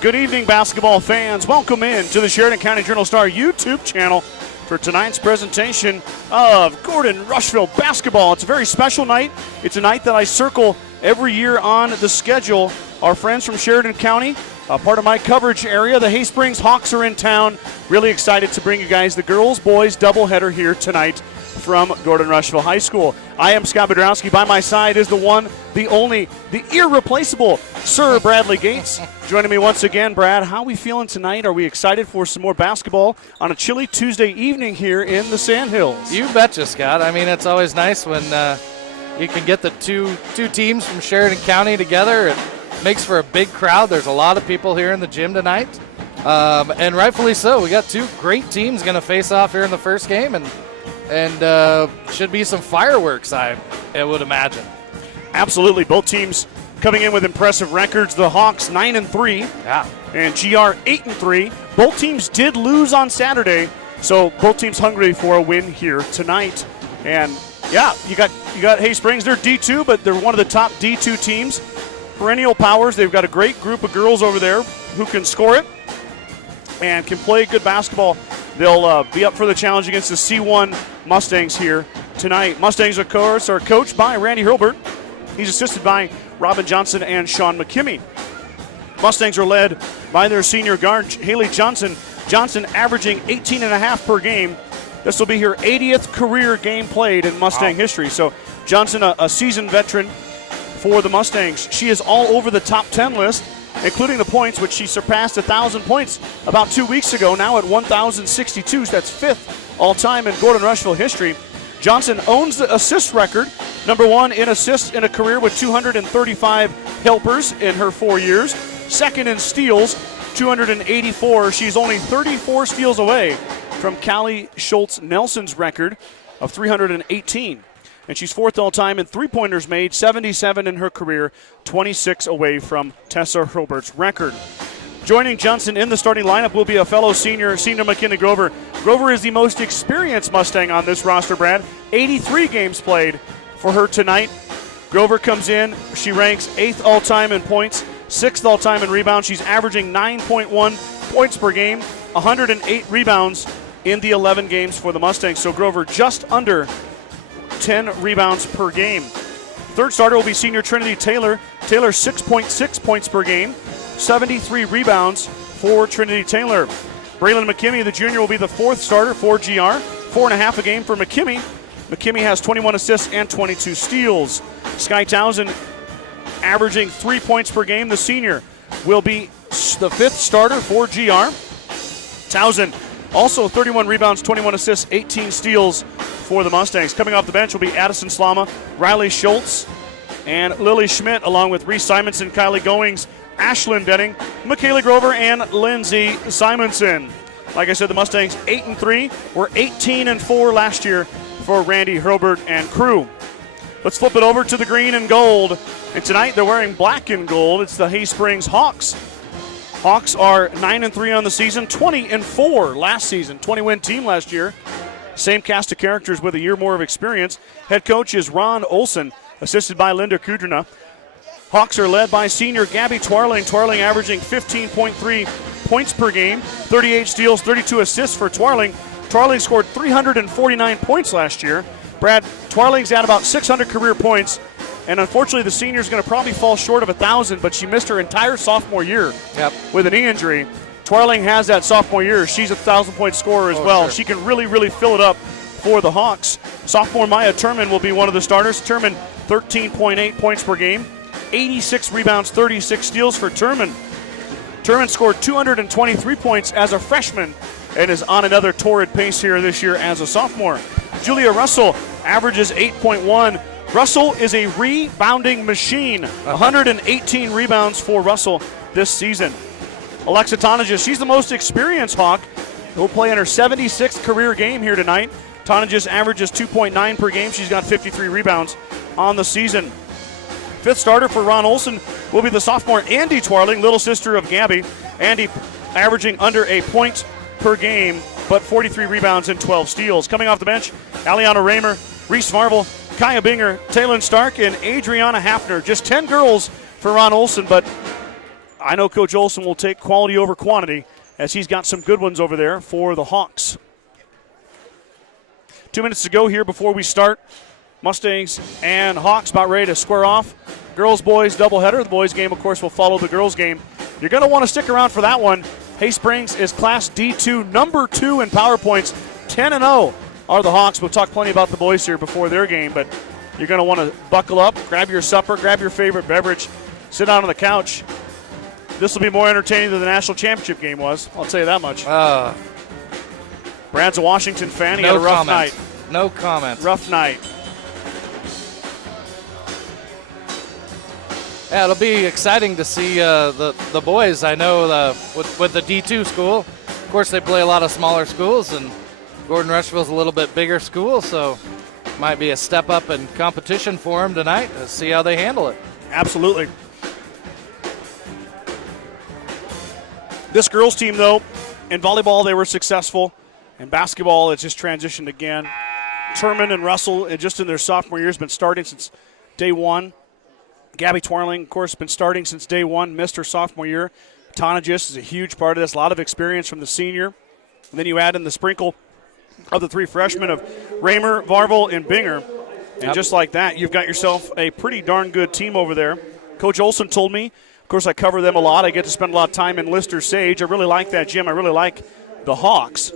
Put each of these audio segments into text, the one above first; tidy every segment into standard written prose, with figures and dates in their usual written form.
Good evening, basketball fans. Welcome in to the Sheridan County Journal-Star YouTube channel for tonight's presentation of Gordon-Rushville Basketball. It's a very special night. It's a night that I circle every year on the schedule. Our friends from Sheridan County, part of my coverage area, the Hay Springs Hawks are in town. Really excited to bring you guys the girls-boys doubleheader here tonight from Gordon-Rushville High School. I am Scott Bedrowski. By my side is the one, the only, the irreplaceable Sir Bradley Gates. Joining me once again, Brad. How are we feeling tonight? Are we excited for some more basketball on a chilly Tuesday evening here in the Sandhills? You betcha, Scott. I mean, it's always nice when you can get the two teams from Sheridan County together. It makes for a big crowd. There's a lot of people here in the gym tonight, and rightfully so. We got two great teams going to face off here in the first game, and should be some fireworks, I would imagine. Absolutely. Both teams coming in with impressive records. The Hawks 9-3, and GR 8-3. Both teams did lose on Saturday, so both teams hungry for a win here tonight. And yeah, you got Hay Springs. They're D2, but they're one of the top D2 teams. Perennial powers. They've got a great group of girls over there who can score it and can play good basketball. They'll be up for the challenge against the C1 Mustangs here tonight. Mustangs, of course, are coached by Randy Hurlbert. He's assisted by Robin Johnson and Sean McKimmey. Mustangs are led by their senior guard, Haley Johnson. Johnson averaging 18.5 per game. This will be her 80th career game played in Mustang history. So Johnson, a seasoned veteran for the Mustangs. She is all over the top 10 list, including the points, which she surpassed 1,000 points about 2 weeks ago, now at 1,062. That's fifth all-time in Gordon-Rushville history. Johnson owns the assist record, number one in assists in a career with 235 helpers in her 4 years. Second in steals, 284. She's only 34 steals away from Callie Schultz-Nelson's record of 318. And she's fourth all-time in three-pointers made, 77 in her career, 26 away from Tessa Hurlbert's record. Joining Johnson in the starting lineup will be a fellow senior McKinley Grover. Grover is the most experienced Mustang on this roster, Brad. 83 games played for her tonight. Grover comes in. She ranks 8th all-time in points, 6th all-time in rebounds. She's averaging 9.1 points per game, 108 rebounds in the 11 games for the Mustangs. So Grover just under 10 rebounds per game. Third starter will be senior Trinity Taylor. Taylor 6.6 points per game, 73 rebounds for Trinity Taylor. Braylon McKimmey, the junior, will be the fourth starter for GR. 4.5 a game for McKimmey. McKimmey has 21 assists and 22 steals. Sky Townsend averaging 3 points per game. The senior will be the fifth starter for GR. Townsend also 31 rebounds, 21 assists, 18 steals for the Mustangs. Coming off the bench will be Addison Slama, Riley Schultz, and Lily Schmidt, along with Reese Simonson, Kylie Goings, Ashlyn Denning, Michaela Grover, and Lindsay Simonson. Like I said, the Mustangs 8-3, were 18-4 last year for Randy Hurlbert and crew. Let's flip it over to the green and gold. And tonight they're wearing black and gold. It's the Hay Springs Hawks. Hawks are 9-3 on the season, 20-4 last season, 20-win team last year. Same cast of characters with a year more of experience. Head coach is Ron Olson, assisted by Linda Kudrina. Hawks are led by senior Gabby Twarling. Twarling averaging 15.3 points per game, 38 steals, 32 assists for Twarling. Twarling scored 349 points last year. Brad, Twarling's at about 600 career points, and unfortunately the senior's going to probably fall short of 1,000, but she missed her entire sophomore year with a knee injury. Twarling has that sophomore year. She's a 1,000-point scorer as well. Sure. She can really fill it up for the Hawks. Sophomore Maya Turman will be one of the starters. Turman, 13.8 points per game, 86 rebounds, 36 steals for Turman. Turman scored 223 points as a freshman and is on another torrid pace here this year as a sophomore. Julia Russell averages 8.1. Russell is a rebounding machine. 118 rebounds for Russell this season. Alexa Tonagis, she's the most experienced Hawk. Will play in her 76th career game here tonight. Tonagis averages 2.9 per game. She's got 53 rebounds on the season. Fifth starter for Ron Olson will be the sophomore Andy Twarling, little sister of Gabby. Andy averaging under a point per game, but 43 rebounds and 12 steals. Coming off the bench, Aliana Raymer, Reese Marvel, Kaya Binger, Taylon Stark, and Adriana Hafner. Just 10 girls for Ron Olson, but I know Coach Olson will take quality over quantity as he's got some good ones over there for the Hawks. 2 minutes to go here before we start. Mustangs and Hawks about ready to square off. Girls, boys, doubleheader. The boys game, of course, will follow the girls game. You're going to want to stick around for that one. Hay Springs is Class D2, number 2 in power points. 10-0 are the Hawks. We'll talk plenty about the boys here before their game, but you're going to want to buckle up, grab your supper, grab your favorite beverage, sit down on the couch. This will be more entertaining than the national championship game was. I'll tell you that much. Brad's a Washington fan. He had a rough night. No comment. Rough night. Yeah, it'll be exciting to see the boys. I know with the D2 school, of course, they play a lot of smaller schools, and Gordon-Rushville's a little bit bigger school, so might be a step up in competition for them tonight. Let's see how they handle it. Absolutely. This girls team, though, in volleyball they were successful. In basketball, it's just transitioned again. Turman and Russell, just in their sophomore years, been starting since day one. Gabby Twarling, of course, been starting since day one, missed her sophomore year. Tonagis is a huge part of this, a lot of experience from the senior. And then you add in the sprinkle of the 3 freshmen of Raymer, Varvel, and Binger. And just like that, you've got yourself a pretty darn good team over there. Coach Olson told me, of course, I cover them a lot. I get to spend a lot of time in Lister Sage. I really like that gym. I really like the Hawks.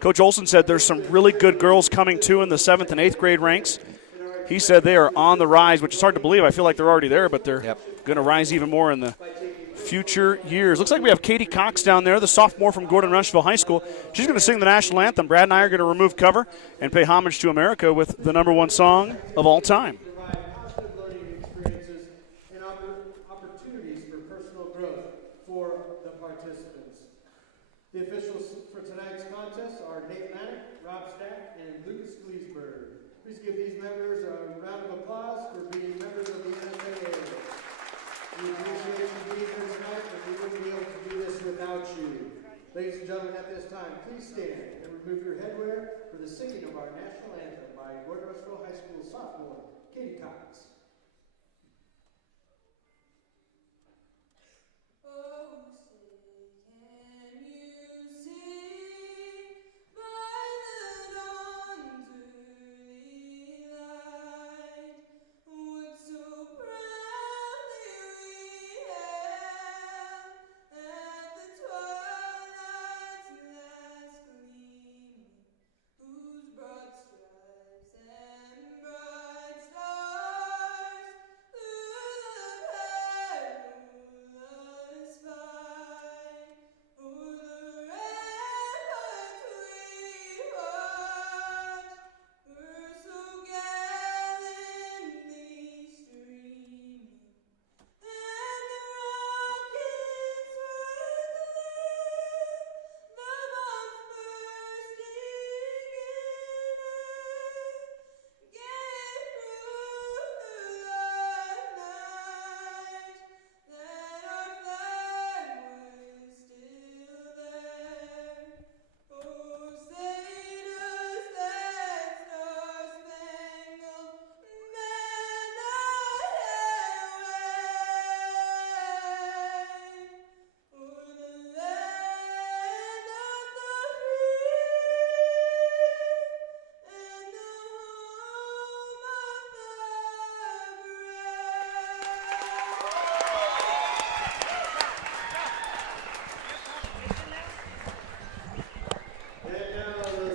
Coach Olson said there's some really good girls coming, too, in the 7th and 8th grade ranks. He said they are on the rise, which is hard to believe. I feel like they're already there, but they're going to rise even more in the future years. Looks like we have Katie Cox down there, the sophomore from Gordon-Rushville High School. She's going to sing the national anthem. Brad and I are going to remove cover and pay homage to America with the #1 song of all time. The officials for tonight's contest are Nate Manick, Rob Stack, and Lucas Gleesberg. Please give these members a round of applause for being members of the NFA. We appreciate you being here tonight, and we wouldn't be able to do this without you. Ladies and gentlemen, at this time, please stand and remove your headwear for the singing of our national anthem by Gordon-Rushville High School sophomore, Katie Cox.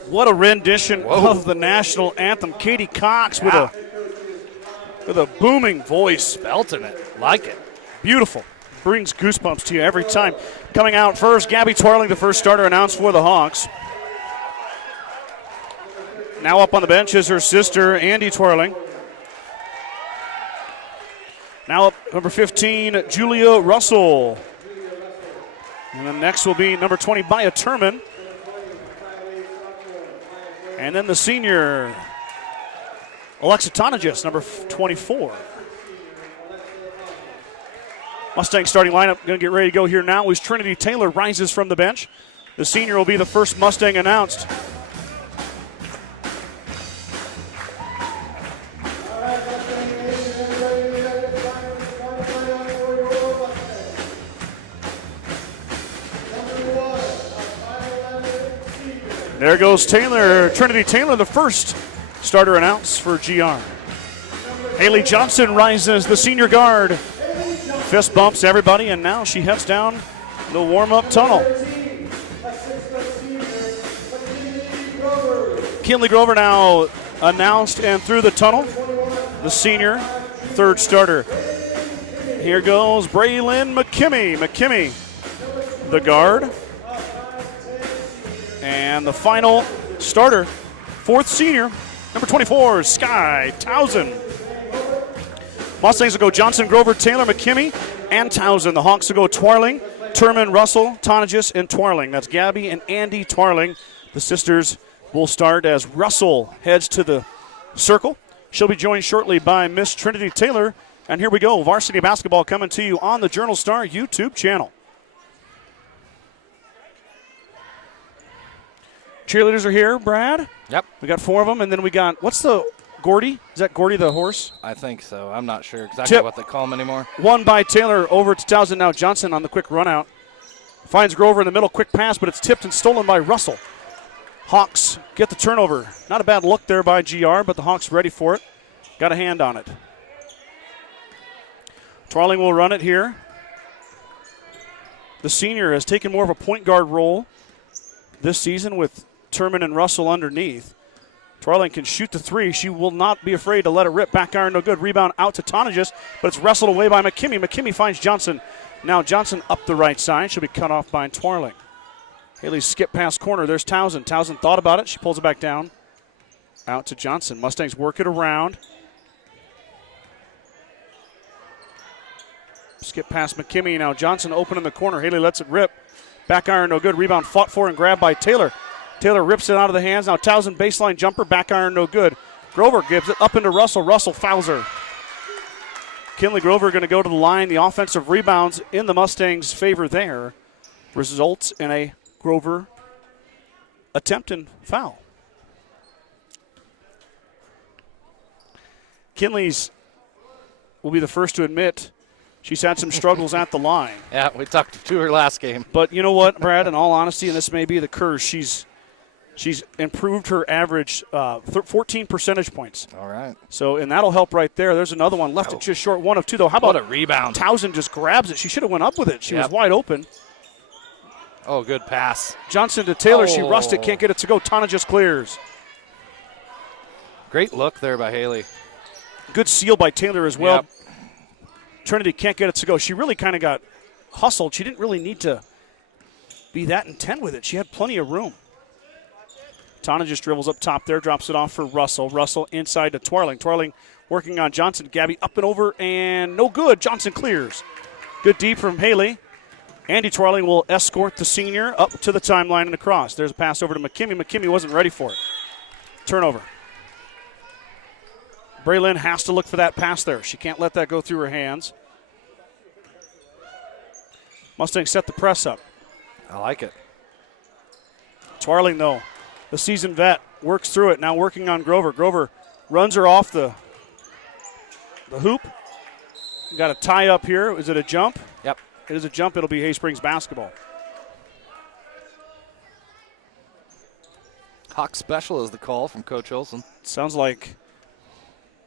What a rendition of the national anthem. Katie Cox with a booming voice. Belting it. Like it. Beautiful. Brings goosebumps to you every time. Coming out first, Gabby Twarling, the first starter announced for the Hawks. Now up on the bench is her sister, Andy Twarling. Now up number 15, Julia Russell. And then next will be number 20, Maya Turman. And then the senior, Alexa Tonagis, number 24. Mustang starting lineup, going to get ready to go here now as Trinity Taylor rises from the bench. The senior will be the first Mustang announced. There goes Taylor, Trinity Taylor, the first starter announced for GR. Haley Johnson rises, the senior guard. Fist bumps everybody, and now she heads down the warm-up tunnel. Kinley Grover now announced and through the tunnel. The senior, third starter. Here goes Braylon McKimmey. McKimmey, the guard. And the final starter, fourth senior, number 24, Sky Towson. Mustangs will go Johnson, Grover, Taylor, McKimmey, and Towson. The Hawks will go Twarling, Turman, Russell, Tonagis, and Twarling. That's Gabby and Andy Twarling. The sisters will start as Russell heads to the circle. She'll be joined shortly by Miss Trinity Taylor. And here we go, varsity basketball coming to you on the Journal Star YouTube channel. Cheerleaders are here, Brad. Yep. We got 4 of them, and then we got, what's the Gordy? Is that Gordy the horse? I think so. I'm not sure exactly what they call him anymore. Won by Taylor over to Towson. Now Johnson on the quick run out. Finds Grover in the middle, quick pass, but it's tipped and stolen by Russell. Hawks get the turnover. Not a bad look there by GR, but the Hawks ready for it. Got a hand on it. Twarling will run it here. The senior has taken more of a point guard role this season with Turman and Russell underneath. Twarling can shoot the 3. She will not be afraid to let it rip. Back iron, no good. Rebound out to Tonagis, but it's wrestled away by McKimmey. McKimmey finds Johnson. Now Johnson up the right side. She'll be cut off by Twarling. Haley skip past corner. There's Towson. Towson thought about it. She pulls it back down. Out to Johnson. Mustangs work it around. Skip past McKimmey. Now Johnson open in the corner. Haley lets it rip. Back iron, no good. Rebound fought for and grabbed by Taylor. Taylor rips it out of the hands. Now Towson baseline jumper. Back iron, no good. Grover gives it up into Russell. Russell fouls her. Kinley Grover going to go to the line. The offensive rebounds in the Mustangs' favor there results in a Grover attempted foul. Kinley's will be the first to admit she's had some struggles at the line. Yeah, we talked to her last game. But you know what, Brad, in all honesty, and this may be the curse, she's improved her average 14 percentage points. All right. So, and that'll help right there. There's another one. Left it just short. 1 of 2, though. How about what a rebound? Towson just grabs it. She should have went up with it. She was wide open. Oh, good pass. Johnson to Taylor. She rushed it. Can't get it to go. Tana just clears. Great look there by Haley. Good seal by Taylor as well. Yep. Trinity can't get it to go. She really kind of got hustled. She didn't really need to be that intent with it. She had plenty of room. Tana just dribbles up top there, drops it off for Russell. Russell inside to Twarling. Twarling working on Johnson. Gabby up and over, and no good. Johnson clears. Good deep from Haley. Andy Twarling will escort the senior up to the timeline and across. There's a pass over to McKimmey. McKimmey wasn't ready for it. Turnover. Braylon has to look for that pass there. She can't let that go through her hands. Mustangs set the press up. I like it. Twarling, though, the seasoned vet, works through it. Now working on Grover. Grover runs her off the hoop. Got a tie up here. Is it a jump? Yep. It is a jump. It'll be Hay Springs basketball. Hawk special is the call from Coach Olson. Sounds like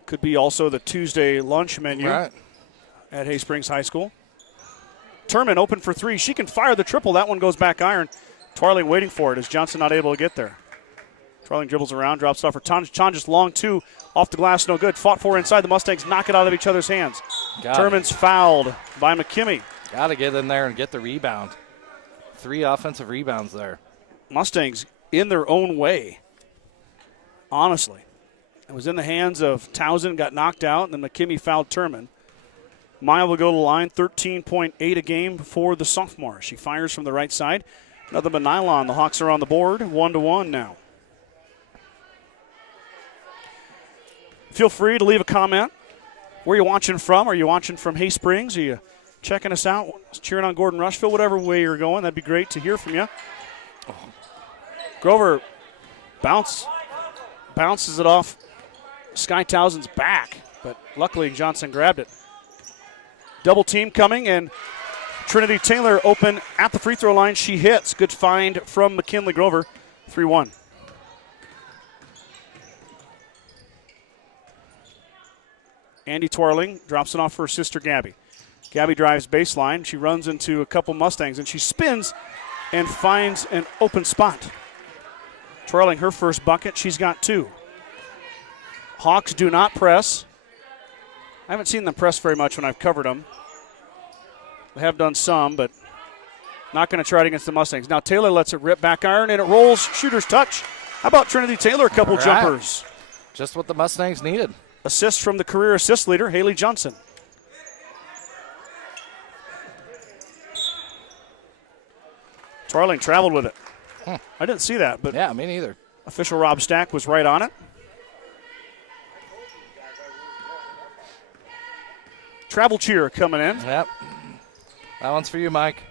could be also the Tuesday lunch menu at Hay Springs High School. Turman open for 3. She can fire the triple. That one goes back iron. Twarling waiting for it. Is Johnson not able to get there? Twarling dribbles around, drops off for Tonagis. Long 2 off the glass, no good. Fought for inside. The Mustangs knock it out of each other's hands. Turman's fouled by McKimmey. Got to get in there and get the rebound. 3 offensive rebounds there. Mustangs in their own way. Honestly. It was in the hands of Towson, got knocked out, and then McKimmey fouled Turman. Maya will go to the line, 13.8 a game for the sophomore. She fires from the right side. Nothing but nylon. The Hawks are on the board, 1-1 now. Feel free to leave a comment. Where are you watching from? Are you watching from Hay Springs? Are you checking us out, cheering on Gordon-Rushville? Whatever way you're going, that'd be great to hear from you. Grover bounces it off Sky Towson's back, but luckily Johnson grabbed it. Double team coming, and Trinity Taylor open at the free throw line. She hits. Good find from McKinley Grover. 3-1. Andy Twirling drops it off for her sister Gabby. Gabby drives baseline. She runs into a couple Mustangs, and she spins and finds an open spot. Twirling her first bucket. She's got 2. Hawks do not press. I haven't seen them press very much when I've covered them. They have done some, but not going to try it against the Mustangs. Now Taylor lets it rip, back iron, and it rolls. Shooter's touch. How about Trinity Taylor? A couple jumpers. Just what the Mustangs needed. Assist from the career assist leader, Haley Johnson. Twirling traveled with it. I didn't see that, but yeah, me neither. Official Rob Stack was right on it. Travel cheer coming in. Yep. That one's for you, Mike.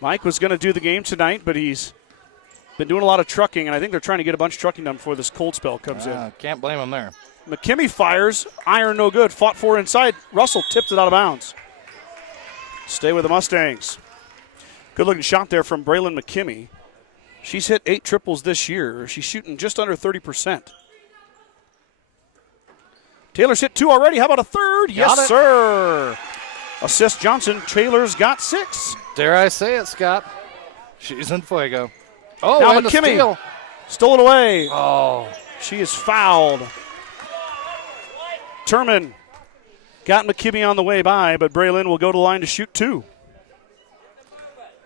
Mike was going to do the game tonight, but he's been doing a lot of trucking, and I think they're trying to get a bunch of trucking done before this cold spell comes in. Can't blame him there. McKimmey fires. Iron no good. Fought for inside. Russell tipped it out of bounds. Stay with the Mustangs. Good-looking shot there from Braylon McKimmey. She's hit 8 triples this year. She's shooting just under 30%. Taylor's hit 2 already. How about a third? Yes, sir. Assist Johnson. Taylor's got 6. Dare I say it, Scott? She's in fuego. Oh, now and McKimmey steal. Stole it away. Oh. She is fouled. Turman got McKimmey on the way by, but Braylon will go to the line to shoot 2.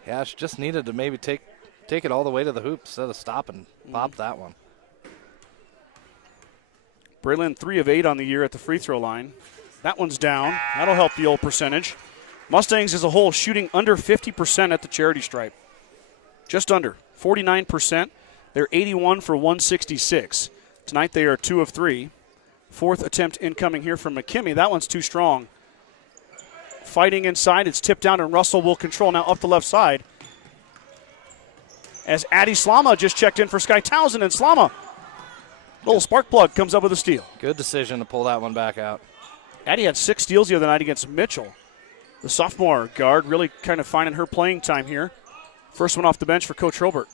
Yeah, she just needed to maybe take it all the way to the hoop instead of stop and pop that one. Braylon 3 of 8 on the year at the free throw line. That one's down. That'll help the old percentage. Mustangs as a whole shooting under 50% at the charity stripe. Just under 49%. They're 81 for 166. Tonight they are 2 of 3. 4th attempt incoming here from McKimmey. That one's too strong. Fighting inside. It's tipped down, and Russell will control now up the left side. As Addie Slama just checked in for Sky Townsend, and Slama, little spark plug, comes up with a steal. Good decision to pull that one back out. Addie had 6 steals the other night against Mitchell. The sophomore guard really kind of finding her playing time here. First one off the bench for Coach Hilbert.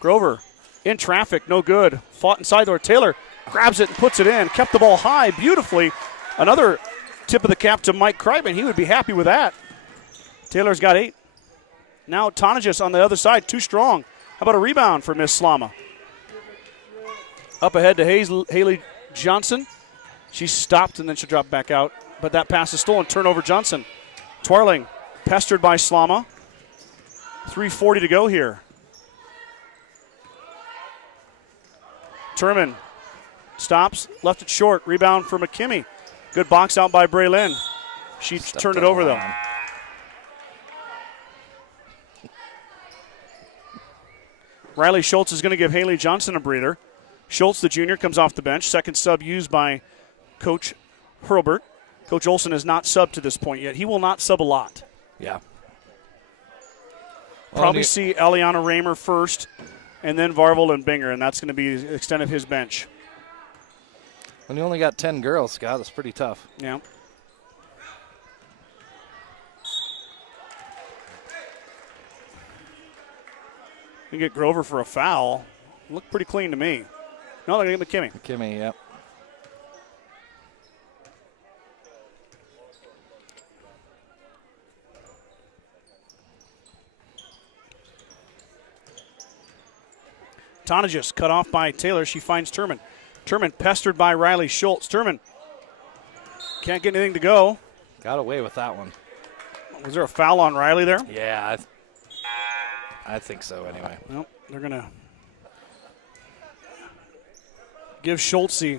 Grover in traffic, no good. Fought inside there. Taylor grabs it and puts it in. Kept the ball high beautifully. Another tip of the cap to Mike Kreitman. He would be happy with that. Taylor's got 8. Now Tonagis on the other side, too strong. How about a rebound for Miss Slama? Up ahead to Haley Johnson. She stopped and then she'll drop back out. But that pass is stolen. Turnover Johnson. Twirling, pestered by Slama. 3:40 to go here. Turman stops, left it short. Rebound for McKimmey. Good box out by Braylon. She turned it over, though. Riley Schultz is going to give Haley Johnson a breather. Schultz, the junior, comes off the bench. Second sub used by Coach Hurlbert. Coach Olson has not subbed to this point yet. He will not sub a lot. Yeah. Probably see Eliana Raymer first, and then Varvel and Binger, and that's going to be the extent of his bench. When you only got 10 girls, Scott, that's pretty tough. Yeah. We get Grover for a foul. Looked pretty clean to me. No, they're going to get McKimmey. McKimmey, yep. Tonagis cut off by Taylor. She finds Turman. Turman pestered by Riley Schultz. Turman can't get anything to go. Got away with that one. Was there a foul on Riley there? Yeah, I think so anyway. Nope, they're going to give Schultz the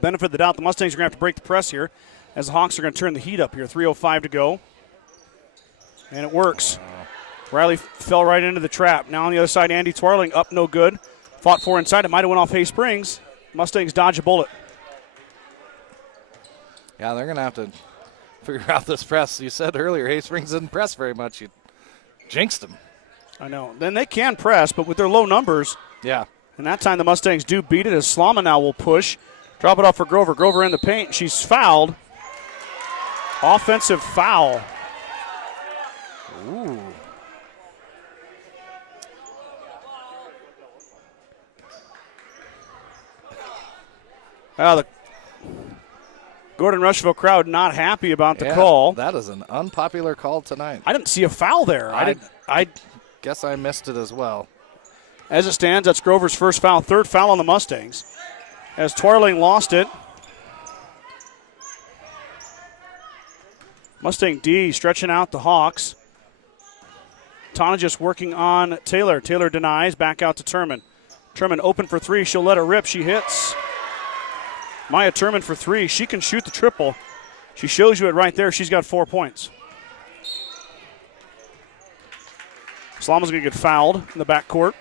benefit of the doubt. The Mustangs are going to have to break the press here as the Hawks are going to turn the heat up here. 3:05 to go. And it works. Riley fell right into the trap. Now on the other side, Andy Twirling up, no good. Fought for inside. It might have went off Hay Springs. Mustangs dodge a bullet. Yeah, they're going to have to figure out this press. You said earlier Hay Springs didn't press very much. You jinxed them. I know. Then they can press, but with their low numbers. Yeah. And that time the Mustangs do beat it as Slama now will push. Drop it off for Grover. Grover in the paint. She's fouled. Offensive foul. Ooh. Gordon-Rushville crowd not happy about the call. That is an unpopular call tonight. I didn't see a foul there. I guess I missed it as well. As it stands, that's Grover's first foul, third foul on the Mustangs. As Twarling lost it. Mustang D stretching out the Hawks. Tana just working on Taylor. Taylor denies, back out to Turman. Turman open for three. She'll let it rip. She hits. Maya Turman for three. She can shoot the triple. She shows you it right there. She's got 4 points. Salama's going to get fouled in the backcourt.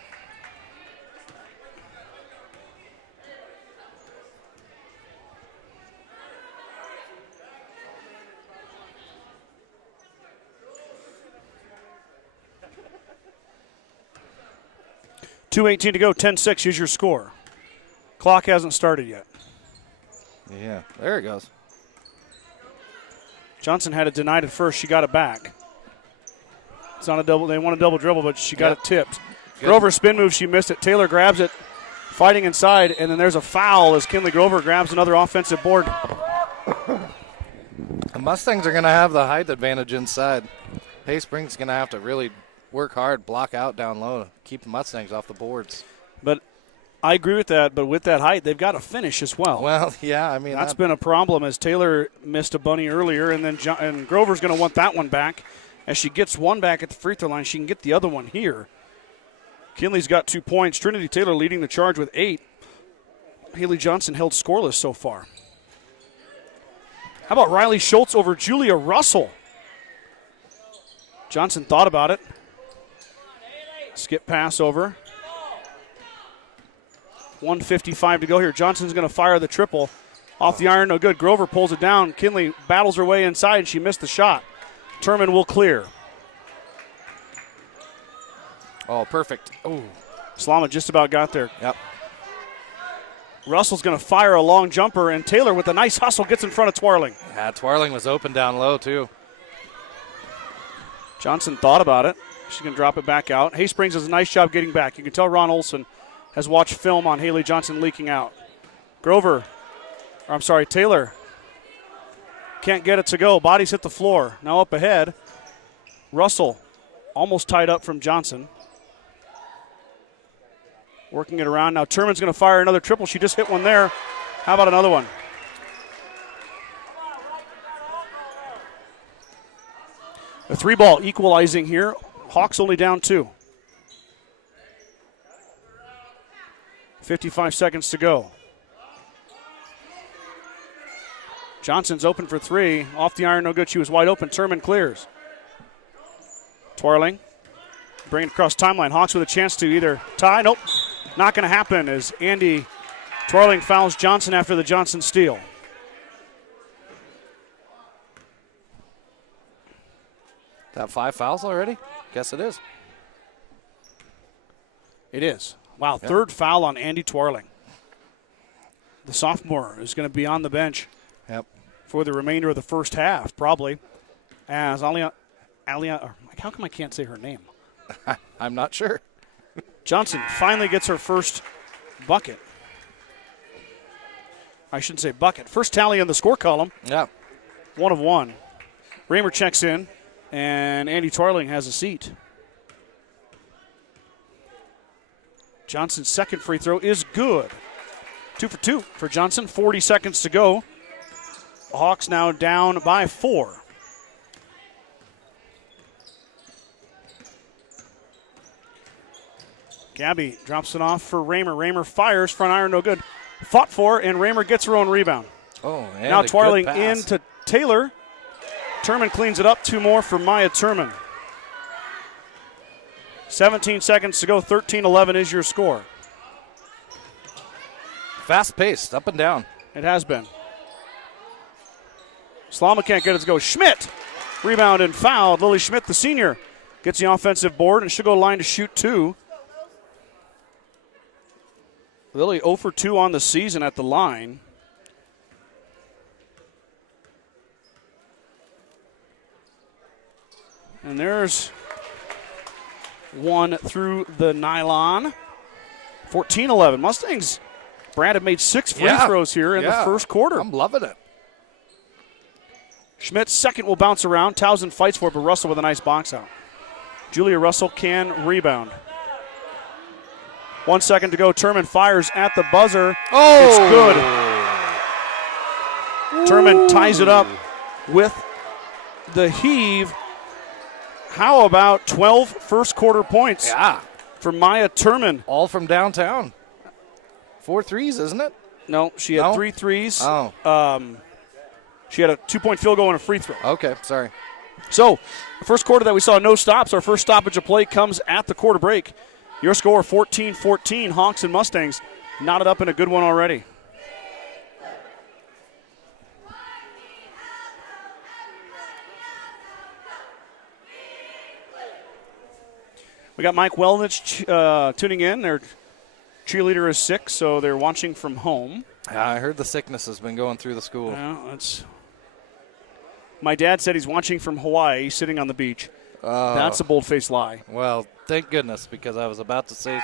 .2:18 to go, 10-6 is your score. Clock hasn't started yet. Yeah, there it goes. Johnson had it denied at first. She got it back. It's on a double. They want a double dribble, but she got it tipped. Good. Grover spin move. She missed it. Taylor grabs it, fighting inside, and then there's a foul as Kinley Grover grabs another offensive board. The Mustangs are going to have the height advantage inside. Hayspring's going to have to really work hard, block out down low, keep the Mustangs off the boards. But I agree with that, but with that height, they've got to finish as well. Well, yeah, I mean. That's been a problem as Taylor missed a bunny earlier, and then and Grover's going to want that one back. As she gets one back at the free throw line, she can get the other one here. Kinley's got 2 points. Trinity Taylor leading the charge with 8. Haley Johnson held scoreless so far. How about Riley Schultz over Julia Russell? Johnson thought about it. Skip pass over. 1:55 to go here. Johnson's going to fire the triple. Off the iron, no good. Grover pulls it down. Kinley battles her way inside, and she missed the shot. Turman will clear. Oh, perfect. Oh, Slama just about got there. Yep. Russell's going to fire a long jumper, and Taylor with a nice hustle gets in front of Twarling. Yeah, Twarling was open down low, too. Johnson thought about it. She's going to drop it back out. Haysprings does a nice job getting back. You can tell Ron Olson has watched film on Haley Johnson leaking out. Taylor can't get it to go. Bodies hit the floor. Now up ahead. Russell almost tied up from Johnson. Working it around. Now Turman's going to fire another triple. She just hit one there. How about another one? A 3-ball equalizing here. Hawks only down 2. 55 seconds to go. Johnson's open for 3. Off the iron, no good. She was wide open. Turman clears. Twarling. Bring it across timeline. Hawks with a chance to either tie. Nope. Not going to happen as Andy Twarling fouls Johnson after the Johnson steal. That 5 fouls already? Guess it is. It is. Wow, yeah. Third foul on Andy Twarling. The sophomore is going to be on the bench for the remainder of the first half, probably, as Alia, how come I can't say her name? I'm not sure. Johnson finally gets her first bucket. I shouldn't say bucket. First tally in the score column. Yeah. 1 of 1. Raymer checks in, and Andy Twarling has a seat. Johnson's second free throw is good. 2 for 2 for Johnson. 40 seconds to go. Hawks now down by 4. Gabby drops it off for Raymer. Raymer fires, front iron, no good. Fought for, and Raymer gets her own rebound. Oh, and now Twarling into Taylor. Turman cleans it up. 2 more for Maya Turman. 17 seconds to go. 13-11 is your score. Fast-paced, up and down. It has been. Slama can't get it to go. Schmidt, rebound and fouled. Lily Schmidt, the senior, gets the offensive board, and she'll go line to shoot 2. Lily 0 for 2 on the season at the line. And there's one through the nylon. 14-11. Mustangs, Brad, have made 6 free throws here in the first quarter. I'm loving it. Schmidt's second will bounce around. Towson fights for it, but Russell with a nice box out. Julia Russell can rebound. 1 second to go. Turman fires at the buzzer. Oh! It's good. Turman ties it up with the heave. How about 12 first quarter points? Yeah. For Maya Turman. All from downtown. 4 threes, isn't it? No, she had No? 3 threes. Oh. She had a 2-point field goal and a free throw. Okay, sorry. So, the first quarter that we saw no stops. Our first stoppage of play comes at the quarter break. Your score 14-14. Hawks and Mustangs knotted up in a good one already. We got Mike Welnich tuning in. Their cheerleader is sick, so they're watching from home. Yeah, I heard the sickness has been going through the school. Yeah, my dad said he's watching from Hawaii, sitting on the beach. That's a bold-faced lie. Well, thank goodness, because I was about to say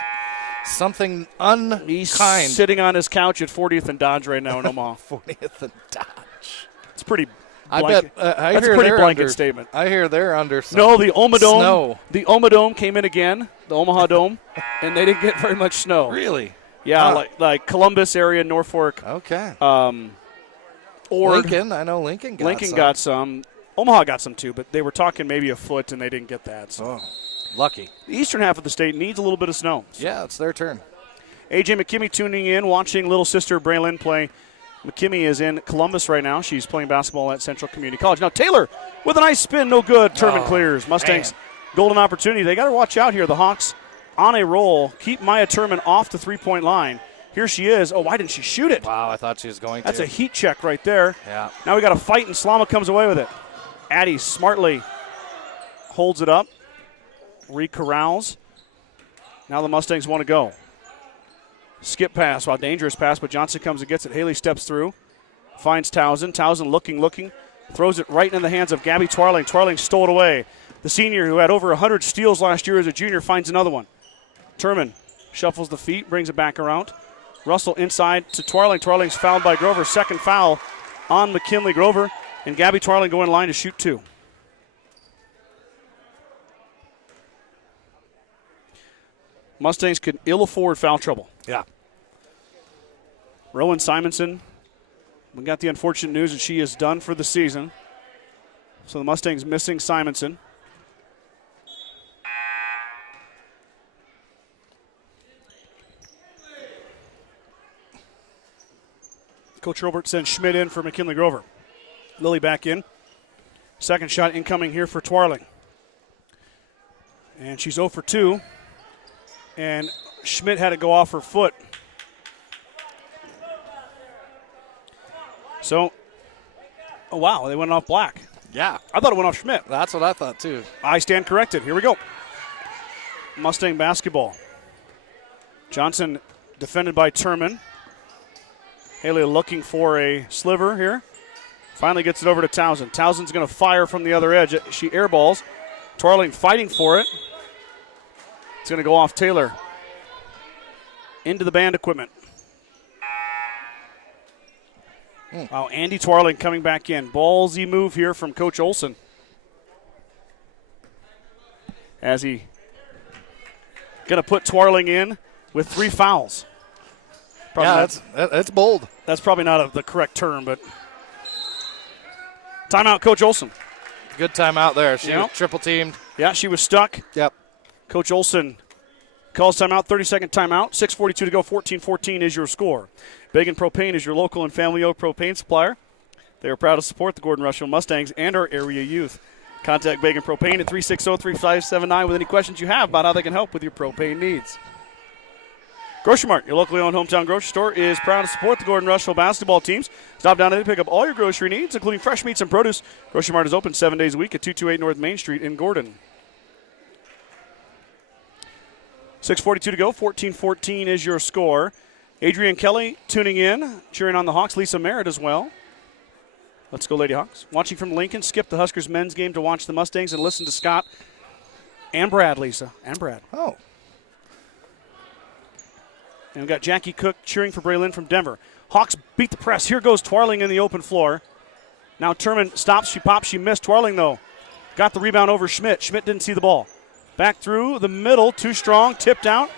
something unkind. He's sitting on his couch at 40th and Dodge right now in Omaha. 40th and Dodge. It's pretty. I blanket. bet. I That's hear a pretty they're blanket under, statement. I hear they're under some No, the Omaha Dome. snow. The Omaha Dome came in again, the Omaha Dome, and they didn't get very much snow. Really? Yeah, Huh. like Columbus area, Norfolk, Okay. or Lincoln. I know Lincoln got some. Omaha got some too, but they were talking maybe a foot, and they didn't get that. So. Oh, lucky. The eastern half of the state needs a little bit of snow. So. Yeah, it's their turn. A.J. McKimmey tuning in, watching little sister Braylon play. McKimmey is in Columbus right now. She's playing basketball at Central Community College. Now Taylor with a nice spin, no good. Turman clears. Mustangs golden opportunity. They got to watch out here. The Hawks on a roll. Keep Maya Turman off the three-point line. Here she is. Oh, why didn't she shoot it? Wow, I thought she was going That's to. a heat check right there. Yeah. Now we got a fight, and Slama comes away with it. Addie smartly holds it up. Recorrals. Now the Mustangs want to go. Skip pass. Wow, dangerous pass, but Johnson comes and gets it. Haley steps through. Finds Towson. Towson looking. Throws it right in the hands of Gabby Twarling. Twarling stole it away. The senior who had over 100 steals last year as a junior finds another one. Turman shuffles the feet, brings it back around. Russell inside to Twarling. Twarling's fouled by Grover. Second foul on McKinley Grover. And Gabby Twarling going in line to shoot 2. Mustangs could ill afford foul trouble. Yeah. Rowan Simonson, we got the unfortunate news that she is done for the season. So the Mustangs missing Simonson. Coach Robert sends Schmidt in for McKinley Grover. Lily back in. Second shot incoming here for Twarling. And she's 0 for 2. And Schmidt had to go off her foot. So, oh wow, they went off Black. Yeah. I thought it went off Schmidt. That's what I thought, too. I stand corrected. Here we go. Mustang basketball. Johnson defended by Turman. Haley looking for a sliver here. Finally gets it over to Towson. Towson's going to fire from the other edge. She airballs. Twarling fighting for it. It's going to go off Taylor. Into the band equipment. Wow, Andy Twarling coming back in. Ballsy move here from Coach Olson. As he going to put Twarling in with 3 fouls. Probably that's bold. That's probably not the correct term, but timeout, Coach Olson. Good timeout there. She was triple teamed. Yeah, she was stuck. Yep. Coach Olson calls timeout, 30-second timeout. 6:42 to go, 14-14 is your score. Bacon Propane is your local and family-owned propane supplier. They are proud to support the Gordon-Rushville Mustangs and our area youth. Contact Bacon Propane at 360-3579 with any questions you have about how they can help with your propane needs. Grocery Mart, your locally owned hometown grocery store, is proud to support the Gordon-Rushville basketball teams. Stop down and pick up all your grocery needs, including fresh meats and produce. Grocery Mart is open 7 days a week at 228 North Main Street in Gordon. 6:42 to go, 14-14 is your score. Adrian Kelly tuning in, cheering on the Hawks. Lisa Merritt as well. Let's go, Lady Hawks. Watching from Lincoln, skip the Huskers men's game to watch the Mustangs and listen to Scott and Brad, Lisa, and Brad. Oh. And we've got Jackie Cook cheering for Braylon from Denver. Hawks beat the press. Here goes Twarling in the open floor. Now Turman stops, she pops, she missed. Twarling, though, got the rebound over Schmidt. Schmidt didn't see the ball. Back through the middle, too strong, tipped out.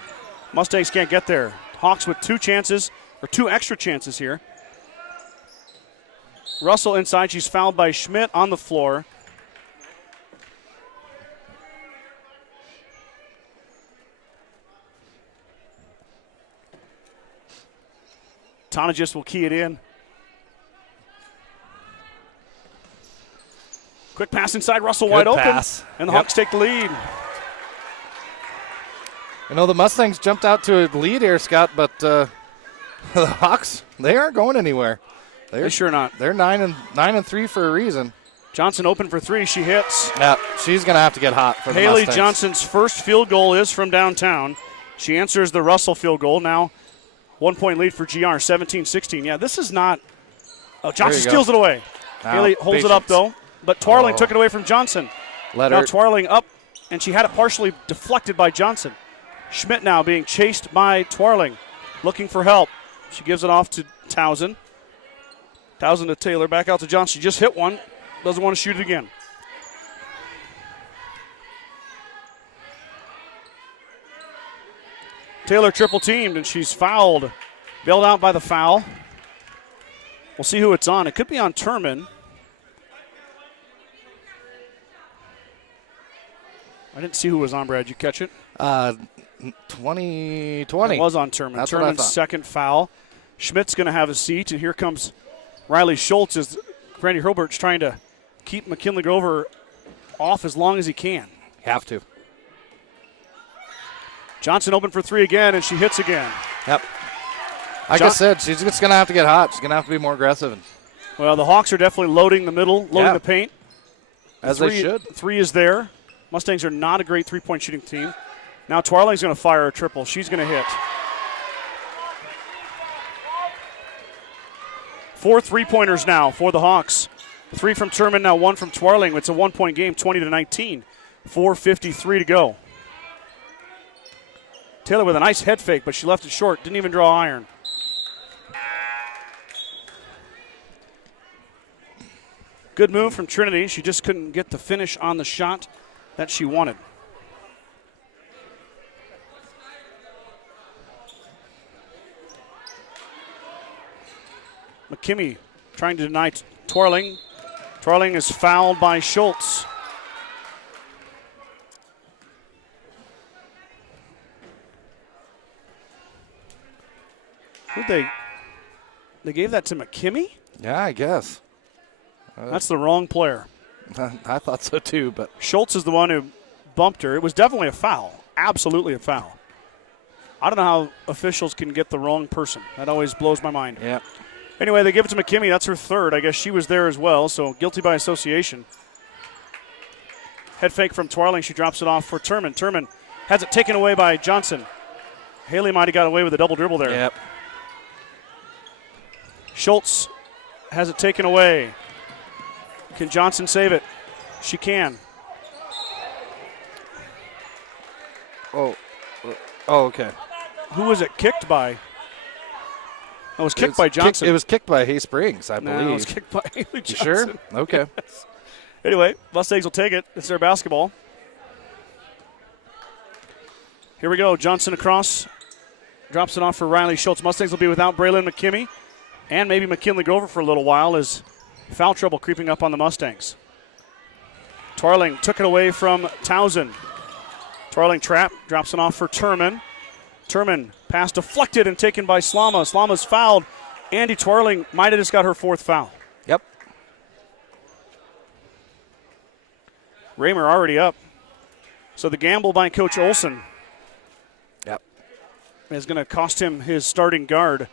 Mustangs can't get there. Hawks with 2 chances, or 2 extra chances here. Russell inside, she's fouled by Schmidt on the floor. Tonagis will key it in. Quick pass inside, Russell Good wide open. pass. And the Hawks take the lead. You know, the Mustangs jumped out to a lead here, Scott, but the Hawks, they aren't going anywhere. They're sure not. They're 9-3 for a reason. Johnson open for 3. She hits. Yeah, she's going to have to get hot for the Haley Mustangs. Johnson's first field goal is from downtown. She answers the Russell field goal. Now 1-point lead for GR, 17-16. Yeah, this is not. Oh, Johnson steals it away. Now, Haley holds it up, though. But Twarling took it away from Johnson. Let Now her. Twarling up, and she had it partially deflected by Johnson. Schmidt now being chased by Twarling, looking for help. She gives it off to Towson. Towson to Taylor, back out to Johnson. She just hit one, doesn't want to shoot it again. Taylor triple teamed, and she's fouled. Bailed out by the foul. We'll see who it's on. It could be on Turman. I didn't see who was on, Brad. Did you catch it? 20. It was on Turman. That's what I Turman's thought. second foul. Schmidt's going to have a seat, and here comes Riley Schultz as Brandy Hurlbert's trying to keep McKinley Grover off as long as he can. Have to. Johnson open for 3 again, and she hits again. Yep. Like I said, she's just going to have to get hot. She's going to have to be more aggressive. Well, the Hawks are definitely loading the middle, loading the paint. As they should. 3 is there. Mustangs are not a great three-point shooting team. Now Twarling's going to fire a triple. She's going to hit. 4 3-pointers now for the Hawks. 3 from Turman, now 1 from Twarling. It's a 1-point game, 20-19. 4:53 to go. Taylor with a nice head fake, but she left it short. Didn't even draw iron. Good move from Trinity. She just couldn't get the finish on the shot that she wanted. McKimmey trying to deny Twarling. Twarling is fouled by Schultz. They gave that to McKimmey? Yeah, I guess. That's the wrong player. I thought so too, but Schultz is the one who bumped her. It was definitely a foul. Absolutely a foul. I don't know how officials can get the wrong person. That always blows my mind. yeah. Anyway, they give it to McKimmey. That's her third. I guess she was there as well, so guilty by association. Head fake from Twarling. She drops it off for Turman. Turman has it taken away by Johnson. Haley might have got away with a double dribble there. Yep. Schultz has it taken away. Can Johnson save it? She can. Oh, okay. Who was it kicked by? It was kicked by Johnson. It was kicked by Hay Springs, I believe. No, it was kicked by Haley You Johnson. sure? Okay. Anyway, Mustangs will take it. It's their basketball. Here we go. Johnson across. Drops it off for Riley Schultz. Mustangs will be without Braylon McKimmey and maybe McKinley Grover for a little while as foul trouble creeping up on the Mustangs. Twarling took it away from Towson. Twarling trap. Drops it off for Turman. Turman pass deflected and taken by Slama. Slama's fouled. Andy Twarling might have just got her 4th foul. Yep. Raymer already up. So the gamble by Coach Olson Yep. is going to cost him his starting guard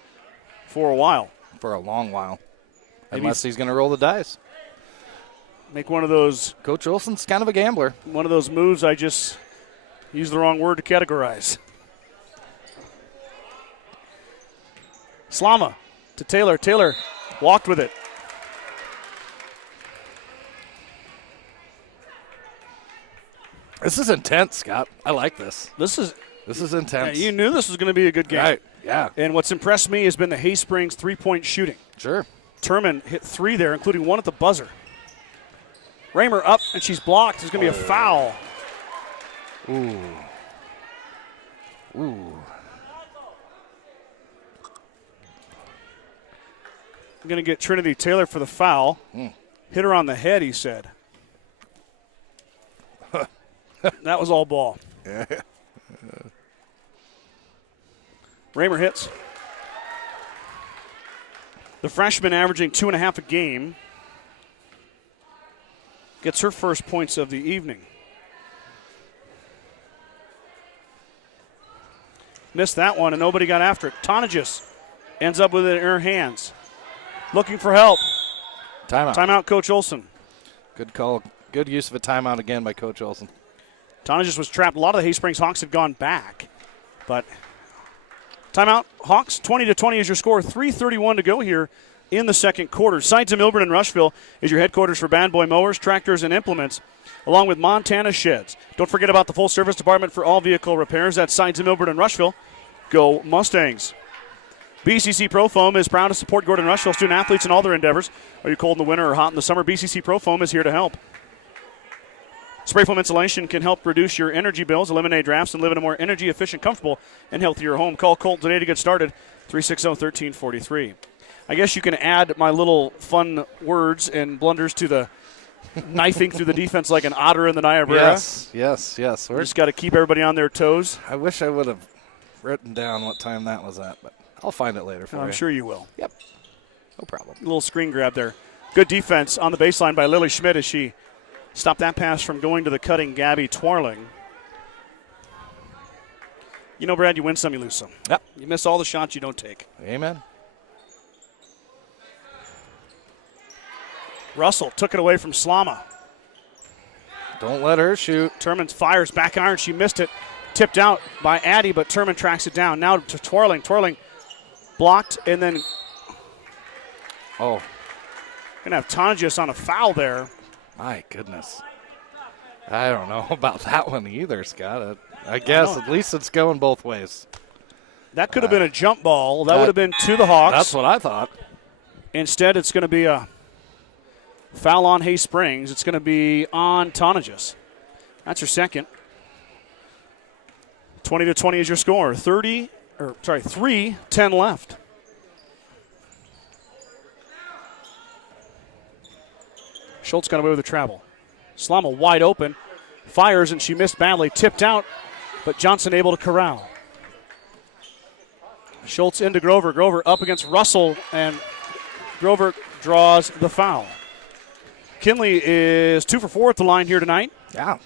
for a while. For a long while. Maybe Unless he's going to roll the dice. Make one of those Coach Olson's kind of a gambler. moves I just used the wrong word to categorize. Slama to Taylor. Taylor walked with it. This is intense, Scott. I like this. This is intense. you knew this was going to be a good game. Right, yeah. And what's impressed me has been the Hay Springs 3-point shooting. Sure. Turman hit 3 there, including 1 at the buzzer. Raymer up, and she's blocked. There's going to be a foul. Ooh. I'm going to get Trinity Taylor for the foul. Hit her on the head, he said. That was all ball. Raymer hits. The freshman averaging 2.5 a game gets her first points of the evening. Missed that one, and nobody got after it. Tonagis ends up with it in her hands. Looking for help. Timeout, Coach Olson. Good call. Good use of a timeout again by Coach Olson. Tonagis was trapped. A lot of the Hay Springs Hawks have gone back. But timeout. Hawks, 20-20 is your score. 3:31 to go here in the second quarter. Sides of Milburn and Rushville is your headquarters for Bad Boy Mowers, Tractors, and Implements, along with Montana Sheds. Don't forget about the full service department for all vehicle repairs. That's Sides of Milburn and Rushville. Go Mustangs. BCC Pro Foam is proud to support Gordon-Rushville student athletes in all their endeavors. Are you cold in the winter or hot in the summer? BCC Pro Foam is here to help. Spray foam insulation can help reduce your energy bills, eliminate drafts, and live in a more energy-efficient, comfortable, and healthier home. Call Colt today to get started, 360-1343. I guess you can add my little fun words and blunders to the knifing through the defense like an otter in the Niobrara. Yes. We just got to keep everybody on their toes. I wish I would have written down what time that was at, but I'll find it later for you. I'm sure you will. Yep. No problem. A little screen grab there. Good defense on the baseline by Lily Schmidt as she stopped that pass from going to the cutting Gabby Twarling. You know, Brad, you win some, you lose some. Yep. You miss all the shots you don't take. Amen. Russell took it away from Slama. Don't let her shoot. Turman fires back iron. She missed it. Tipped out by Addy, but Turman tracks it down. Now to Twarling. Twarling blocked, and then going to have Tonagis on a foul there. My goodness. I don't know about that one either, Scott. I guess at least it's going both ways. That could have been a jump ball. That would have been to the Hawks. That's what I thought. Instead, it's going to be a foul on Hay Springs. It's going to be on Tonagis. That's her second. 20-20 is your score. 3:10 left. Schultz got away with the travel. Slama wide open. Fires, and she missed badly. Tipped out, but Johnson able to corral. Schultz into Grover. Grover up against Russell, and Grover draws the foul. Kinley is 2 for 4 at the line here tonight. Yeah.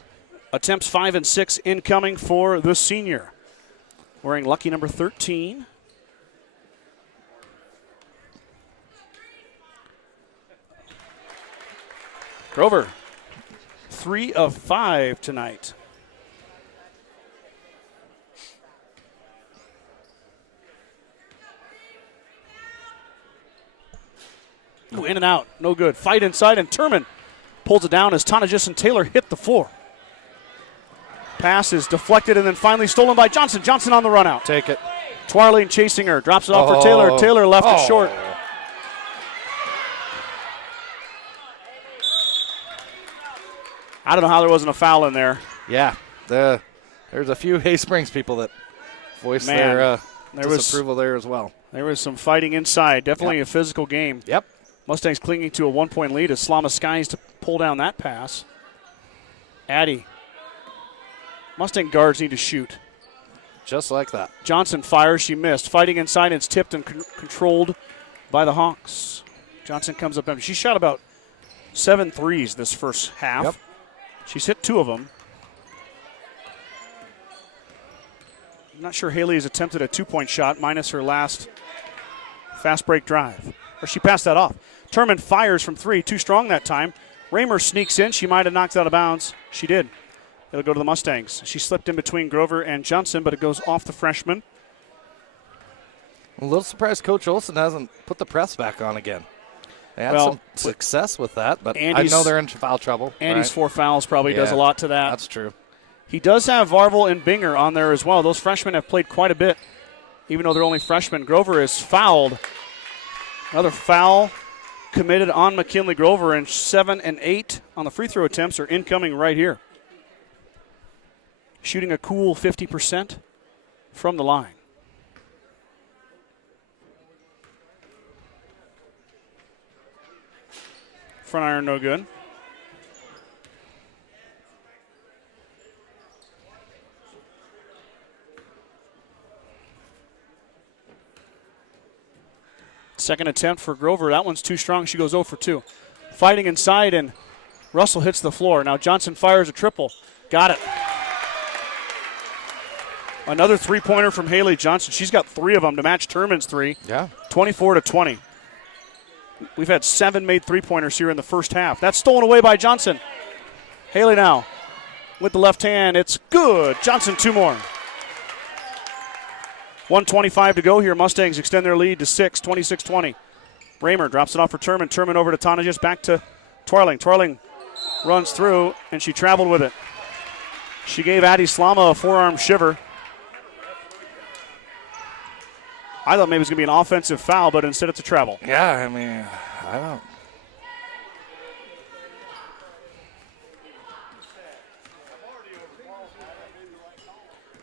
Attempts 5 and 6 incoming for the senior. Wearing lucky number 13. Grover, 3 of 5 tonight. Ooh, in and out, no good. Fight inside, and Turman pulls it down as Tonagis and Taylor hit the floor. Pass is deflected and then finally stolen by Johnson. Johnson on the run out. Take it. Twarling chasing her. Drops it off for Taylor. Taylor left it short. I don't know how there wasn't a foul in there. Yeah. There's a few Hay Springs people that voiced their disapproval there as well. There was some fighting inside. Definitely a physical game. Yep. Mustangs clinging to a 1-point lead as Slama skies to pull down that pass. Addy. Mustang guards need to shoot. Just like that. Johnson fires. She missed. Fighting inside. It's tipped and controlled by the Hawks. Johnson comes up empty. She shot about 7 threes this first half. Yep. She's hit 2 of them. I'm not sure Haley has attempted a 2-point shot minus her last fast break drive. Or she passed that off. Turman fires from 3. Too strong that time. Raymer sneaks in. She might have knocked it out of bounds. She did. It'll go to the Mustangs. She slipped in between Grover and Johnson, but it goes off the freshman. I'm a little surprised Coach Olson hasn't put the press back on again. They had some success with that, but I know they're in foul trouble. Andy's 4 fouls probably does a lot to that. That's true. He does have Varvel and Binger on there as well. Those freshmen have played quite a bit, even though they're only freshmen. Grover is fouled. Another foul committed on McKinley Grover, and 7 and 8 on the free throw attempts are incoming right here. Shooting a cool 50% from the line. Front iron no good. Second attempt for Grover. That one's too strong. She goes 0 for 2. Fighting inside, and Russell hits the floor. Now Johnson fires a triple. Got it. Another three-pointer from Haley Johnson. She's got 3 of them to match Turman's 3. Yeah. 24-20. We've had 7 made three-pointers here in the first half. That's stolen away by Johnson. Haley now with the left hand. It's good. Johnson 2 more. 1:25 to go here. Mustangs extend their lead to 6, 26-20. Raymer drops it off for Turman. Turman over to Tonagis, back to Twarling. Twarling runs through, and she traveled with it. She gave Addie Slama a forearm shiver. I thought maybe it was going to be an offensive foul, but instead it's a travel. Yeah, I mean, I don't.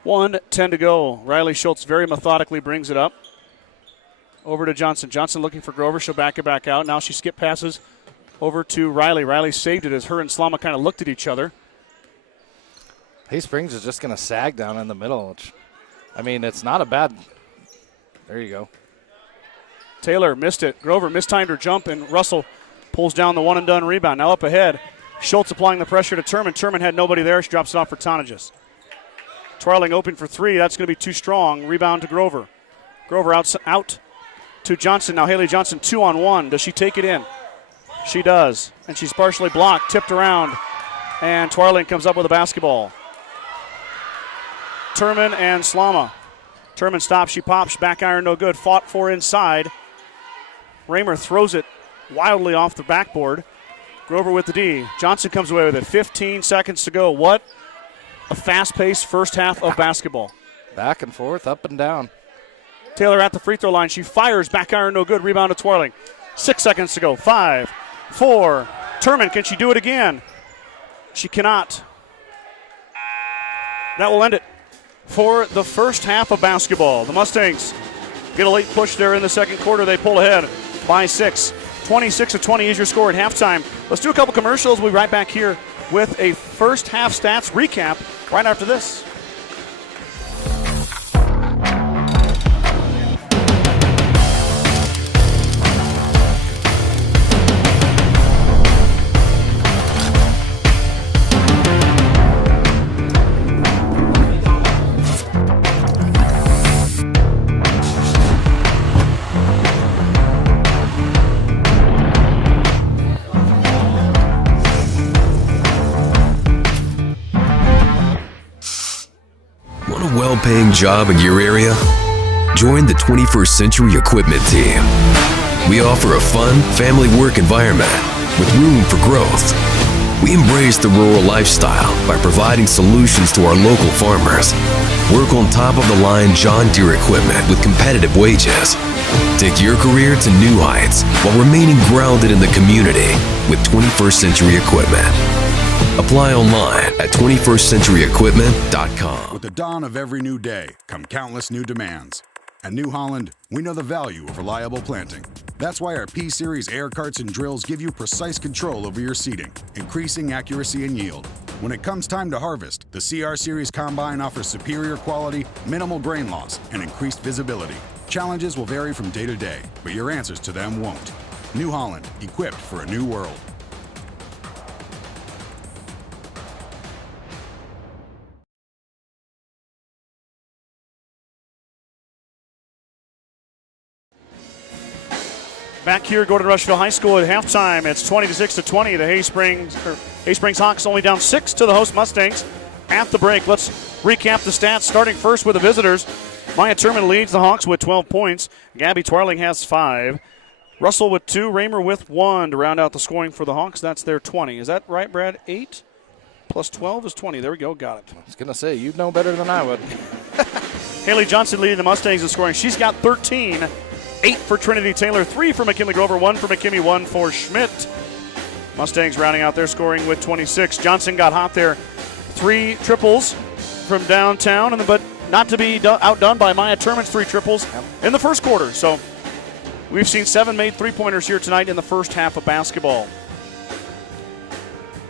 1:10 to go. Riley Schultz very methodically brings it up. Over to Johnson. Johnson looking for Grover. She'll back it back out. Now she skip passes over to Riley. Riley saved it as her and Slama kind of looked at each other. Hay Springs is just going to sag down in the middle. Which, I mean, it's not a bad. There you go. Taylor missed it. Grover mistimed her jump, and Russell pulls down the one-and-done rebound. Now up ahead. Schultz applying the pressure to Turman. Turman had nobody there. She drops it off for Tonagis. Twarling open for 3. That's going to be too strong. Rebound to Grover. Grover out to Johnson. Now Haley Johnson 2-on-1. Does she take it in? She does. And she's partially blocked, tipped around. And Twarling comes up with a basketball. Turman and Slama. Turman stops. She pops. Back iron no good. Fought for inside. Raymer throws it wildly off the backboard. Grover with the D. Johnson comes away with it. 15 seconds to go. What a fast-paced first half of basketball. Back and forth, up and down. Taylor at the free throw line. She fires. Back iron no good. Rebound to Twarling. 6 seconds to go. 5, 4. Turman, can she do it again? She cannot. That will end it for the first half of basketball. The Mustangs get a late push there in the second quarter. They pull ahead by 6. 26-20 is your score at halftime. Let's do a couple commercials. We'll be right back here with a first half stats recap right after this. Well-paying job in your area? Join the 21st Century Equipment team. We offer a fun, family work environment with room for growth. We embrace the rural lifestyle by providing solutions to our local farmers. Work on top-of-the-line John Deere equipment with competitive wages. Take your career to new heights while remaining grounded in the community with 21st Century Equipment. Apply online at 21stcenturyequipment.com. With the dawn of every new day come countless new demands. At New Holland, we know the value of reliable planting. That's why our P-Series air carts and drills give you precise control over your seeding, increasing accuracy and yield. When it comes time to harvest, the CR Series Combine offers superior quality, minimal grain loss, and increased visibility. Challenges will vary from day to day, but your answers to them won't. New Holland, equipped for a new world. Back here at Gordon-Rushville High School at halftime, it's 26-20. The Hay Springs Hawks only down 6 to the host Mustangs at the break. Let's recap the stats, starting first with the visitors. Maya Turman leads the Hawks with 12 points. Gabby Twarling has 5. Russell with 2. Raymer with 1 to round out the scoring for the Hawks. That's their 20. Is that right, Brad? 8 plus 12 is 20. There we go. Got it. I was going to say, you'd know better than I would. Haley Johnson leading the Mustangs in scoring. She's got 13. 8 for Trinity Taylor, 3 for McKinley Grover, 1 for McKinney, 1 for Schmidt. Mustangs rounding out their scoring with 26. Johnson got hot there. 3 triples from downtown, but not to be outdone by Maya Turman's 3 triples in the first quarter. So we've seen 7 made three-pointers here tonight in the first half of basketball.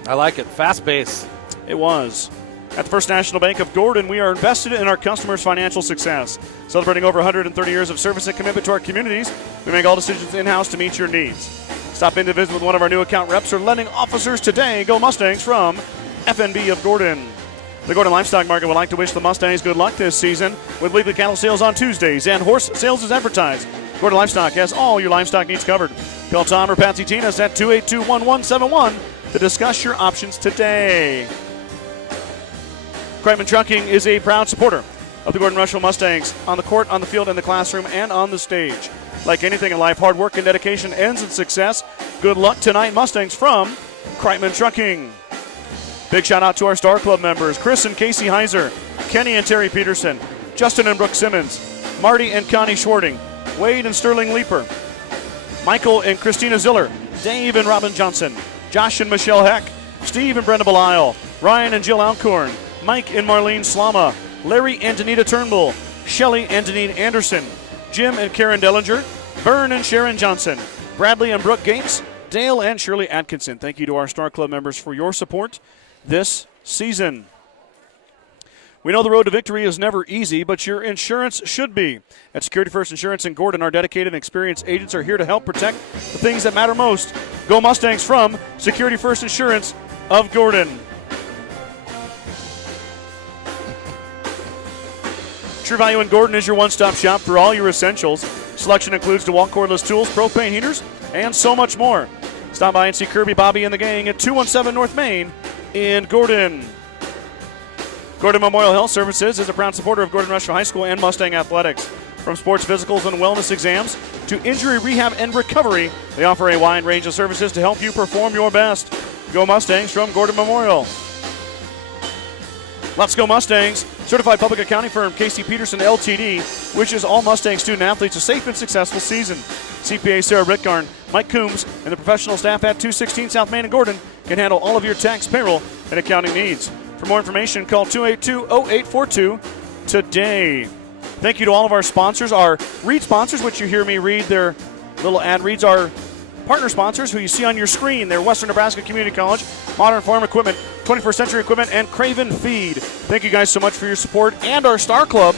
I like it. Fast pace. It was. At the First National Bank of Gordon, we are invested in our customers' financial success. Celebrating over 130 years of service and commitment to our communities, we make all decisions in-house to meet your needs. Stop in to visit with one of our new account reps or lending officers today. Go Mustangs from FNB of Gordon. The Gordon Livestock Market would like to wish the Mustangs good luck this season with weekly cattle sales on Tuesdays and horse sales as advertised. Gordon Livestock has all your livestock needs covered. Call Tom or Patsy Tinas at 282-1171 to discuss your options today. Kreitman Trucking is a proud supporter of the Gordon-Rushville Mustangs on the court, on the field, in the classroom, and on the stage. Like anything in life, hard work and dedication ends in success. Good luck tonight, Mustangs from Kreitman Trucking. Big shout out to our Star Club members, Chris and Casey Heiser, Kenny and Terry Peterson, Justin and Brooke Simmons, Marty and Connie Schwarting, Wade and Sterling Leeper, Michael and Christina Ziller, Dave and Robin Johnson, Josh and Michelle Heck, Steve and Brenda Belisle, Ryan and Jill Alcorn, Mike and Marlene Slama, Larry and Danita Turnbull, Shelly and Deneen Anderson, Jim and Karen Dellinger, Vern and Sharon Johnson, Bradley and Brooke Gates, Dale and Shirley Atkinson. Thank you to our Star Club members for your support this season. We know the road to victory is never easy, but your insurance should be. At Security First Insurance in Gordon, our dedicated and experienced agents are here to help protect the things that matter most. Go Mustangs from Security First Insurance of Gordon. True Value in Gordon is your one-stop shop for all your essentials. Selection includes DeWalt cordless tools, propane heaters, and so much more. Stop by and see Kirby, Bobby, and the gang at 217 North Main in Gordon. Gordon Memorial Health Services is a proud supporter of Gordon-Rushville High School and Mustang Athletics. From sports physicals and wellness exams to injury rehab and recovery, they offer a wide range of services to help you perform your best. Go Mustangs from Gordon Memorial. Let's Go Mustangs. Certified public accounting firm Casey Peterson LTD wishes all Mustang student athletes a safe and successful season. CPA Sarah Ritgarn, Mike Coombs, and the professional staff at 216 South Main in Gordon can handle all of your tax, payroll, and accounting needs. For more information, call 282-0842 today. Thank you to all of our sponsors, our read sponsors, which you hear me read their little ad reads, our partner sponsors who you see on your screen. They're Western Nebraska Community College, Modern Farm Equipment, 21st Century Equipment, and Craven Feed. Thank you guys so much for your support. And our Star Club,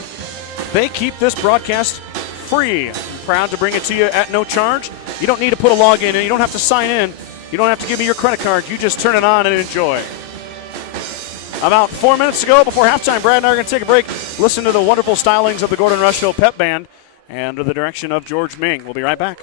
they keep this broadcast free. I'm proud to bring it to you at no charge. You don't need to put a login in. You don't have to sign in. You don't have to give me your credit card. You just turn it on and enjoy. About 4 minutes to go before halftime, Brad and I are going to take a break. Listen to the wonderful stylings of the Gordon-Rushville Pep Band and under the direction of George Ming. We'll be right back.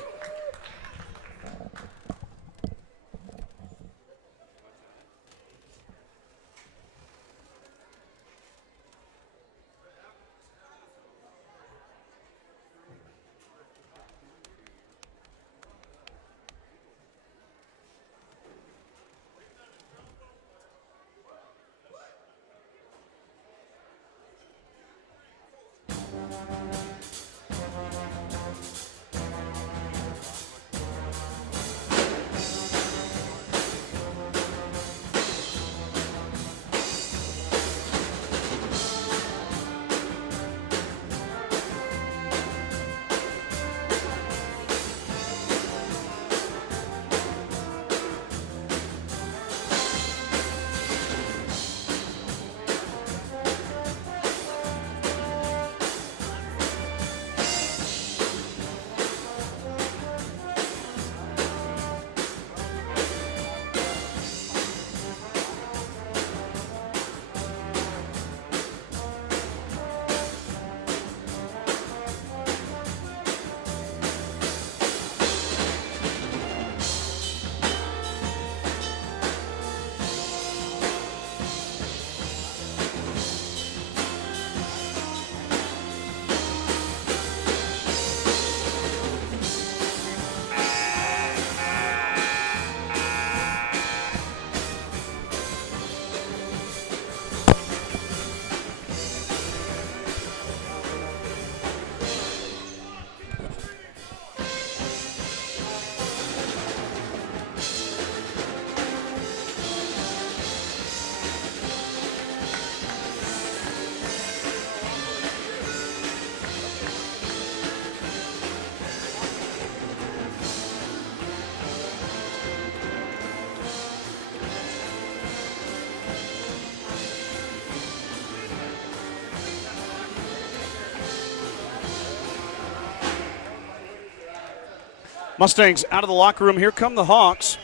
Mustangs out of the locker room. Here come the Hawks.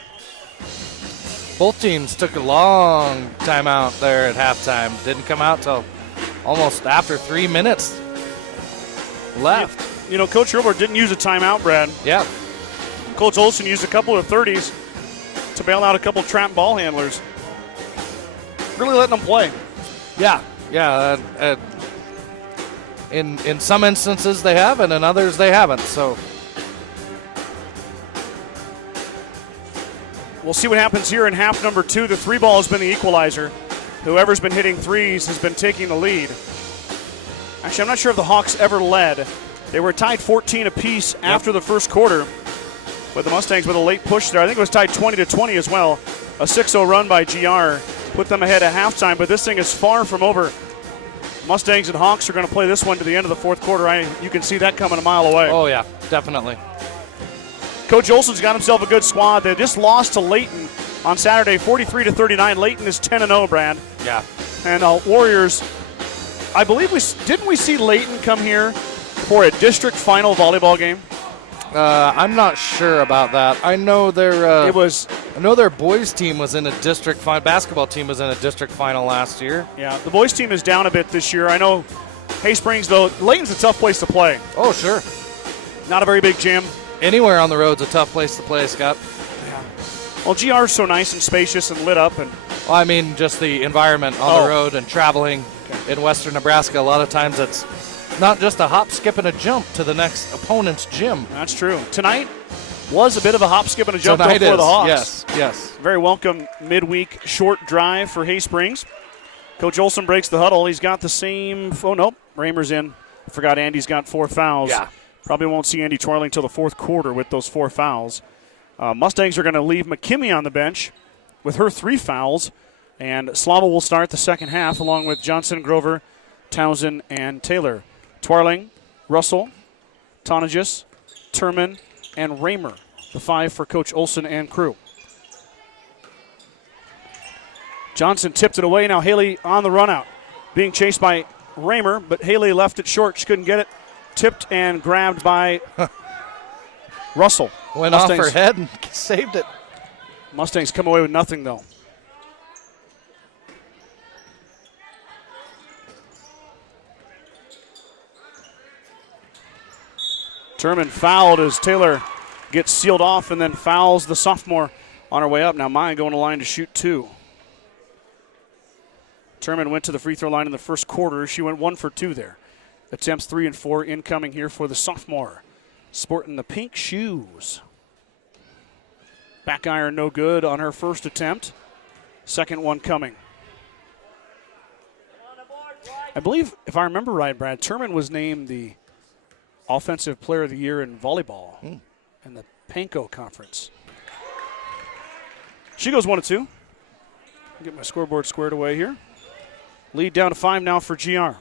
Both teams took a long time out there at halftime. Didn't come out till almost after 3 minutes left. You know, Coach Herbert didn't use a timeout, Brad. Yeah. Coach Olson used a couple of 30s to bail out a couple trap ball handlers. Really letting them play. Yeah. In some instances they have, and in others they haven't. So we'll see what happens here in half number 2. The 3 ball has been the equalizer. Whoever's been hitting threes has been taking the lead. Actually, I'm not sure if the Hawks ever led. They were tied 14 apiece after the first quarter, but the Mustangs with a late push there. I think it was tied 20-20 as well. A 6-0 run by GR put them ahead at halftime, but this thing is far from over. Mustangs and Hawks are going to play this one to the end of the fourth quarter. You can see that coming a mile away. Oh, yeah, definitely. Coach Olson's got himself a good squad. They just lost to Layton on Saturday, 43-39. Layton is 10-0, Brad. Yeah. And Warriors, I believe didn't we see Layton come here for a district final volleyball game? I'm not sure about that. I know their boys team was in a district basketball team was in a district final last year. Yeah, the boys team is down a bit this year. I know Hay Springs, though, Layton's a tough place to play. Oh, sure. Not a very big gym. Anywhere on the road's a tough place to play, Scott. Yeah. Well, GR's so nice and spacious and lit up. Well, I mean, just the environment on the road and traveling in western Nebraska. A lot of times it's not just a hop, skip, and a jump to the next opponent's gym. That's true. Tonight was a bit of a hop, skip, and a jump for the Hawks. Yes. Very welcome midweek short drive for Hay Springs. Coach Olson breaks the huddle. He's got the same. Oh, nope. Raymer's in. I forgot Andy's got 4 fouls. Yeah. Probably won't see Andy twirling until the fourth quarter with those 4 fouls. Mustangs are going to leave McKimmy on the bench with her 3 fouls. And Slava will start the second half along with Johnson, Grover, Townsend, and Taylor. Twarling, Russell, Tonagis, Turman, and Raymer, the 5 for Coach Olson and crew. Johnson tipped it away. Now Haley on the run out. Being chased by Raymer, but Haley left it short. She couldn't get it. Tipped and grabbed by Russell. Went Mustangs off her head and saved it. Mustangs come away with nothing, though. Turman fouled as Taylor gets sealed off and then fouls the sophomore on her way up. Now Maya going to line to shoot 2. Turman went to the free throw line in the first quarter. She went 1 for 2 there. Attempts 3 and 4 incoming here for the sophomore. Sporting the pink shoes. Back iron no good on her first attempt. Second one coming. I believe, if I remember right, Brad, Turman was named the Offensive Player of the Year in volleyball in the Panko Conference. She goes 1 and 2. Get my scoreboard squared away here. Lead down to 5 now for GR.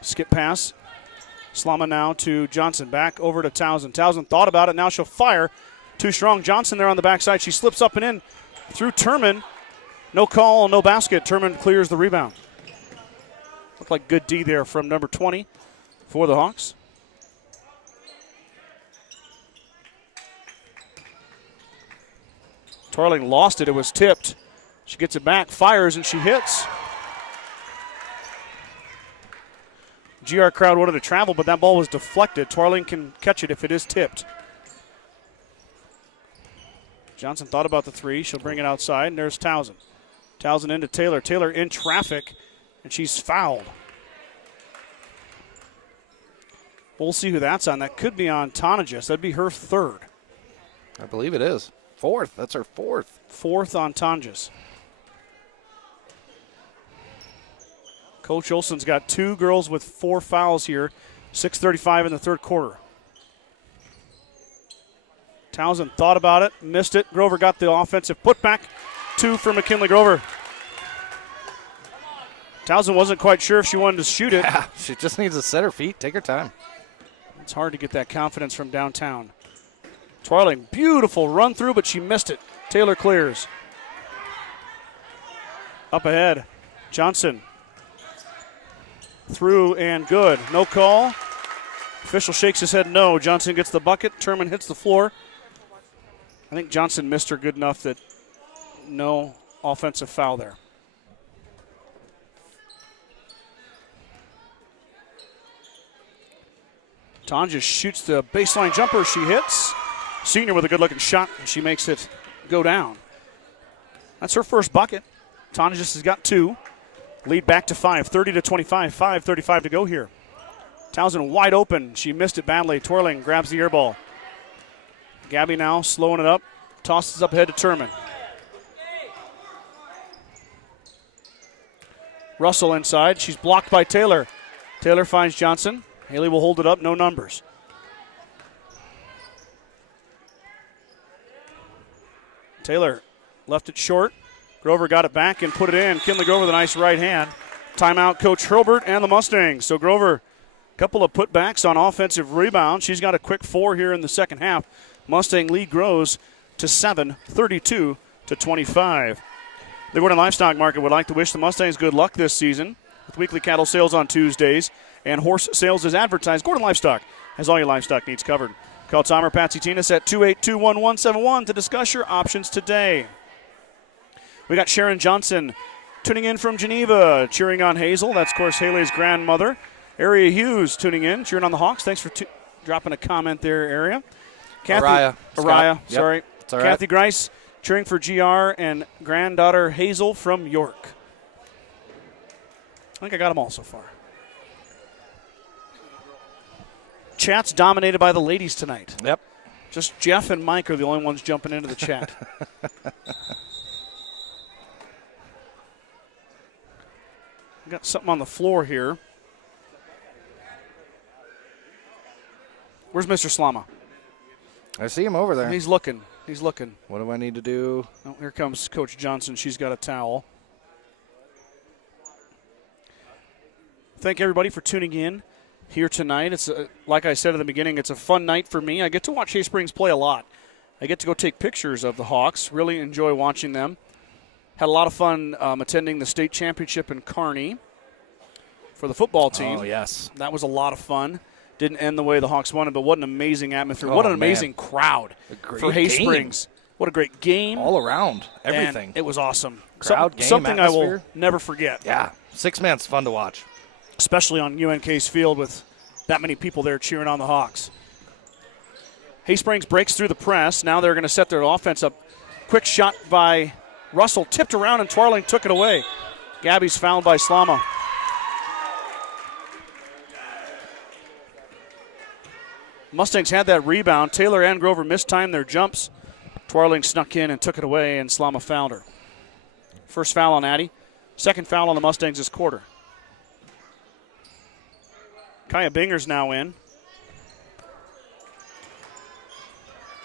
Skip pass. Slama now to Johnson. Back over to Townsend. Townsend thought about it. Now she'll fire. Too strong. Johnson there on the backside. She slips up and in through Turman. No call, no basket. Turman clears the rebound. Looked like good D there from number 20 for the Hawks. Tarling lost it. It was tipped. She gets it back, fires, and she hits. GR crowd wanted to travel, but that ball was deflected. Tarling can catch it if it is tipped. Johnson thought about the 3. She'll bring it outside, and there's Townsend. Townsend into Taylor. Taylor in traffic, and she's fouled. We'll see who that's on. That could be on Tonagis. That'd be her 3rd. I believe it is. 4th. That's her 4th. 4th on Tonagis. Coach Olson's got 2 girls with 4 fouls here. 6:35 in the third quarter. Townsend thought about it, missed it. Grover got the offensive putback. 2 for McKinley Grover. Townsend wasn't quite sure if she wanted to shoot it. Yeah, she just needs to set her feet, take her time. It's hard to get that confidence from downtown. Twarling, beautiful run through, but she missed it. Taylor clears. Up ahead, Johnson. Through and good. No call. Official shakes his head no. Johnson gets the bucket. Turman hits the floor. I think Johnson missed her good enough that no offensive foul there. Tanja shoots the baseline jumper. She hits. Senior with a good-looking shot, and she makes it go down. That's her first bucket. Tanja just has got 2. Lead back to 5, 30-25, 5:35 to go here. Townsend wide open. She missed it badly. Twirling, grabs the air ball. Gabby now slowing it up. Tosses up ahead to Turman. Russell inside. She's blocked by Taylor. Taylor finds Johnson. Haley will hold it up. No numbers. Taylor left it short. Grover got it back and put it in. Kinley Grover with a nice right hand. Timeout, Coach Hurlbert and the Mustangs. So Grover, a couple of putbacks on offensive rebounds. She's got a quick 4 here in the second half. Mustang lead grows to 7, 32-25. The Gordon Livestock Market would like to wish the Mustangs good luck this season with weekly cattle sales on Tuesdays and horse sales as advertised. Gordon Livestock has all your livestock needs covered. Call Tom or Patsy Tinas at 2821171 to discuss your options today. We got Sharon Johnson tuning in from Geneva, cheering on Hazel. That's, of course, Haley's grandmother. Aria Hughes tuning in, cheering on the Hawks. Thanks for dropping a comment there, Aria. Araya, sorry. Yep, it's all right. Kathy Grice cheering for GR and granddaughter Hazel from York. I think I got them all so far. Chat's dominated by the ladies tonight. Yep. Just Jeff and Mike are the only ones jumping into the chat. We got something on the floor here. Where's Mr. Slama? I see him over there. He's looking. He's looking. What do I need to do? Oh, here comes Coach Johnson. She's got a towel. Thank everybody for tuning in here tonight. It's like I said at the beginning, it's a fun night for me. I get to watch Hay Springs play a lot. I get to go take pictures of the Hawks. Really enjoy watching them. Had a lot of fun attending the state championship in Kearney for the football team. Oh, yes. That was a lot of fun. Didn't end the way the Hawks wanted, but what an amazing atmosphere. What an amazing crowd for Hay Springs. What a great game. All around. Everything. And it was awesome. Crowd, game, something atmosphere. I will never forget. Yeah. 6 man's fun to watch. Especially on UNK's field with that many people there cheering on the Hawks. Hay Springs breaks through the press. Now they're going to set their offense up. Quick shot by Russell. Tipped around and Twarling took it away. Gabby's fouled by Slama. Mustangs had that rebound. Taylor and Grover mistimed their jumps. Twarling snuck in and took it away, and Slama fouled her. First foul on Addie. Second foul on the Mustangs this quarter. Kaya Binger's now in.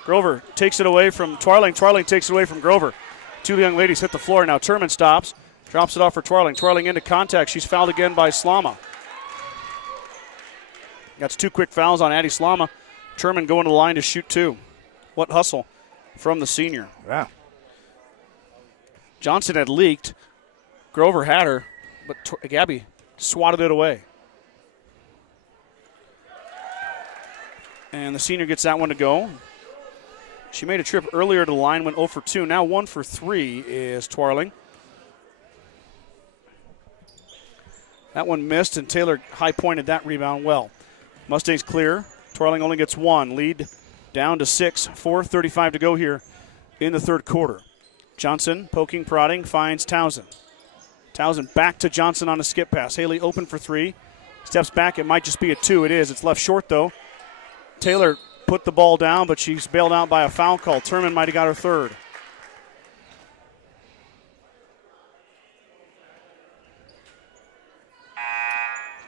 Grover takes it away from Twarling. Twarling takes it away from Grover. Two young ladies hit the floor. Now Turman stops. Drops it off for Twarling. Twarling into contact. She's fouled again by Slama. That's 2 quick fouls on Addie Slama. Turman going to the line to shoot 2. What hustle from the senior. Yeah. Johnson had leaked. Grover had her, but Gabby swatted it away. And the senior gets that one to go. She made a trip earlier to the line, went 0 for 2. Now 1 for 3 is Twarling. That one missed, and Taylor high-pointed that rebound well. Mustangs clear. Twarling only gets 1. Lead down to 6. 4:35 to go here in the third quarter. Johnson, poking, prodding, finds Townsend. Townsend back to Johnson on a skip pass. Haley open for 3. Steps back. It might just be a 2. It is. It's left short, though. Taylor put the ball down, but she's bailed out by a foul call. Turman might have got her third.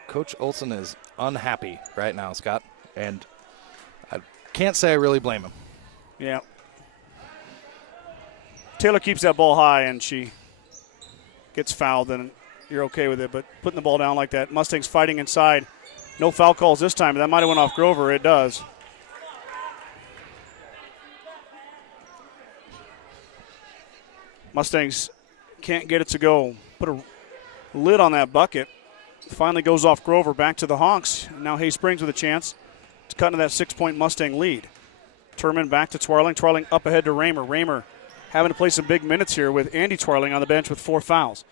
Coach Olson is unhappy right now, Scott, and I can't say I really blame him. Yeah. Taylor keeps that ball high, and she gets fouled, and you're okay with it. But putting the ball down like that, Mustangs fighting inside. No foul calls this time. That might have went off Grover. It does. Mustangs can't get it to go. Put a lid on that bucket. Finally goes off Grover. Back to the Hawks. Now Hay Springs with a chance to cut into that 6-point Mustang lead. Turman back to Twarling. Twarling up ahead to Raymer. Raymer having to play some big minutes here with Andy Twarling on the bench with 4 fouls.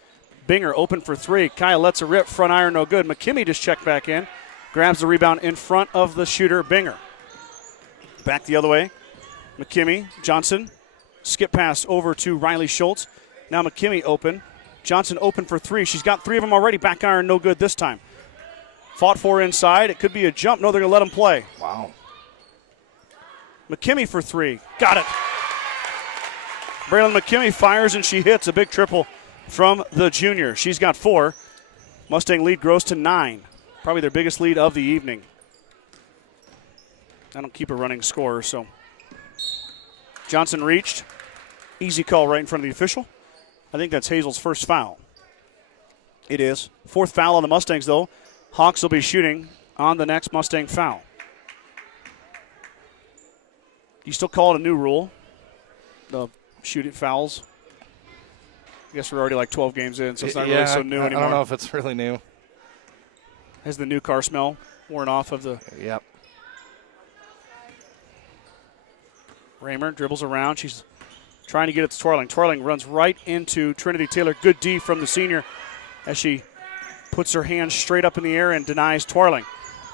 Binger open for 3. Kyle lets it rip. Front iron no good. McKimmey just checked back in. Grabs the rebound in front of the shooter, Binger. Back the other way. McKimmey, Johnson. Skip pass over to Riley Schultz. Now McKimmey open. Johnson open for 3. She's got 3 of them already. Back iron no good this time. Fought for inside. It could be a jump. No, they're going to let him play. Wow. McKimmey for 3. Got it. Braylon McKimmey fires and she hits a big triple from the junior. She's got 4. Mustang lead grows to 9. Probably their biggest lead of the evening. I don't keep a running score, so. Johnson reached. Easy call right in front of the official. I think that's Hazel's first foul. It is. 4th foul on the Mustangs, though. Hawks will be shooting on the next Mustang foul. You still call it a new rule, the shooting fouls? I guess we're already like 12 games in, so it's not really so new anymore. I don't know if it's really new. Has the new car smell worn off of the... Yep. Raymer dribbles around. She's trying to get it to Twarling. Twarling runs right into Trinity Taylor. Good D from the senior as she puts her hand straight up in the air and denies Twarling.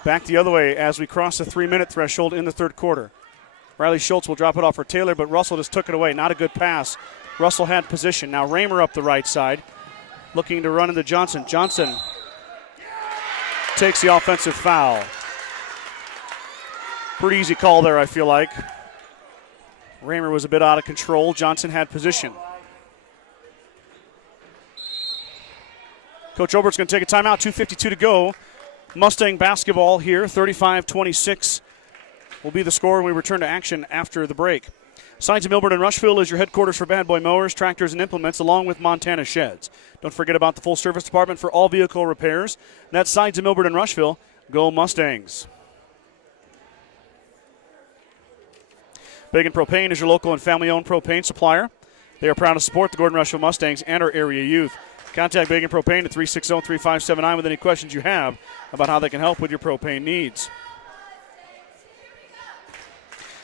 Back the other way as we cross the 3-minute threshold in the third quarter. Riley Schultz will drop it off for Taylor, but Russell just took it away. Not a good pass. Russell had position. Now Raymer up the right side, looking to run into Johnson. Johnson takes the offensive foul. Pretty easy call there, I feel like. Raymer was a bit out of control. Johnson had position. Coach Obert's going to take a timeout. 2:52 to go. Mustang basketball here, 35-26 will be the score when we return to action after the break. Sides of Milburn and Rushville is your headquarters for Bad Boy Mowers, Tractors, and Implements, along with Montana Sheds. Don't forget about the full service department for all vehicle repairs. That's Sides of Milburn and Rushville. Go Mustangs. Bacon Propane is your local and family-owned propane supplier. They are proud to support the Gordon-Rushville Mustangs and our area youth. Contact Bacon Propane at 360-3579 with any questions you have about how they can help with your propane needs.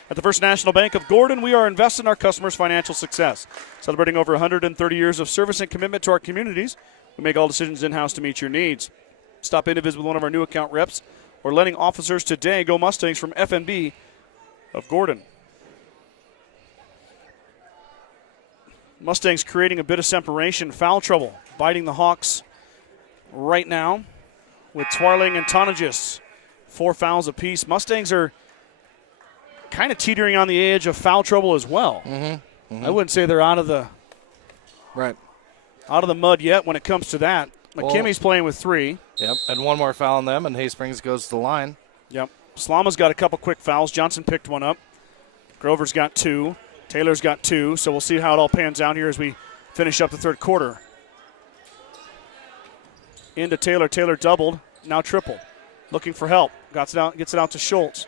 At the First National Bank of Gordon, we are invested in our customers' financial success. Celebrating over 130 years of service and commitment to our communities, we make all decisions in-house to meet your needs. Stop in to visit with one of our new account reps or lending officers today. Go Mustangs from FNB of Gordon. Mustangs creating a bit of separation. Foul trouble biting the Hawks right now with Twarling and Tonagis. 4 fouls apiece. Mustangs are kind of teetering on the edge of foul trouble as well. I wouldn't say they're out of the mud yet when it comes to that. McKimmy's playing with 3. Yep, and 1 more foul on them, and Haysprings goes to the line. Yep. Slama's got a couple quick fouls. Johnson picked one up. Grover's got 2. Taylor's got 2, so we'll see how it all pans out here as we finish up the third quarter. Into Taylor. Taylor doubled, now triple. Looking for help. Gets it out to Schultz.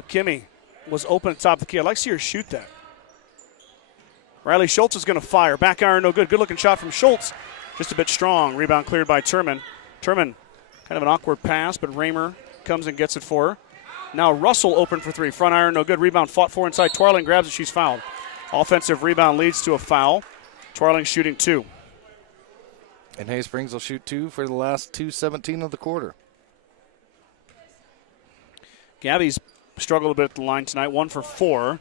McKimmey was open at the top of the key. I'd like to see her shoot that. Riley Schultz is going to fire. Back iron, no good. Good looking shot from Schultz. Just a bit strong. Rebound cleared by Turman. Turman, kind of an awkward pass, but Raymer comes and gets it for her. Now Russell open for 3. Front iron, no good. Rebound fought for inside. Twarling grabs it. She's fouled. Offensive rebound leads to a foul. Twarling shooting 2. And Haysprings will shoot 2 for the last 2:17 of the quarter. Gabby's struggled a bit at the line tonight. 1 for 4.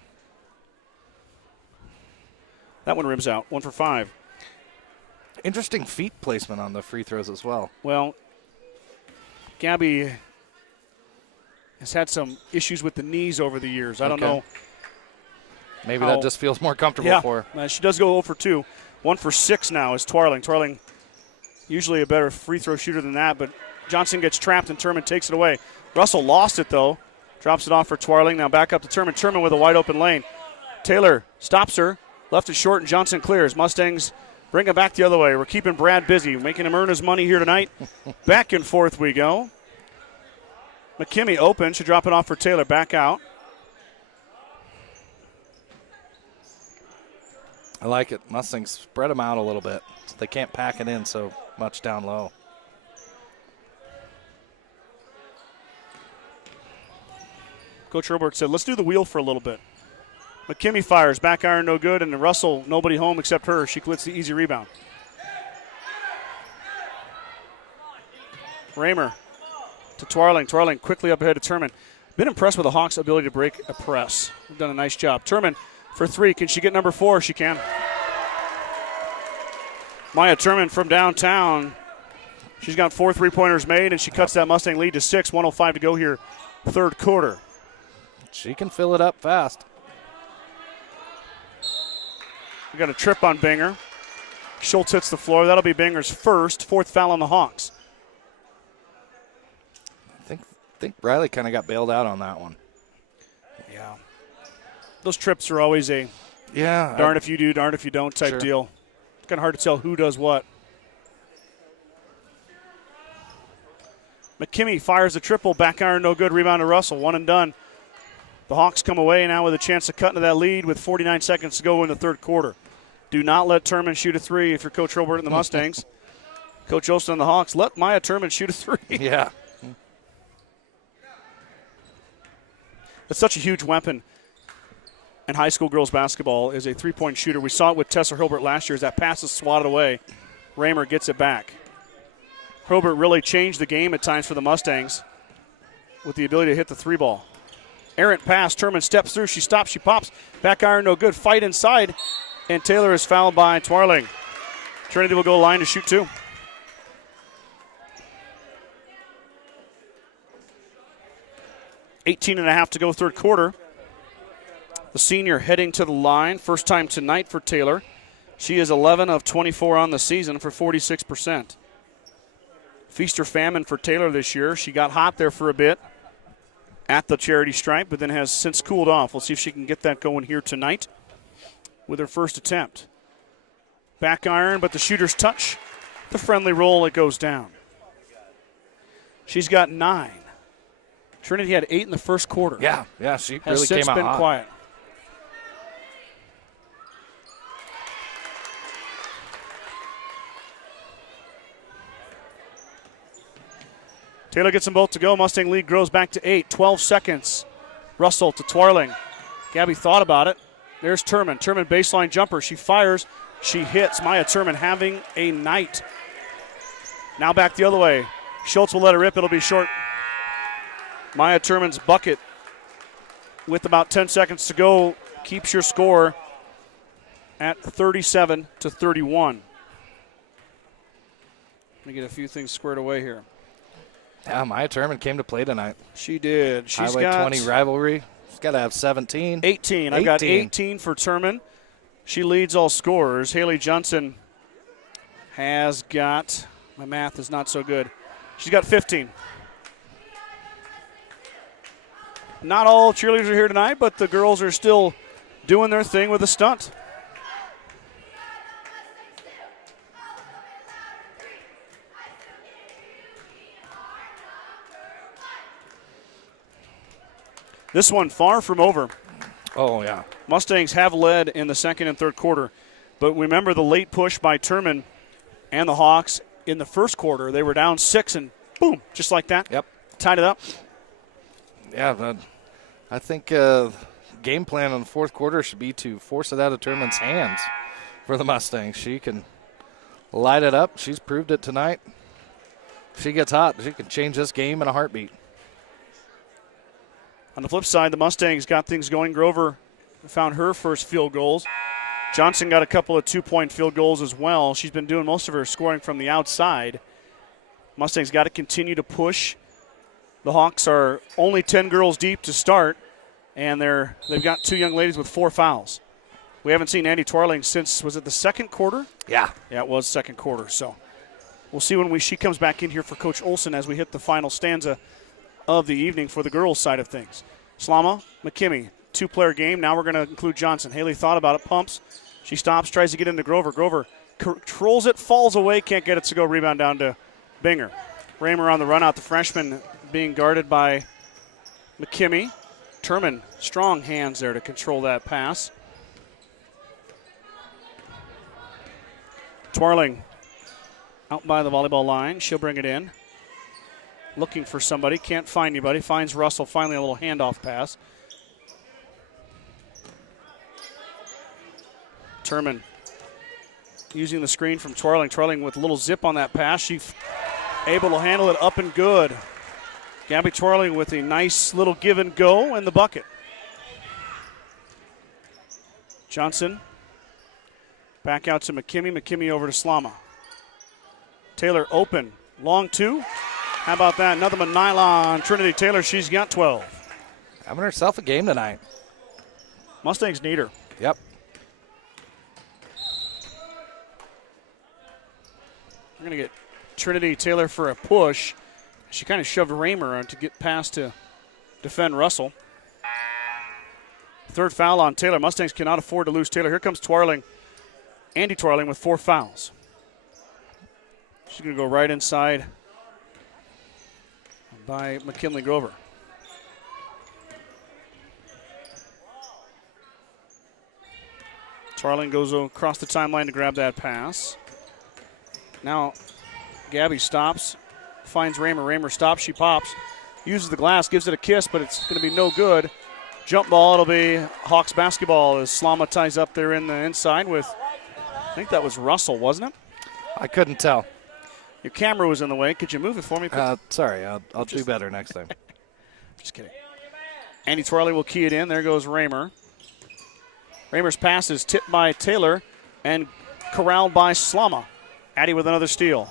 That one rims out. 1 for 5. Interesting feet placement on the free throws as well. Well, Gabby has had some issues with the knees over the years. I don't know. Maybe that just feels more comfortable for her. She does go 0 for 2. 1 for 6 now is Twarling. Twarling usually a better free throw shooter than that, but Johnson gets trapped and Turman takes it away. Russell lost it, though. Drops it off for Twarling. Now back up to Turman. Turman with a wide open lane. Taylor stops her. Left it short, and Johnson clears. Mustangs bring it back the other way. We're keeping Brad busy, making him earn his money here tonight. Back and forth we go. McKimmey open. Should drop it off for Taylor. Back out. I like it. Mustangs spread them out a little bit so they can't pack it in so much down low. Coach Herbert said, let's do the wheel for a little bit. McKimmie fires, back iron no good, and Russell, nobody home except her. She gets the easy rebound. Raymer to Twarling. Twarling quickly up ahead to Turman. Been impressed with the Hawks' ability to break a press. They've done a nice job. Turman for 3. Can she get number 4? She can. Maya Turman from downtown. She's got 4 3-pointers made, and she cuts that Mustang lead to 6. 1:05 to go here, third quarter. She can fill it up fast. We got a trip on Binger. Schultz hits the floor. That'll be Binger's first, 4th foul on the Hawks. I think Riley kind of got bailed out on that one. Yeah. Those trips are always a darn if you do, darn if you don't type deal. It's kind of hard to tell who does what. McKimmie fires a triple. Back iron no good. Rebound to Russell. One and done. The Hawks come away now with a chance to cut into that lead with 49 seconds to go in the third quarter. Do not let Turman shoot a 3 if you're Coach Robert and the Mustangs. Coach Olsen and the Hawks, let Maya Turman shoot a 3. Yeah. It's such a huge weapon in high school girls basketball is a 3-point shooter. We saw it with Tessa Hilbert last year as that pass is swatted away. Raymer gets it back. Hilbert really changed the game at times for the Mustangs with the ability to hit the 3 ball. Errant pass. Turman steps through. She stops. She pops. Back iron no good. Fight inside. And Taylor is fouled by Twarling. Trinity will go line to shoot 2. $18.5 to go third quarter. The senior heading to the line. First time tonight for Taylor. She is 11 of 24 on the season for 46%. Feast or famine for Taylor this year. She got hot there for a bit at the charity stripe, but then has since cooled off. We'll see if she can get that going here tonight with her first attempt. Back iron, but the shooter's touch. The friendly roll, it goes down. She's got 9. Trinity had 8 in the first quarter. Yeah, she has really since came out been hot. quiet. Taylor gets them both to go. Mustang lead grows back to 8. 12 seconds. Russell to Twarling. Gabby thought about it. There's Turman. Turman baseline jumper. She fires. She hits. Maya Turman having a night. Now back the other way. Schultz will let her rip. It'll be short. Maya Turman's bucket with about 10 seconds to go keeps your score at 37-31. Let me get a few things squared away here. Yeah, Maya Turman came to play tonight. She did. She's Highway got 20 rivalry. She's got to have 17. 18. I got 18 for Turman. She leads all scorers. Haley Johnson has got, my math is not so good. She's got 15. Not all cheerleaders are here tonight, but the girls are still doing their thing with a stunt. This one far from over. Oh, yeah. Mustangs have led in the second and third quarter, but remember the late push by Turman and the Hawks in the first quarter. They were down 6 and boom, just like that. Yep. Tied it up. Yeah, but I think game plan in the fourth quarter should be to force it out of Turman's hands for the Mustangs. She can light it up. She's proved it tonight. If she gets hot, she can change this game in a heartbeat. On the flip side, the Mustangs got things going. Grover found her first field goals. Johnson got a couple of 2-point field goals as well. She's been doing most of her scoring from the outside. Mustangs got to continue to push. The Hawks are only 10 girls deep to start, and they've got 2 young ladies with 4 fouls. We haven't seen Andy Twarling since, was it the second quarter? Yeah. Yeah, it was second quarter. So we'll see when she comes back in here for Coach Olsen as we hit the final stanza of the evening for the girls' side of things. Slama, McKimmie, 2-player game. Now we're going to include Johnson. Haley thought about it, pumps. She stops, tries to get into Grover. Grover controls it, falls away, can't get it to go. Rebound down to Binger. Raymer on the run out. The freshman being guarded by McKimmie. Turman, strong hands there to control that pass. Twarling out by the volleyball line. She'll bring it in. looking for somebody. Can't find anybody. Finds Russell. Finally a little handoff pass. Turman using the screen from Twirling. Twirling with a little zip on that pass. She's able to handle it up and good. Gabby Twirling with a nice little give and go in the bucket. Johnson back out to McKimmie. McKimmie over to Slama. Taylor open. Long two. How about that? Nothing but nylon. Trinity Taylor, she's got 12. Having herself a game tonight. Mustangs need her. Yep. We're going to get Trinity Taylor for a push. She kind of shoved Raymer to get past to defend Russell. Third foul on Taylor. Mustangs cannot afford to lose Taylor. Here comes Twirling. Andy Twirling with 4 fouls. She's going to go right inside by McKinley Grover. Twirling goes across the timeline to grab that pass. Now Gabby stops, finds Raymer. Raymer stops, she pops, uses the glass, gives it a kiss, but it's going to be no good. Jump ball, it'll be Hawks basketball as Slama ties up there in the inside with, I think that was Russell, wasn't it? I couldn't tell. Your camera was in the way. Could you move it for me? Sorry, I'll do better next time. Just kidding. Andy Twirling will key it in. There goes Raymer. Raymer's pass is tipped by Taylor and corralled by Slama. Addy with another steal.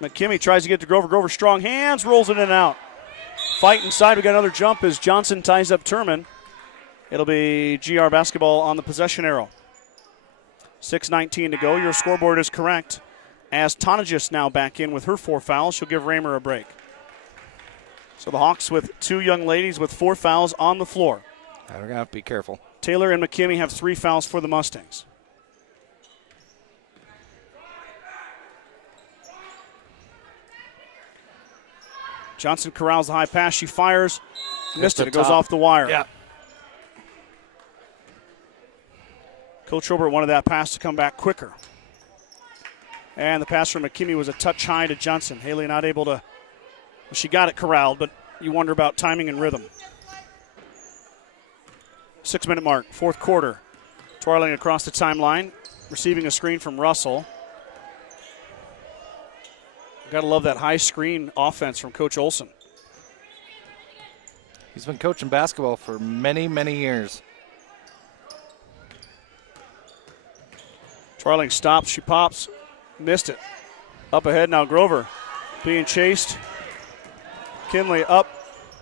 McKimmie tries to get to Grover. Grover strong hands, rolls it in and out. Fight inside. We got another jump as Johnson ties up Turman. It'll be GR basketball on the possession arrow. 6:19 to go. Your scoreboard is correct. As Tonagis now back in with her 4 fouls, she'll give Raymer a break. So the Hawks with 2 young ladies with 4 fouls on the floor. We're going to have to be careful. Taylor and McKimmie have 3 fouls for the Mustangs. Johnson corrals the high pass. She fires. Missed it. It goes off the wire. Yeah. Coach Robert wanted that pass to come back quicker. And the pass from McKimmie was a touch high to Johnson. Haley not able to, well, she got it corralled, but you wonder about timing and rhythm. 6-minute mark, 4th quarter. Twirling across the timeline, receiving a screen from Russell. Got to love that high screen offense from Coach Olson. He's been coaching basketball for many, many years. Twirling stops, she pops, missed it. Up ahead now, Grover being chased. Kinley up,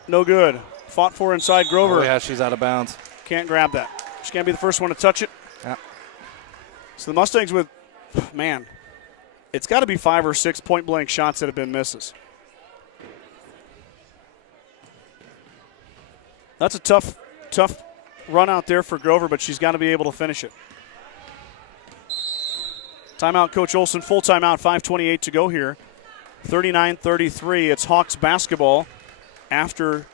no good. Fought for inside Grover. Oh, yeah, she's out of bounds. Can't grab that. She can't be the first one to touch it. Yeah. So the Mustangs with, man, it's got to be 5 or 6 point-blank shots that have been misses. That's a tough run out there for Grover, but she's got to be able to finish it. Timeout, Coach Olson. Full timeout, 5:28 to go here. 39-33. It's Hawks basketball after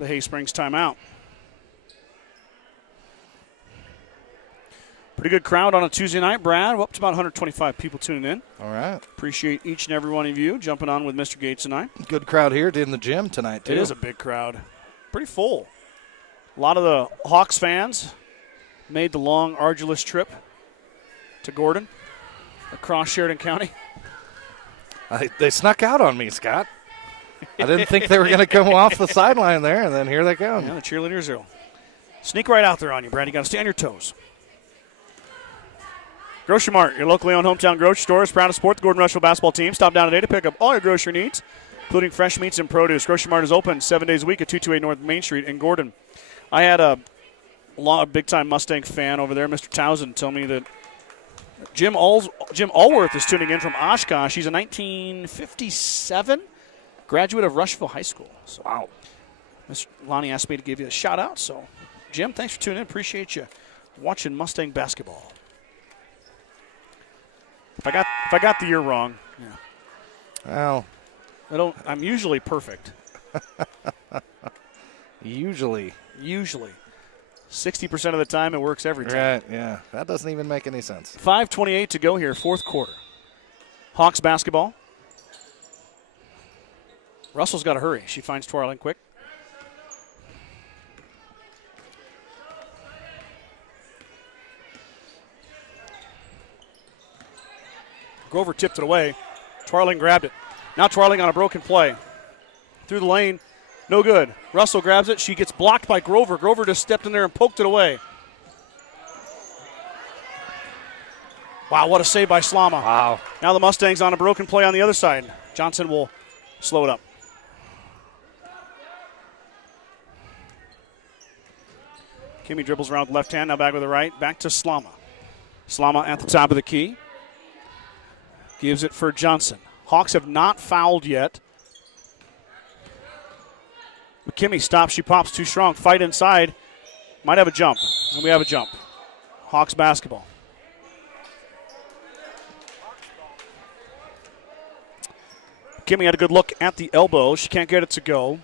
the Hay Springs timeout. Pretty good crowd on a Tuesday night, Brad. Up to about 125 people tuning in. All right. Appreciate each and every one of you jumping on with Mr. Gates tonight. Good crowd here in the gym tonight, too. It is a big crowd. Pretty full. A lot of the Hawks fans made the long, arduous trip to Gordon across Sheridan County. They snuck out on me, Scott. I didn't think they were going to come off the sideline there, and then here they come. Yeah, the cheerleaders will sneak right out there on you, Brad. You got to stay on your toes. Grocery Mart, your locally owned hometown grocery store, is proud to support the Gordon-Rushville basketball team. Stop down today to pick up all your grocery needs, including fresh meats and produce. Grocery Mart is open 7 days a week at 228 North Main Street in Gordon. I had a big-time Mustang fan over there, Mr. Townsend, tell me that Jim Allworth is tuning in from Oshkosh. He's a 1957 graduate of Rushville High School. So, wow. Mr. Lonnie asked me to give you a shout-out. So, Jim, thanks for tuning in. Appreciate you watching Mustang basketball. If I got the year wrong, yeah. Well, I'm usually perfect. Usually. 60% of the time, it works every time. Right, yeah. That doesn't even make any sense. 5:28 to go here, 4th quarter. Hawks basketball. Russell's got to hurry. She finds Twarling quick. Grover tipped it away. Twarling grabbed it. Now Twarling on a broken play. Through the lane. No good. Russell grabs it. She gets blocked by Grover. Grover just stepped in there and poked it away. Wow, what a save by Slama. Wow. Now the Mustangs on a broken play on the other side. Johnson will slow it up. Kimmy dribbles around with left hand, now back with the right. Back to Slama. Slama at the top of the key. Gives it for Johnson. Hawks have not fouled yet. McKimmie stops. She pops too strong. Fight inside. Might have a jump. And we have a jump. Hawks basketball. McKimmie had a good look at the elbow. She can't get it to go.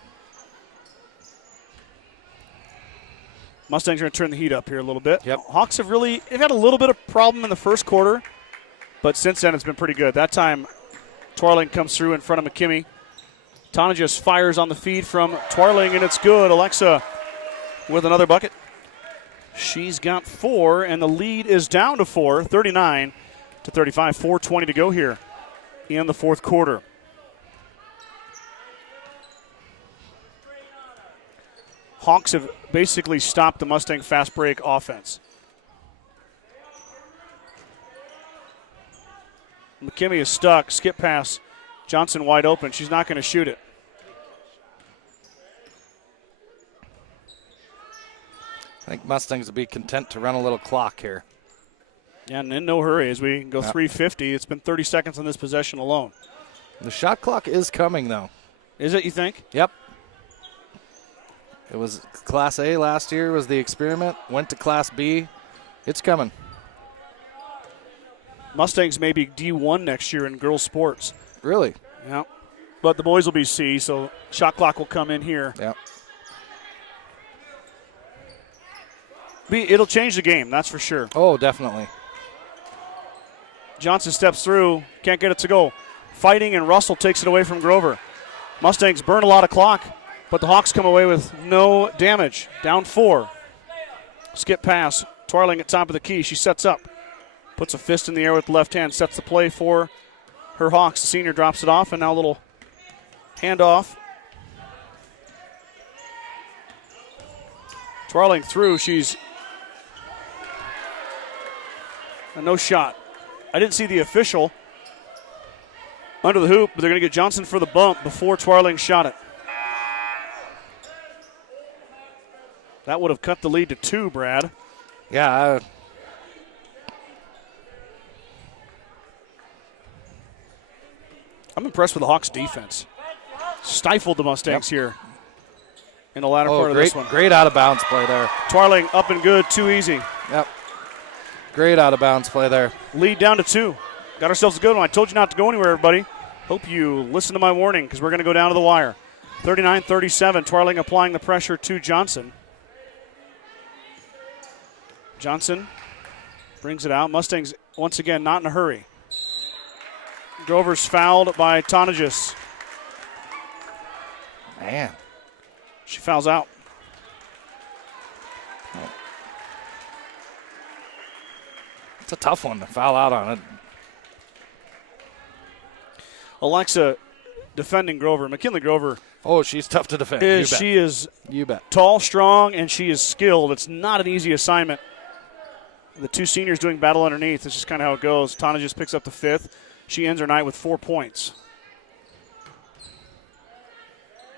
Mustangs are going to turn the heat up here a little bit. Yep. Hawks have they've had a little bit of problem in the first quarter, but since then it's been pretty good. That time, Twarling comes through in front of McKimmie. Tana just fires on the feed from Twarling, and it's good. Alexa with another bucket. She's got 4, and the lead is down to 4, 39-35. 4:20 to go here in the fourth quarter. Hawks have basically stopped the Mustang fast break offense. McKimmie is stuck. Skip pass. Johnson wide open. She's not going to shoot it. I think Mustangs will be content to run a little clock here. Yeah, and in no hurry as we go 3:50. It's been 30 seconds on this possession alone. The shot clock is coming, though. Is it, you think? Yep. It was Class A last year was the experiment. Went to Class B. It's coming. Mustangs may be D1 next year in girls sports. Really? Yeah. But the boys will be C, so shot clock will come in here. Yeah. It'll change the game, that's for sure. Oh, definitely. Johnson steps through, can't get it to go. Fighting, and Russell takes it away from Grover. Mustangs burn a lot of clock, but the Hawks come away with no damage. Down 4. Skip pass. Twarling at top of the key. She sets up. Puts a fist in the air with the left hand. Sets the play for her Hawks. The senior drops it off, and now a little handoff. Twarling through. She's no shot. I didn't see the official under the hoop, but they're going to get Johnson for the bump before Twarling shot it. That would have cut the lead to 2, Brad. Yeah. I'm impressed with the Hawks' defense. Stifled the Mustangs here in the latter part of this one. Great out-of-bounds play there. Twarling up and good, too easy. Yep. Great out-of-bounds play there. Lead down to 2. Got ourselves a good one. I told you not to go anywhere, everybody. Hope you listen to my warning because we're going to go down to the wire. 39-37, Twarling applying the pressure to Johnson. Johnson brings it out. Mustangs, once again, not in a hurry. Grover's fouled by Tonagis. Man. She fouls out. It's a tough one to foul out on it. Alexa defending Grover. McKinley Grover. Oh, she's tough to defend. She is You bet. tall, strong, and she is skilled. It's not an easy assignment. The 2 seniors doing battle underneath. This is kind of how it goes. Tana just picks up the 5th. She ends her night with 4 points.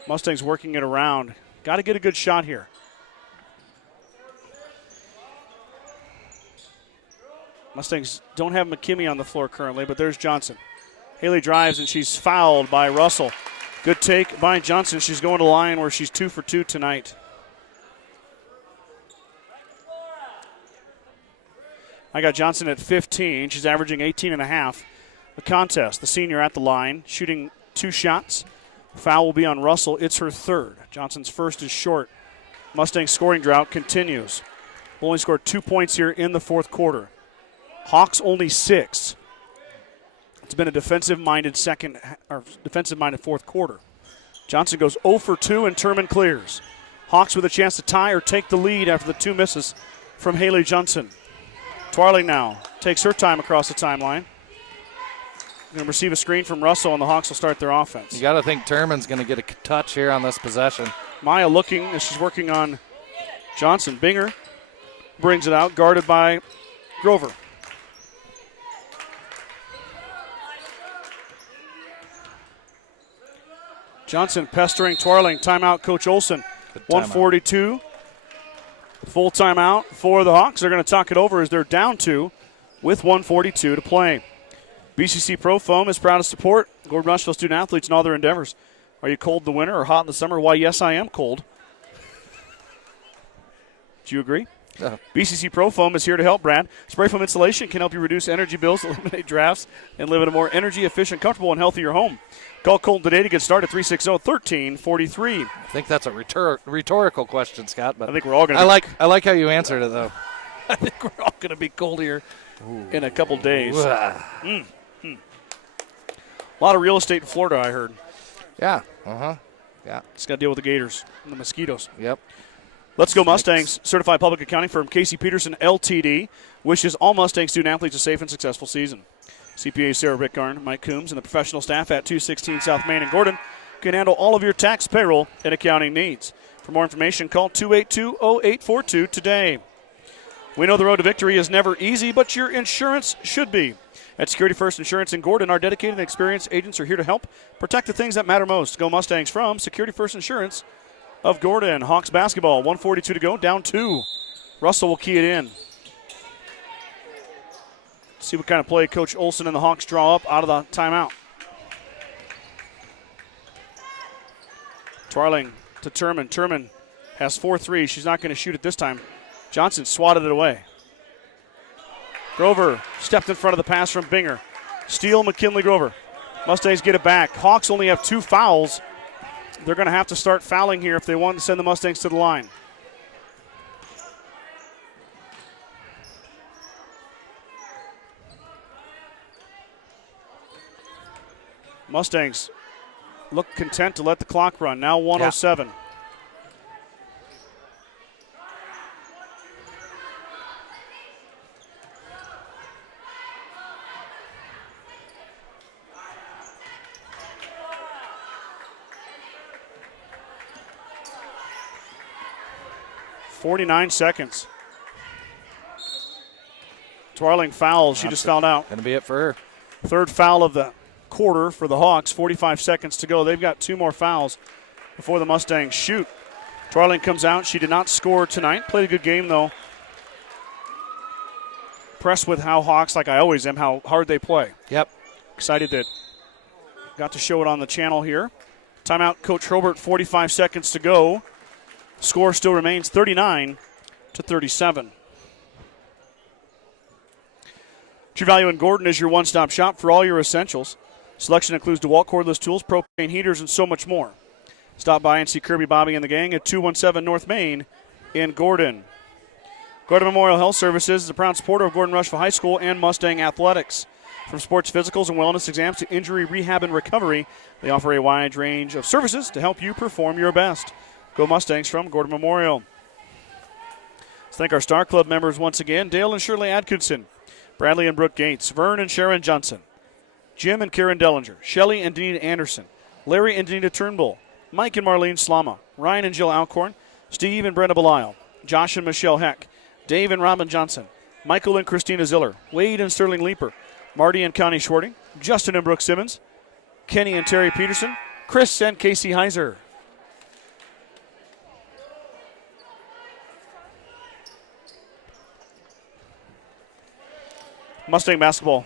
Mustangs working it around. Got to get a good shot here. Mustangs don't have McKimmie on the floor currently, but there's Johnson. Haley drives, and she's fouled by Russell. Good take by Johnson. She's going to the line where she's 2 for 2 tonight. I got Johnson at 15. She's averaging 18.5. The contest, the senior at the line, shooting 2 shots. Foul will be on Russell. It's her 3rd. Johnson's first is short. Mustang's scoring drought continues. Only scored 2 points here in the fourth quarter. Hawks only 6. It's been a defensive-minded fourth quarter. Johnson goes 0 for 2 and Turman clears. Hawks with a chance to tie or take the lead after the 2 misses from Haley Johnson. Twarling now takes her time across the timeline. Going to receive a screen from Russell, and the Hawks will start their offense. You got to think Turman's going to get a touch here on this possession. Maya looking as she's working on Johnson. Binger brings it out, guarded by Grover. Johnson pestering Twarling. Timeout, Coach Olson. 142. Full timeout for the Hawks. They're going to talk it over as they're down 2 with 142 to play. BCC Pro Foam is proud to support Gordon-Rushville student athletes in all their endeavors. Are you cold in the winter or hot in the summer? Why, yes, I am cold. Do you agree? BCC Pro Foam is here to help, Brad. Spray foam installation can help you reduce energy bills, eliminate drafts, and live in a more energy-efficient, comfortable, and healthier home. Call Colton today to get started at 360-1343. I think that's a rhetorical question, Scott. But I think we're all going to I like how you answered it, though. I think we're all going to be cold here in a couple days. A lot of real estate in Florida, I heard. Yeah. Yeah. Just got to deal with the Gators and the mosquitoes. Yep. Let's go Mustangs. Certified public accounting firm Casey Peterson, LTD, wishes all Mustang student athletes a safe and successful season. CPA Sarah Rickgarn, Mike Coombs, and the professional staff at 216 South Main and Gordon can handle all of your tax, payroll, and accounting needs. For more information, call 282-0842 today. We know the road to victory is never easy, but your insurance should be. At Security First Insurance in Gordon, our dedicated and experienced agents are here to help protect the things that matter most. Go Mustangs from Security First Insurance of Gordon. Hawks basketball, 142 to go, down 2. Russell will key it in. See what kind of play Coach Olson and the Hawks draw up out of the timeout. Twarling to Turman. Turman has 4 threes. She's not going to shoot it this time. Johnson swatted it away. Grover stepped in front of the pass from Binger. Steal, McKinley Grover. Mustangs get it back. Hawks only have 2 fouls. They're going to have to start fouling here if they want to send the Mustangs to the line. Mustangs look content to let the clock run. Now 107. Yeah. .49 seconds. Twarling fouls. She just fouled out. Going to be it for her. Third foul of the quarter for the Hawks. 45 seconds to go. They've got 2 more fouls before the Mustangs shoot. Twarling comes out. She did not score tonight. Played a good game, though. Impressed with how Hawks, like I always am, how hard they play. Yep. Excited that got to show it on the channel here. Timeout, Coach Hobart, 45 seconds to go. Score still remains 39 to 37. True Value in Gordon is your one-stop shop for all your essentials. Selection includes DeWalt cordless tools, propane heaters, and so much more. Stop by and see Kirby, Bobby, and the gang at 217 North Main in Gordon. Gordon Memorial Health Services is a proud supporter of Gordon-Rushville High School and Mustang Athletics. From sports physicals and wellness exams to injury rehab and recovery, they offer a wide range of services to help you perform your best. Go Mustangs from Gordon Memorial. Let's thank our Star Club members once again. Dale and Shirley Atkinson, Bradley and Brooke Gates, Vern and Sharon Johnson, Jim and Karen Dellinger, Shelley and Danita Anderson, Larry and Danita Turnbull, Mike and Marlene Slama, Ryan and Jill Alcorn, Steve and Brenda Belisle, Josh and Michelle Heck, Dave and Robin Johnson, Michael and Christina Ziller, Wade and Sterling Leeper, Marty and Connie Schwarting, Justin and Brooke Simmons, Kenny and Terry Peterson, Chris and Casey Heiser. Mustang basketball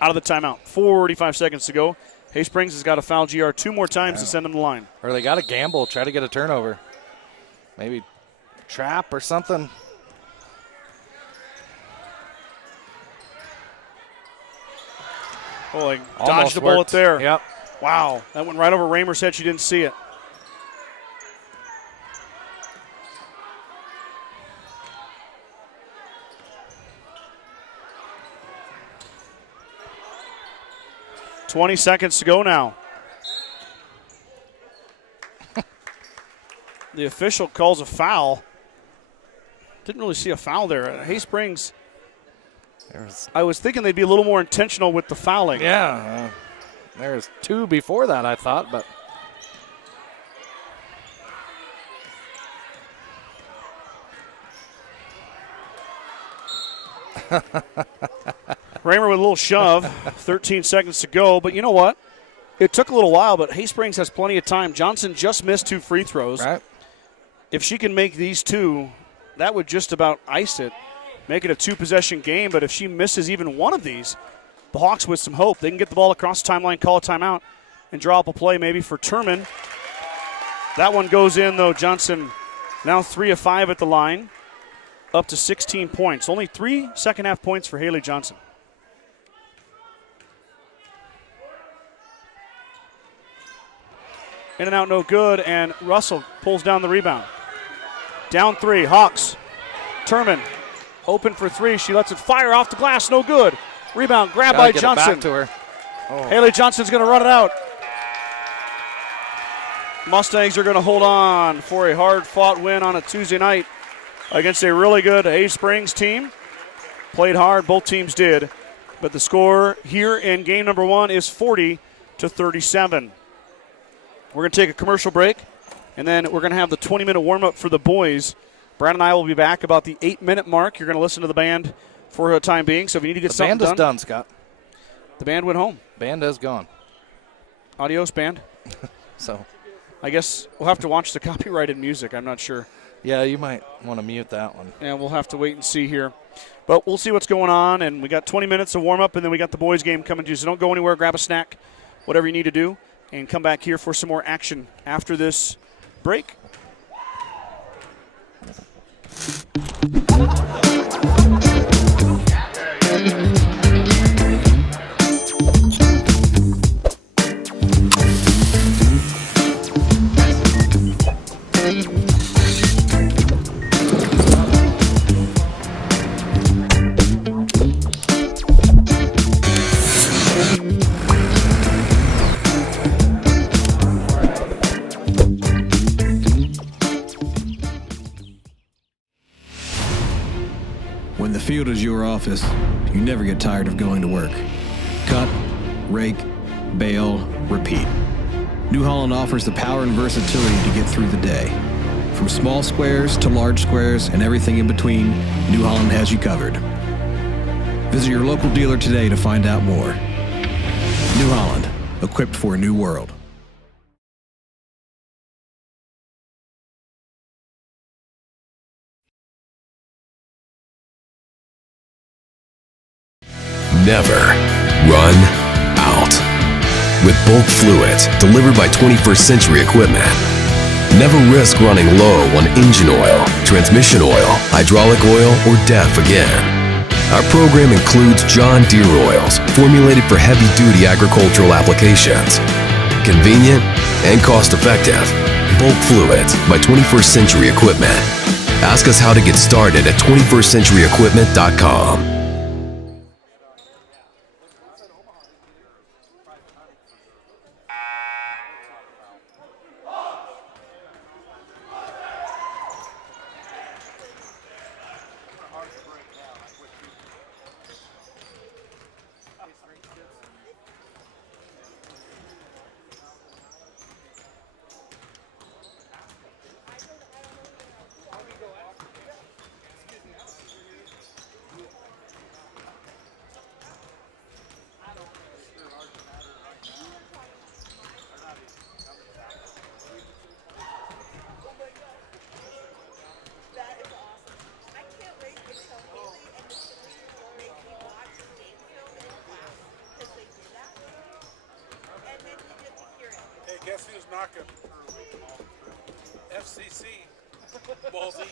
out of the timeout. 45 seconds to go. Hay Springs has got to foul GR 2 more times to send them to the line. Or they got to gamble, try to get a turnover. Maybe trap or something. Oh, they dodged the bullet there. Yep. Wow, that went right over Raymer's head. She didn't see it. .20 seconds to go now. The official calls a foul. Didn't really see a foul there. Hay Springs, I was thinking they'd be a little more intentional with the fouling. Yeah, there's 2 before that, I thought, but. Raymer with a little shove, 13 seconds to go. But you know what? It took a little while, but Hay Springs has plenty of time. Johnson just missed 2 free throws. Right. If she can make these 2, that would just about ice it, make it a 2-possession game. But if she misses even one of these, the Hawks with some hope. They can get the ball across the timeline, call a timeout, and draw up a play maybe for Turman. That one goes in, though. Johnson now 3 of 5 at the line, up to 16 points. Only 3 second-half points for Haley Johnson. In and out, no good, and Russell pulls down the rebound. Down 3, Hawks. Turman open for 3. She lets it fire off the glass, no good. Rebound grabbed by Johnson. It back to her. Oh. Haley Johnson's going to run it out. Mustangs are going to hold on for a hard-fought win on a Tuesday night against a really good Hay Springs team. Played hard, both teams did. But the score here in game number 1 is 40-37. We're going to take a commercial break, and then we're going to have the 20-minute warm-up for the boys. Brad and I will be back about the 8-minute mark. You're going to listen to the band for the time being, so if you need to get something done. The band is done, Scott. The band went home. Band is gone. Adios, band. So, I guess we'll have to watch the copyrighted music. I'm not sure. Yeah, you might want to mute that one. And we'll have to wait and see here. But we'll see what's going on, and we got 20 minutes of warm-up, and then we got the boys' game coming to you. So don't go anywhere. Grab a snack, whatever you need to do, and come back here for some more action after this break. When the field is your office, you never get tired of going to work. Cut, rake, bale, repeat. New Holland offers the power and versatility to get through the day. From small squares to large squares and everything in between, New Holland has you covered. Visit your local dealer today to find out more. New Holland, equipped for a new world. Never run out. With bulk fluids delivered by 21st Century Equipment. Never risk running low on engine oil, transmission oil, hydraulic oil, or DEF again. Our program includes John Deere oils formulated for heavy-duty agricultural applications. Convenient and cost-effective. Bulk fluids by 21st Century Equipment. Ask us how to get started at 21stcenturyequipment.com. Guess who's knocking? FCC. Ballsy.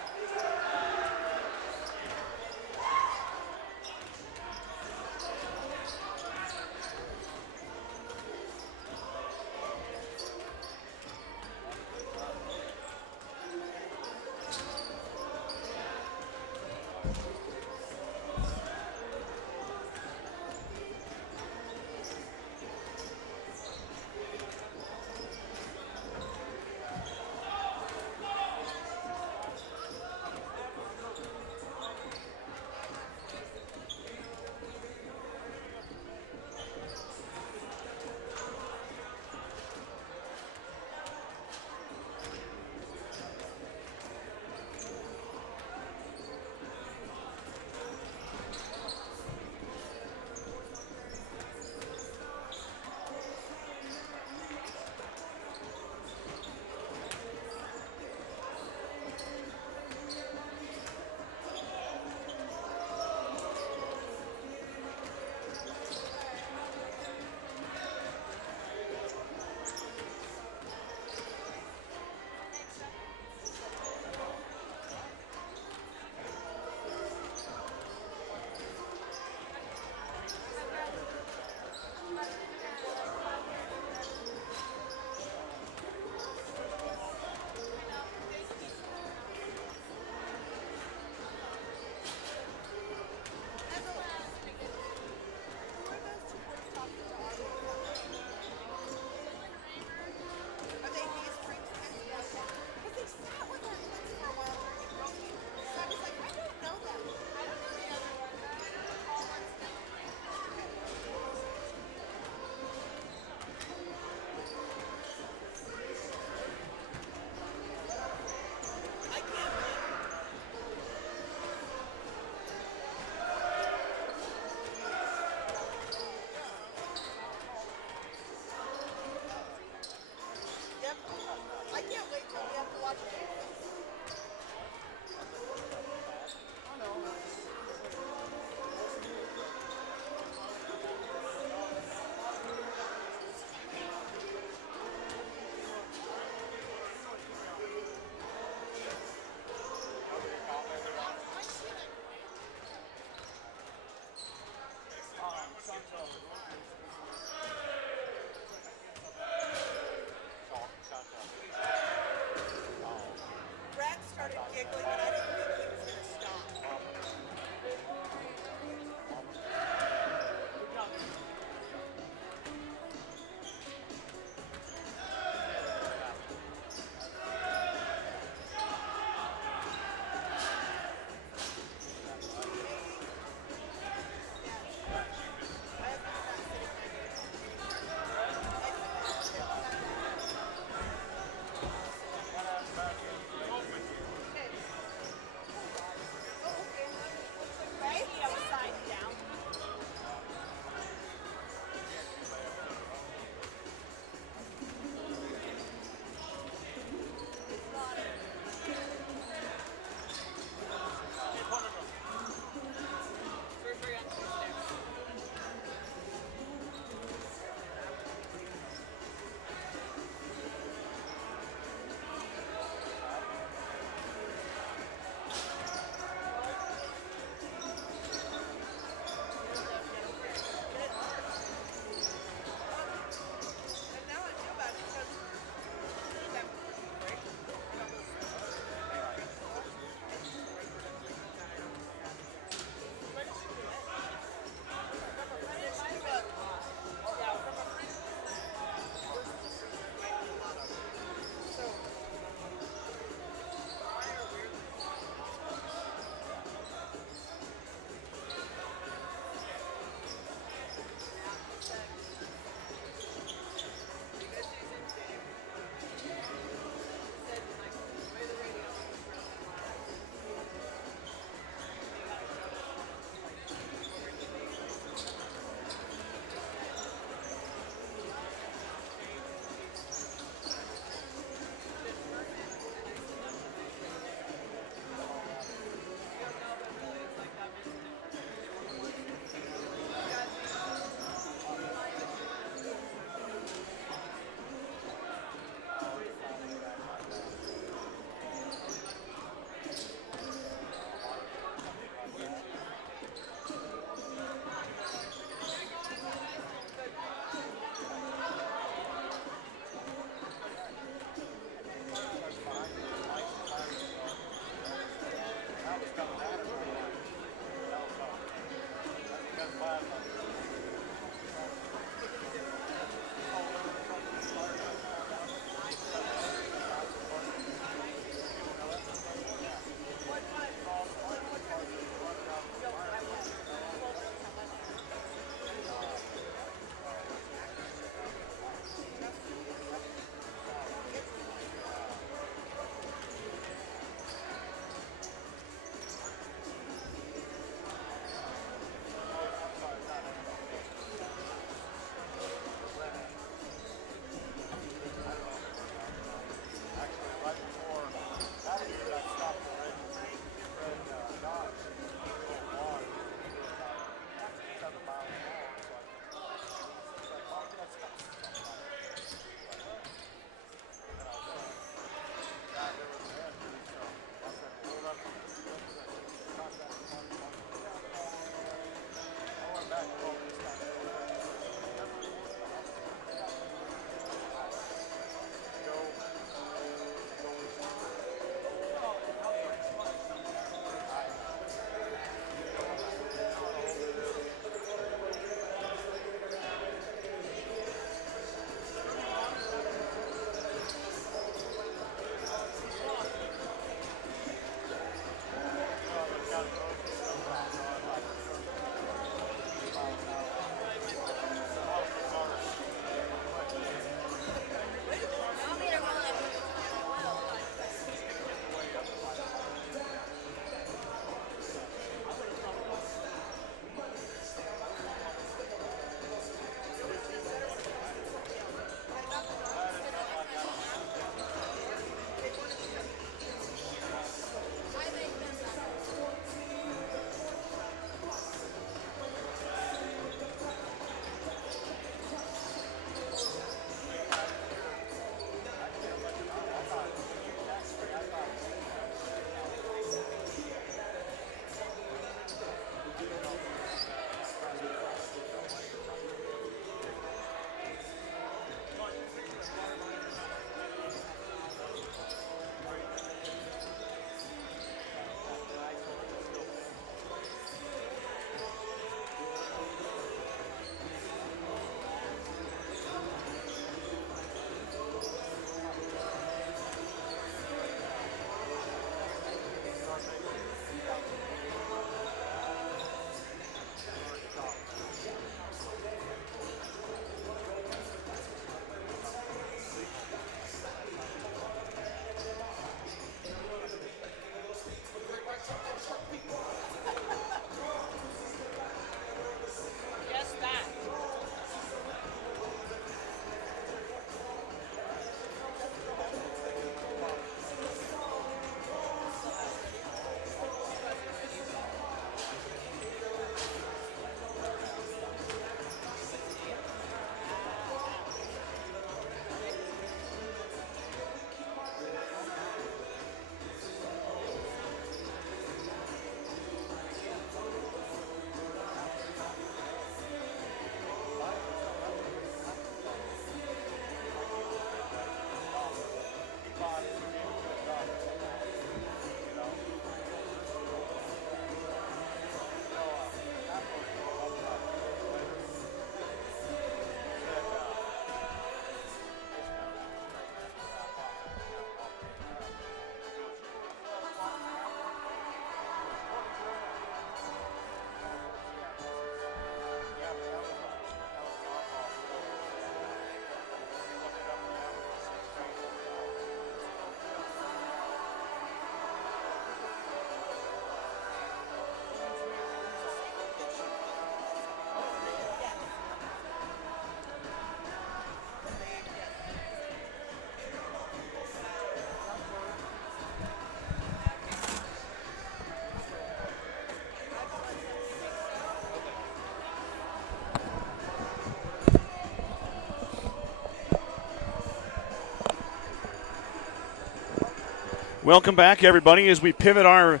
Welcome back, everybody, as we pivot our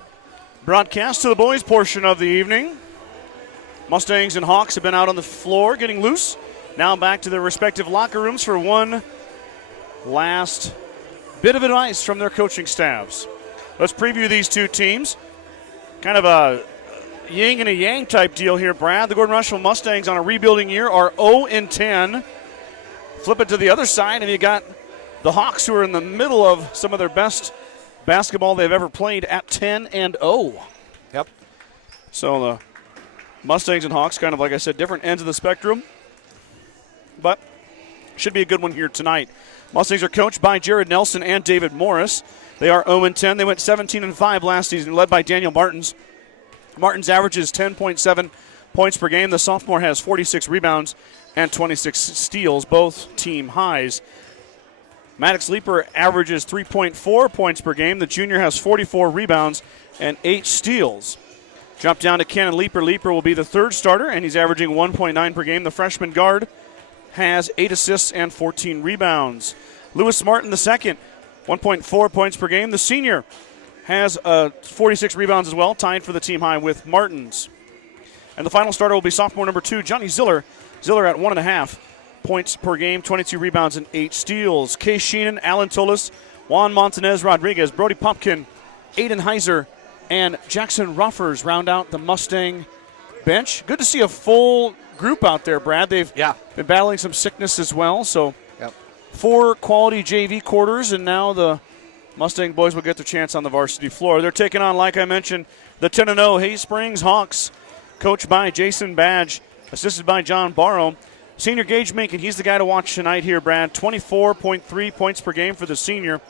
broadcast to the boys portion of the evening. Mustangs and Hawks have been out on the floor getting loose. Now back to their respective locker rooms for one last bit of advice from their coaching staffs. Let's preview these two teams. Kind of a yin and a yang type deal here, Brad. The Gordon-Rushville Mustangs on a rebuilding year are 0-10. Flip it to the other side, and you got the Hawks, who are in the middle of some of their best basketball they've ever played, at 10-0. Yep. So the Mustangs and Hawks, kind of like I said, different ends of the spectrum, but should be a good one here tonight. Mustangs are coached by Jared Nelson and David Morris. They are 0-10. They went 17-5 last season, led by Daniel Martins. Martins averages 10.7 points per game. The sophomore has 46 rebounds and 26 steals, both team highs. Maddox Leeper averages 3.4 points per game. The junior has 44 rebounds and 8 steals. Jump down to Cannon Leeper. Leeper will be the third starter, and he's averaging 1.9 per game. The freshman guard has 8 assists and 14 rebounds. Lewis Martin, the second, 1.4 points per game. The senior has 46 rebounds as well, tied for the team high with Martins. And the final starter will be sophomore number 2, Johnny Ziller. Ziller at 1.5 points per game, 22 rebounds, and 8 steals. Case Sheenan, Alan Tolis, Juan Montanez Rodriguez, Brody Pumpkin, Aiden Heiser, and Jackson Ruffers round out the Mustang bench. Good to see a full group out there, Brad. They've been battling some sickness as well. So 4 quality JV quarters, and now the Mustang boys will get their chance on the varsity floor. They're taking on, like I mentioned, the 10-0 Hayes Springs Hawks, coached by Jason Badge, assisted by John Barrow. Senior Gage Minkin, he's the guy to watch tonight here, Brad. 24.3 points per game for the senior.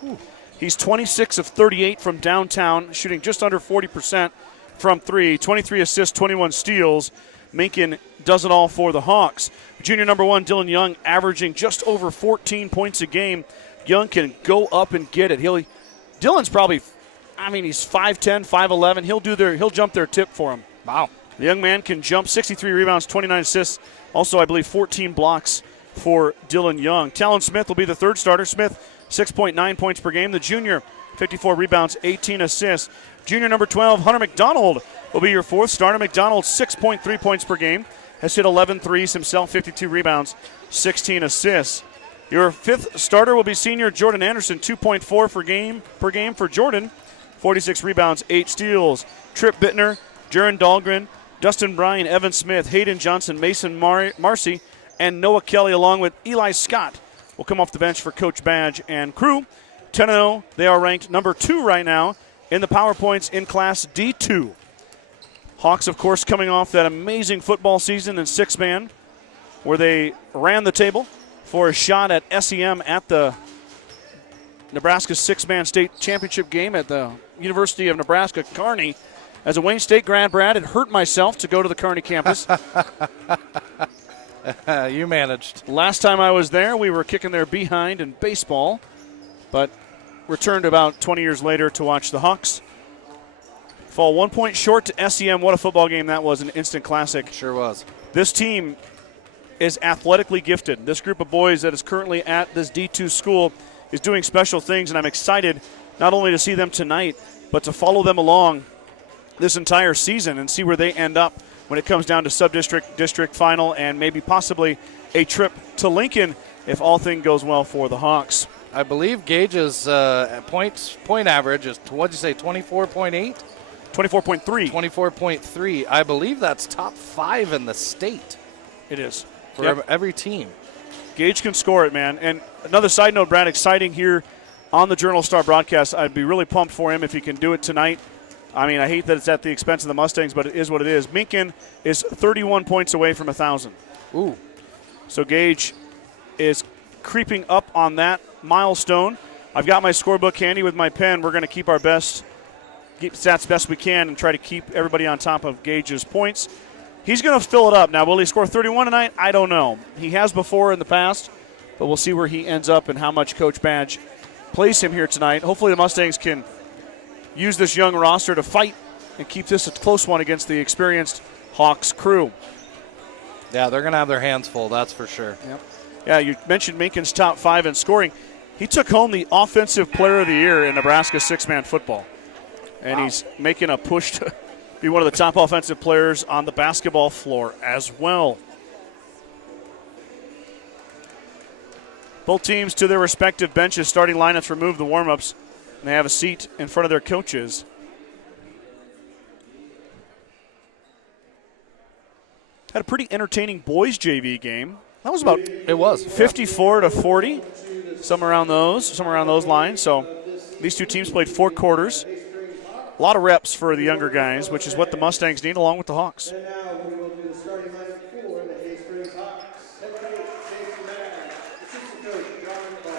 He's 26 of 38 from downtown, shooting just under 40% from 3. 23 assists, 21 steals. Minkin does it all for the Hawks. Junior number 1, Dylan Young, averaging just over 14 points a game. Young can go up and get it. Dylan's probably, he's 5'10", 5'11". He'll jump their tip for him. Wow. The young man can jump. 63 rebounds, 29 assists. Also, I believe 14 blocks for Dylan Young. Talon Smith will be the third starter. Smith, 6.9 points per game. The junior, 54 rebounds, 18 assists. Junior number 12, Hunter McDonald, will be your fourth starter. McDonald, 6.3 points per game. Has hit 11 threes himself, 52 rebounds, 16 assists. Your fifth starter will be senior Jordan Anderson, 2.4 per game for Jordan, 46 rebounds, 8 steals. Trip Bittner, Jaron Dahlgren, Dustin Bryan, Evan Smith, Hayden Johnson, Mason Marcy, and Noah Kelly, along with Eli Scott, will come off the bench for Coach Badge and crew. 10-0, they are ranked number 2 right now in the power points in Class D2. Hawks, of course, coming off that amazing football season in 6-man, where they ran the table for a shot at SEM at the Nebraska 6-man state championship game at the University of Nebraska, Kearney. As a Wayne State grad, Brad, it hurt myself to go to the Kearney campus. You managed. Last time I was there, we were kicking their behind in baseball, but returned about 20 years later to watch the Hawks fall 1 point short to SEM. What a football game that was, an instant classic. Sure was. This team is athletically gifted. This group of boys that is currently at this D2 school is doing special things, and I'm excited not only to see them tonight, but to follow them along this entire season and see where they end up when it comes down to sub-district, district final, and maybe possibly a trip to Lincoln if all things goes well for the Hawks. I believe Gage's point average is, what'd you say, 24.8? 24.3. 24.3. I believe that's top 5 in the state. It is. For every team. Gage can score it, man. And another side note, Brad, exciting here on the Journal Star broadcast. I'd be really pumped for him if he can do it tonight. I hate that it's at the expense of the Mustangs, but it is what it is. Minkin is 31 points away from 1,000. Ooh. So Gage is creeping up on that milestone. I've got my scorebook handy with my pen. We're going to keep stats best we can and try to keep everybody on top of Gage's points. He's going to fill it up. Now, will he score 31 tonight? I don't know. He has before in the past, but we'll see where he ends up and how much Coach Badge plays him here tonight. Hopefully the Mustangs can use this young roster to fight and keep this a close one against the experienced Hawks crew. Yeah, they're going to have their hands full, that's for sure. Yep. Yeah, you mentioned Minkin's top 5 in scoring. He took home the Offensive Player of the Year in Nebraska six-man football. And he's making a push to be one of the top offensive players on the basketball floor as well. Both teams to their respective benches. Starting lineups remove the warm-ups. And they have a seat in front of their coaches. Had a pretty entertaining boys JV game. That was about 54 to 40, somewhere around those lines. So these two teams played 4 quarters. A lot of reps for the younger guys, which is what the Mustangs need along with the Hawks. And now we will do the starting lineup for the Hay Springs Hawks. Head coach Jason Madden, assistant coach John Ball.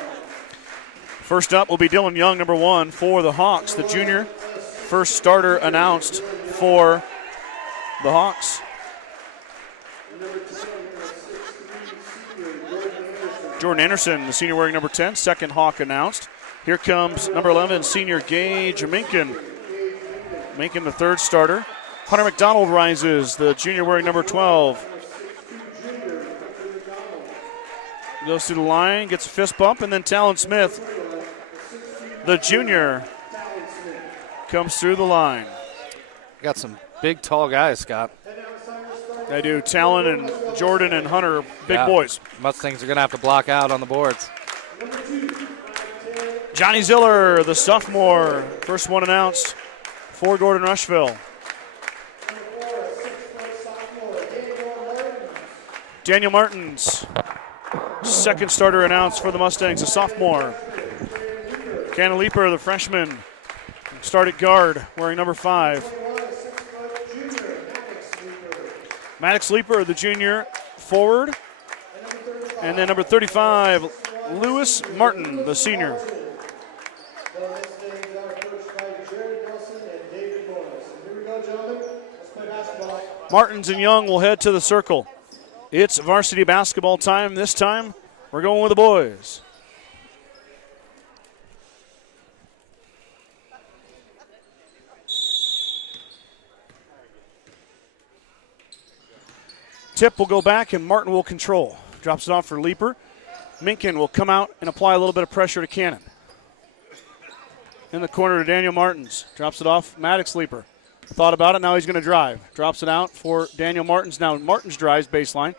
First up will be Dylan Young, number 1 for the Hawks, the junior. First starter announced for the Hawks. Jordan Anderson, the senior wearing number 10, second Hawk announced. Here comes number 11, senior Gage Minkin. Minkin, the third starter. Hunter McDonald rises, the junior wearing number 12. Goes to the line, gets a fist bump, and then Talon Smith, the junior, comes through the line. Got some big, tall guys, Scott. They do. Talon and Jordan and Hunter are big boys. Mustangs are going to have to block out on the boards. Johnny Ziller, the sophomore, first one announced for Gordon-Rushville. Daniel Martins, second starter announced for the Mustangs, a sophomore. Cannon Leaper, the freshman, started guard, wearing number 5. Maddox Leaper, the junior, forward. And then number 35, Lewis Martin, the senior. Martins and Young will head to the circle. It's varsity basketball time. This time, we're going with the boys. Tip will go back and Martin will control. Drops it off for Leaper. Minkin will come out and apply a little bit of pressure to Cannon. In the corner to Daniel Martins. Drops it off, Maddox Leaper. Thought about it, now he's going to drive. Drops it out for Daniel Martins. Now Martins drives baseline.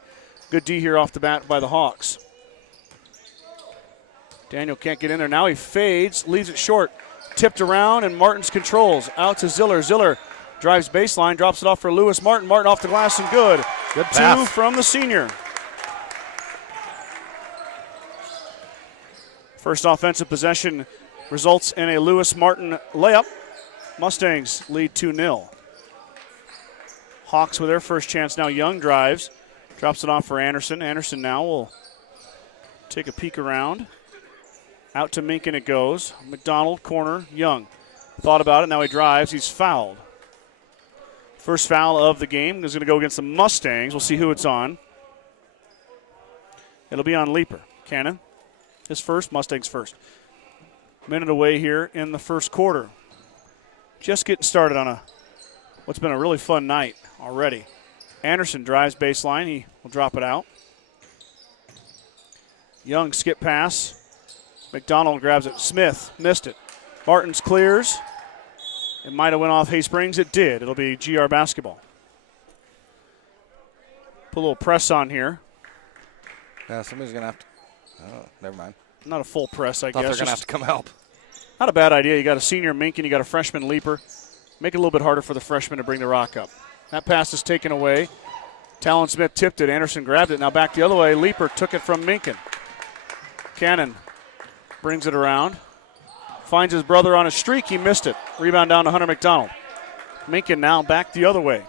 Good D here off the bat by the Hawks. Daniel can't get in there. Now he fades, leaves it short. Tipped around and Martins controls. Out to Ziller. Ziller drives baseline, drops it off for Lewis Martin. Martin off the glass and good. Good pass. 2 from the senior. First offensive possession results in a Lewis Martin layup. Mustangs lead 2-0. Hawks with their first chance now. Young drives, drops it off for Anderson. Anderson now will take a peek around. Out to Minkin it goes. McDonald, corner, Young. Thought about it, now he drives, he's fouled. First foul of the game is going to go against the Mustangs. We'll see who it's on. It'll be on Leaper. Cannon, his first, Mustangs first. Minute away here in the first quarter. Just getting started on what's been a really fun night already. Anderson drives baseline. He will drop it out. Young skip pass. McDonald grabs it. Smith missed it. Martins clears. It might have went off Hay Springs. It did. It'll be GR basketball. Put a little press on here. Yeah, somebody's going to have to. Oh, never mind. Not a full press, I Thought guess. they're going to have to come help. Not a bad idea. You got a senior Minkin, you got a freshman Leaper. Make it a little bit harder for the freshman to bring the rock up. That pass is taken away. Talon Smith tipped it. Anderson grabbed it. Now back the other way. Leaper took it from Minkin. Cannon brings it around. Finds his brother on a streak. He missed it. Rebound down to Hunter McDonald. Minkin now back the other way.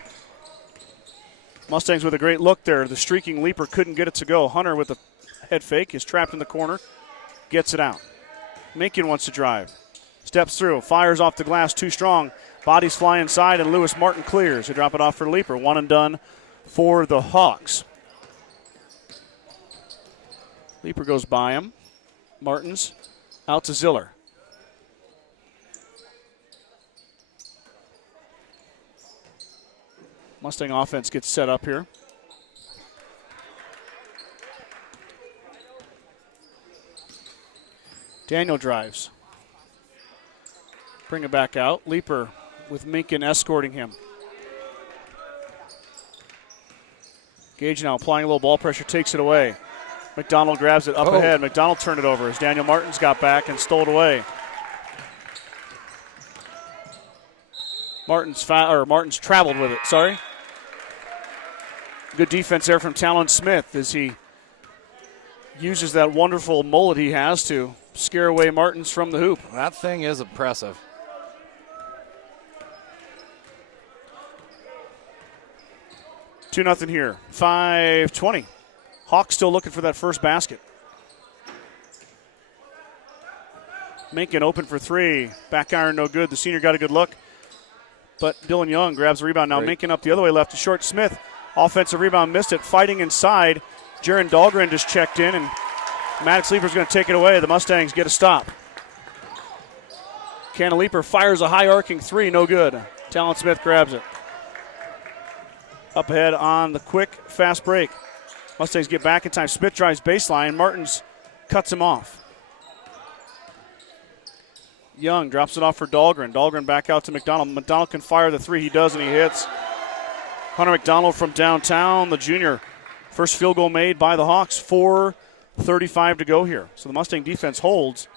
Mustangs with a great look there. The streaking Leaper couldn't get it to go. Hunter with the head fake is trapped in the corner. Gets it out. Minkin wants to drive. Steps through. Fires off the glass too strong. Bodies fly inside and Lewis Martin clears. They drop it off for Leaper. One and done for the Hawks. Leaper goes by him. Martins out to Ziller. Mustang offense gets set up here. Daniel drives. Bring it back out. Leaper with Minkin escorting him. Gage now applying a little ball pressure, takes it away. McDonald grabs it up ahead. McDonald turned it over as Daniel Martins got back and stole it away. Martins traveled with it, sorry. Good defense there from Talon Smith as he uses that wonderful mullet he has to scare away Martins from the hoop. That thing is impressive. Two nothing here. 5:20. Hawks still looking for that first basket. Minkin open for three. Back iron no good. The senior got a good look. But Dylan Young grabs the rebound. Now Minkin up the other way left to short. Smith. Offensive rebound, missed it. Fighting inside. Jaron Dahlgren just checked in, and Maddox Leaper's going to take it away. The Mustangs get a stop. Cannon Leaper fires a high arcing three. No good. Talon Smith grabs it. Up ahead on the quick, fast break. Mustangs get back in time. Smith drives baseline. Martins cuts him off. Young drops it off for Dahlgren. Dahlgren back out to McDonald. McDonald can fire the three. He does, and he hits. Hunter McDonald from downtown, the junior. First field goal made by the Hawks. 4:35 to go here. So the Mustang defense holds,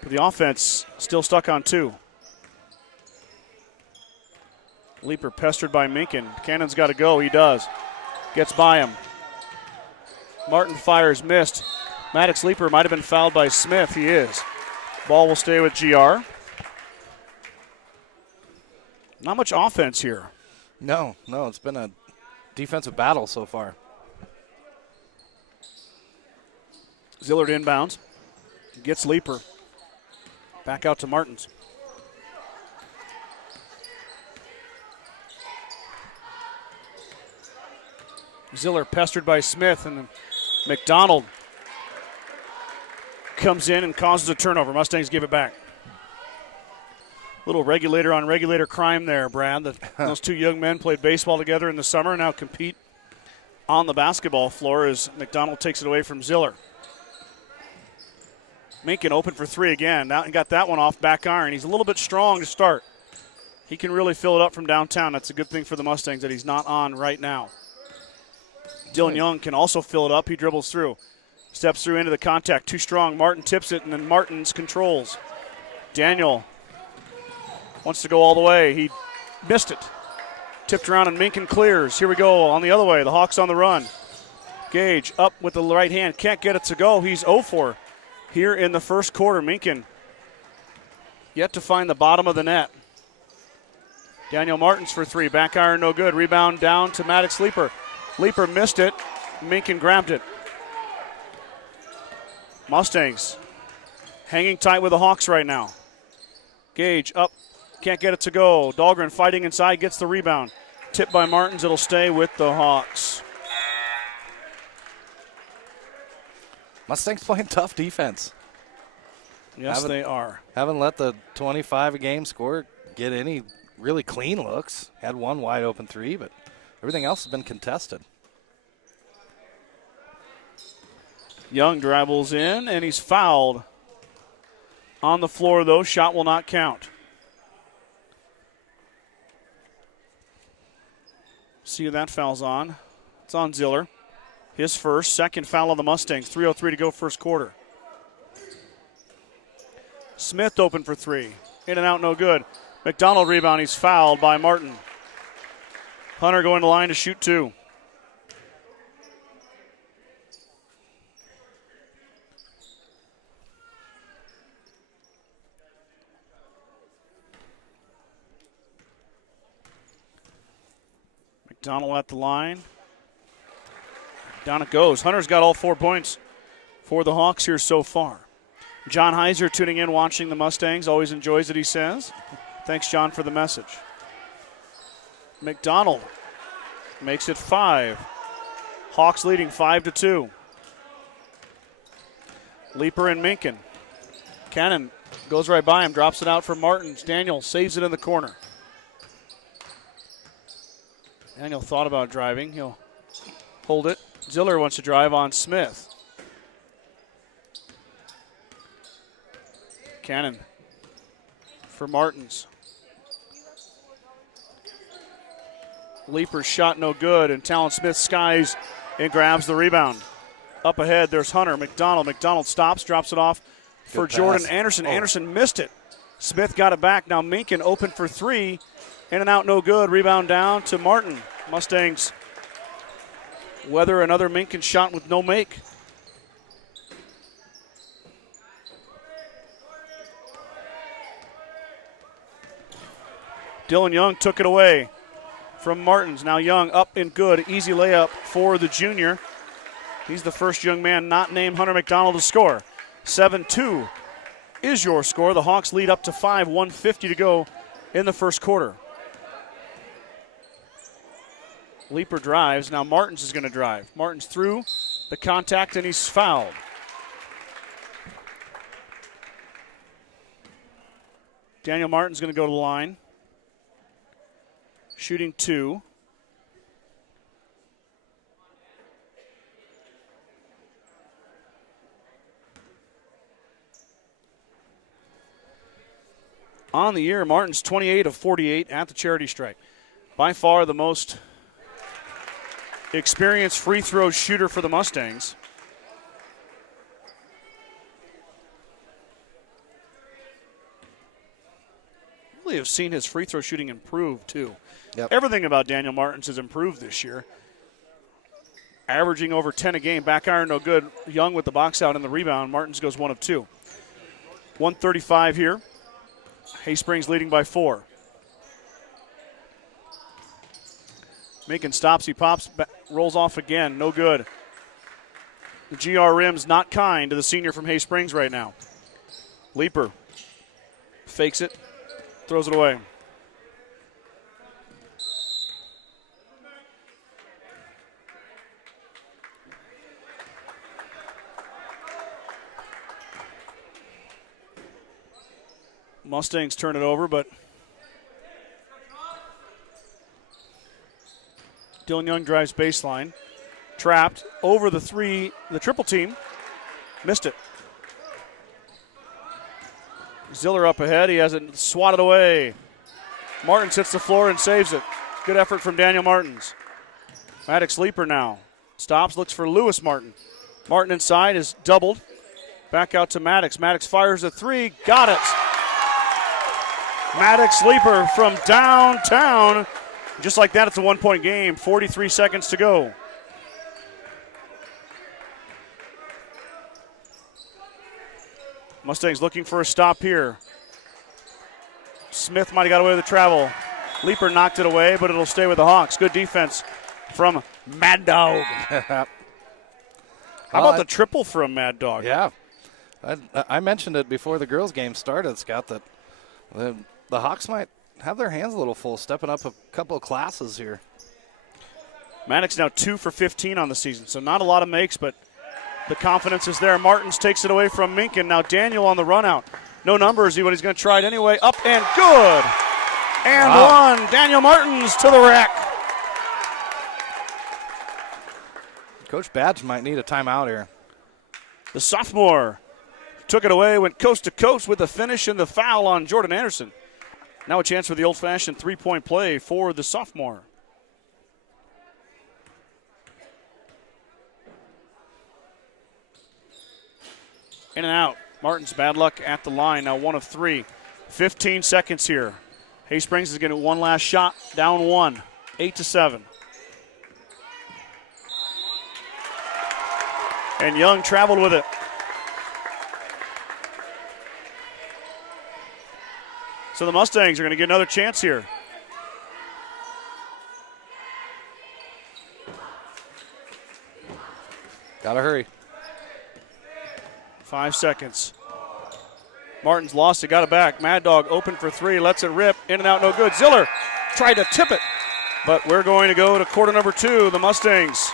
but the offense still stuck on two. Leaper pestered by Minkin. Cannon's got to go. He does. Gets by him. Martin fires, missed. Maddox Leaper might have been fouled by Smith. He is. Ball will stay with GR. Not much offense here. No, it's been a defensive battle so far. Zillard inbounds. Gets Leaper. Back out to Martins. Ziller pestered by Smith, and then McDonald comes in and causes a turnover. Mustangs give it back. Little regulator on regulator crime there, Brad. Those two young men played baseball together in the summer, now compete on the basketball floor as McDonald takes it away from Ziller. Minkin open for three again. Now he got that one off back iron. He's a little bit strong to start. He can really fill it up from downtown. That's a good thing for the Mustangs that he's not on right now. Dylan Young can also fill it up. He dribbles through. Steps through into the contact. Too strong. Martin tips it, and then Martins controls. Daniel wants to go all the way. He missed it. Tipped around, and Minkin clears. Here we go on the other way. The Hawks on the run. Gage up with the right hand. Can't get it to go. He's 0-4 here in the first quarter. Minkin yet to find the bottom of the net. Daniel Martins for three. Back iron no good. Rebound down to Maddox Leaper. Leaper missed it. Minkin grabbed it. Mustangs hanging tight with the Hawks right now. Gage up. Can't get it to go. Dahlgren fighting inside. Gets the rebound. Tipped by Martins. It'll stay with the Hawks. Mustangs playing tough defense. Yes, they are. Haven't let the 25 a game score get any really clean looks. Had one wide open three, but everything else has been contested. Young dribbles in, and he's fouled. On the floor, though, shot will not count. See who that foul's on. It's on Ziller. His first, second foul on the Mustangs. 3:03 to go first quarter. Smith open for three. In and out, no good. McDonald rebound. He's fouled by Martin. Hunter going to line to shoot two. McDonald at the line. Down it goes. Hunter's got all 4 points for the Hawks here so far. John Heiser tuning in, watching the Mustangs. Always enjoys it, he says. Thanks, John, for the message. McDonald makes it 5. Hawks leading 5-2. Leaper and Minkin. Cannon goes right by him, drops it out for Martins. Daniel saves it in the corner. Daniel thought about driving. He'll hold it. Ziller wants to drive on Smith. Cannon for Martins. Leaper's shot no good, and Talon Smith skies and grabs the rebound. Up ahead, there's Hunter. McDonald. McDonald stops, drops it off for Jordan Anderson. Anderson missed it. Smith got it back. Now Minkin open for three. In and out, no good. Rebound down to Martin. Mustangs weather another Minkin shot with no make. Dylan Young took it away from Martins. Now Young up and good. Easy layup for the junior. He's the first young man not named Hunter McDonald to score. 7-2 is your score. The Hawks lead up to 5, 1:50 to go in the first quarter. Leaper drives. Now Martins is going to drive. Martins through the contact, and he's fouled. Daniel Martin's going to go to the line. Shooting 2. On the year, Martin's 28 of 48 at the charity stripe. By far the most experienced free throw shooter for the Mustangs. Really have seen his free throw shooting improve too. Yep. Everything about Daniel Martins has improved this year. Averaging over 10 a game. Back iron no good. Young with the box out and the rebound. Martins goes 1 of 2. 1:35 here. Haysprings leading by 4. Macon stops, he pops, rolls off again, no good. The GR rim's not kind to the senior from Haysprings right now. Leaper fakes it, throws it away. Mustangs turn it over, but Dylan Young drives baseline. Trapped over the three, the triple team. Missed it. Ziller up ahead. He has it swatted away. Martins hits the floor and saves it. Good effort from Daniel Martins. Maddox Leaper now. Stops, looks for Lewis Martin. Martin inside is doubled. Back out to Maddox. Maddox fires a three. Got it. Maddox Leaper from downtown. Just like that, it's a 1-point game. 43 seconds to go. Mustangs looking for a stop here. Smith might have got away with the travel. Leaper knocked it away, but it'll stay with the Hawks. Good defense from Mad Dog. How about the triple from Mad Dog? Yeah. I mentioned it before the girls' game started, Scott, that the Hawks might have their hands a little full, stepping up a couple of classes here. Maddox now 2 for 15 on the season, so not a lot of makes, but the confidence is there. Martins takes it away from Minkin. Now Daniel on the run out. No numbers, but he's going to try it anyway. Up and good. And one. Daniel Martins to the rack. Coach Badge might need a timeout here. The sophomore took it away, went coast to coast with the finish and the foul on Jordan Anderson. Now a chance for the old-fashioned three-point play for the sophomore. In and out. Martin's bad luck at the line. Now 1 of 3. 15 seconds here. Haysprings is getting one last shot. Down 1. 8-7. And Young traveled with it. So the Mustangs are going to get another chance here. Gotta hurry. 5 seconds. Martin's lost it, got it back. Mad Dog open for 3, lets it rip. In and out, no good. Ziller tried to tip it, but we're going to go to quarter number 2. The Mustangs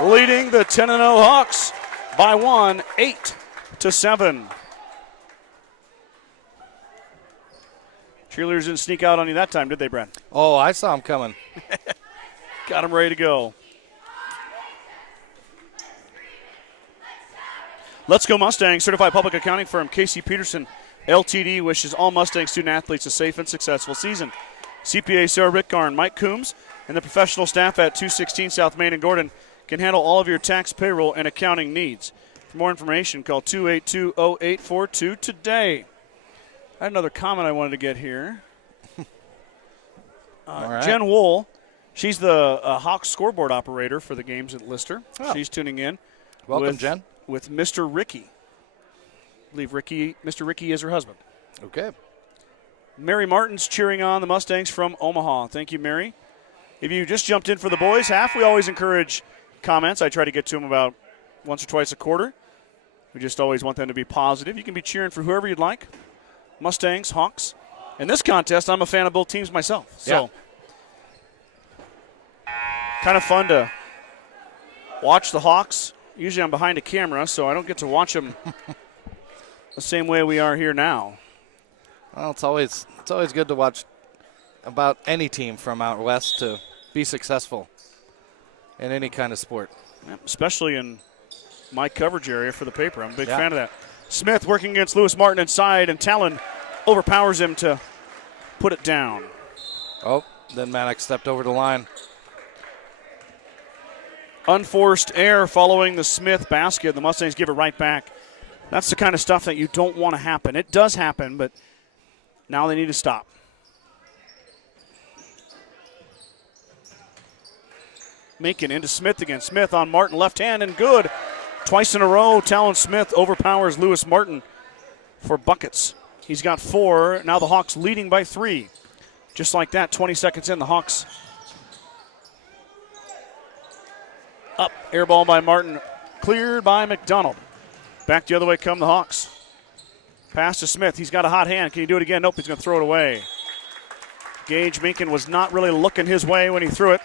leading the 10-0 Hawks by 1, 8-7. Cheerleaders didn't sneak out on you that time, did they, Brad? Oh, I saw him coming. Got him ready to go. Let's Go Mustangs, certified public accounting firm Casey Peterson, LTD wishes all Mustang student athletes a safe and successful season. CPA Sarah Rickgar and Mike Coombs and the professional staff at 216 South Main in Gordon can handle all of your tax, payroll, and accounting needs. For more information, call 282-0842 today. I had another comment I wanted to get here. All right. Jen Wool, she's the Hawks scoreboard operator for the games at Lister. Oh. She's tuning in. Welcome, Jen. With Mr. Ricky. I believe Mr. Ricky is her husband. Okay. Mary Martin's cheering on the Mustangs from Omaha. Thank you, Mary. If you just jumped in for the boys half, we always encourage comments. I try to get to them about once or twice a quarter. We just always want them to be positive. You can be cheering for whoever you'd like. Mustangs, Hawks. In this contest, I'm a fan of both teams myself. So, kind of fun to watch the Hawks. Usually I'm behind a camera, so I don't get to watch them the same way we are here now. Well, it's always good to watch about any team from out west to be successful in any kind of sport. Especially in my coverage area for the paper. I'm a big fan of that. Smith working against Lewis Martin inside, and Talon overpowers him to put it down. Oh, then Maddox stepped over the line. Unforced error following the Smith basket. The Mustangs give it right back. That's the kind of stuff that you don't want to happen. It does happen, but now they need to stop. Macon into Smith again. Smith on Martin, left hand, and good. Twice in a row, Talon Smith overpowers Lewis Martin for buckets. He's got 4. Now the Hawks leading by 3. Just like that, 20 seconds in, the Hawks up. Air ball by Martin, cleared by McDonald. Back the other way come the Hawks. Pass to Smith. He's got a hot hand. Can he do it again? Nope, he's going to throw it away. Gage Macon was not really looking his way when he threw it.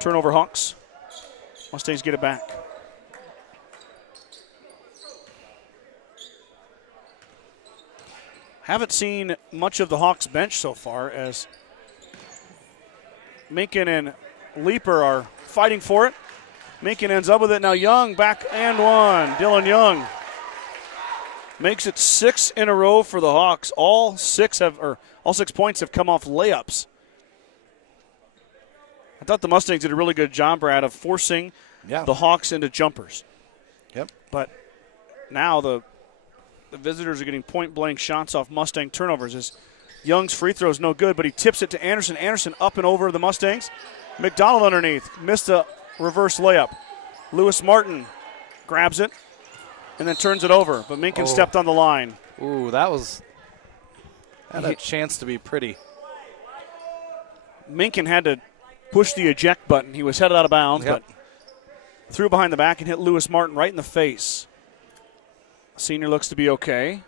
Turnover Hawks. Mustangs get it back. Haven't seen much of the Hawks bench so far as Macon and Leeper are fighting for it. Macon ends up with it. Now Young back and one. Dylan Young makes it 6 in a row for the Hawks. All 6 points have come off layups. I thought the Mustangs did a really good job, Brad, of forcing the Hawks into jumpers. Yep. But now the visitors are getting point-blank shots off Mustang turnovers. As Young's free throw is no good, but he tips it to Anderson. Anderson up and over the Mustangs. McDonald underneath. Missed a reverse layup. Lewis Martin grabs it and then turns it over, but Minkin stepped on the line. Ooh, that had a chance to be pretty. Minkin had to push the eject button. He was headed out of bounds, but threw behind the back and hit Lewis Martin right in the face. Senior looks to be okay.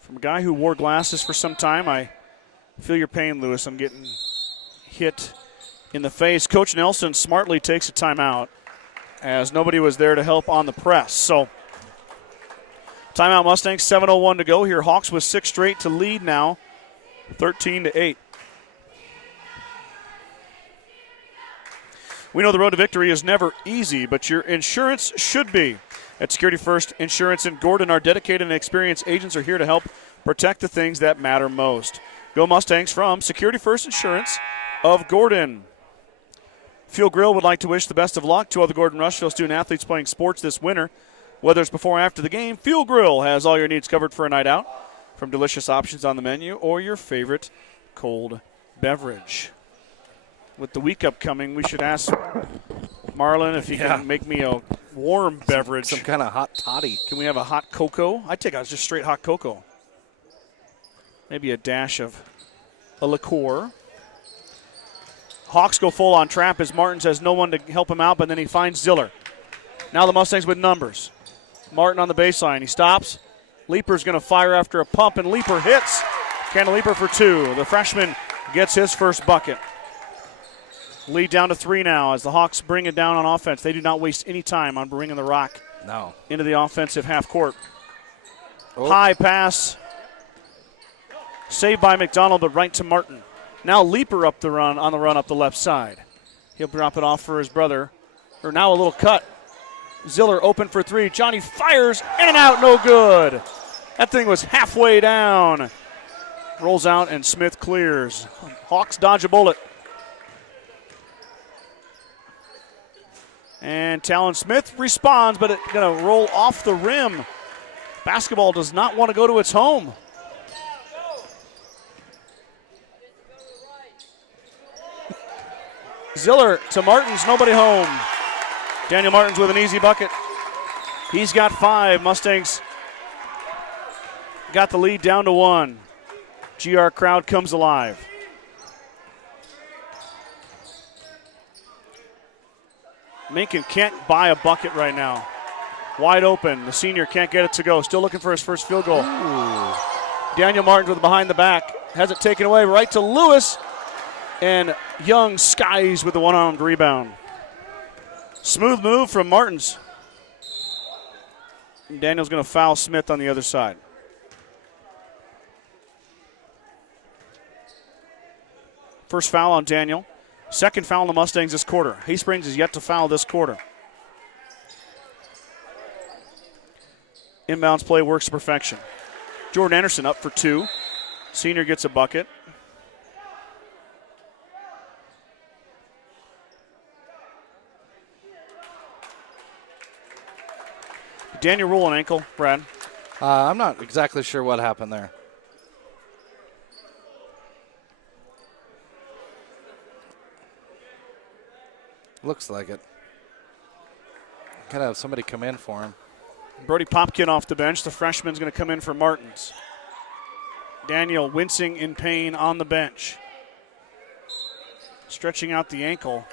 From a guy who wore glasses for some time, I feel your pain, Lewis. I'm getting hit in the face. Coach Nelson smartly takes a timeout as nobody was there to help on the press. So, timeout Mustangs, 7:01 to go here. Hawks with 6 straight to lead now, 13-8. We know the road to victory is never easy, but your insurance should be. At Security First Insurance in Gordon, our dedicated and experienced agents are here to help protect the things that matter most. Go Mustangs from Security First Insurance of Gordon. Fuel Grill would like to wish the best of luck to all the Gordon-Rushville student athletes playing sports this winter. Whether it's before or after the game, Fuel Grill has all your needs covered for a night out, from delicious options on the menu or your favorite cold beverage. With the week upcoming, we should ask Marlon if he can make me a warm beverage. Some kind of hot toddy. Can we have a hot cocoa? I'd take just straight hot cocoa. Maybe a dash of a liqueur. Hawks go full on trap as Martin says no one to help him out, but then he finds Ziller. Now the Mustangs with numbers. Martin on the baseline. He stops. Leeper's going to fire after a pump, and Leeper hits. Can Leeper for 2. The freshman gets his first bucket. Lead down to 3 now as the Hawks bring it down on offense. They do not waste any time on bringing the rock into the offensive half court. High pass. Saved by McDonald, but right to Martin. Now Leeper on the run up the left side. He'll drop it off for his brother, or now a little cut. Ziller open for three. Johnny fires in and out, no good. That thing was halfway down. Rolls out and Smith clears. Hawks dodge a bullet. And Talon Smith responds, but it's going to roll off the rim. Basketball does not want to go to its home. Ziller to Martins, nobody home. Daniel Martins with an easy bucket. He's got 5. Mustangs got the lead down to 1. GR crowd comes alive. Minkin can't buy a bucket right now. Wide open. The senior can't get it to go. Still looking for his first field goal. Ooh. Daniel Martins with behind the back. Has it taken away right to Lewis. And Young skies with the one-armed rebound. Smooth move from Martins. Daniel's going to foul Smith on the other side. First foul on Daniel. Second foul on the Mustangs this quarter. Haysprings is yet to foul this quarter. Inbounds play works to perfection. Jordan Anderson up for 2. Senior gets a bucket. Daniel roll an ankle, Brad. I'm not exactly sure what happened there. Looks like it. Gotta have somebody come in for him. Brody Popkin off the bench. The freshman's going to come in for Martins. Daniel wincing in pain on the bench. Stretching out the ankle.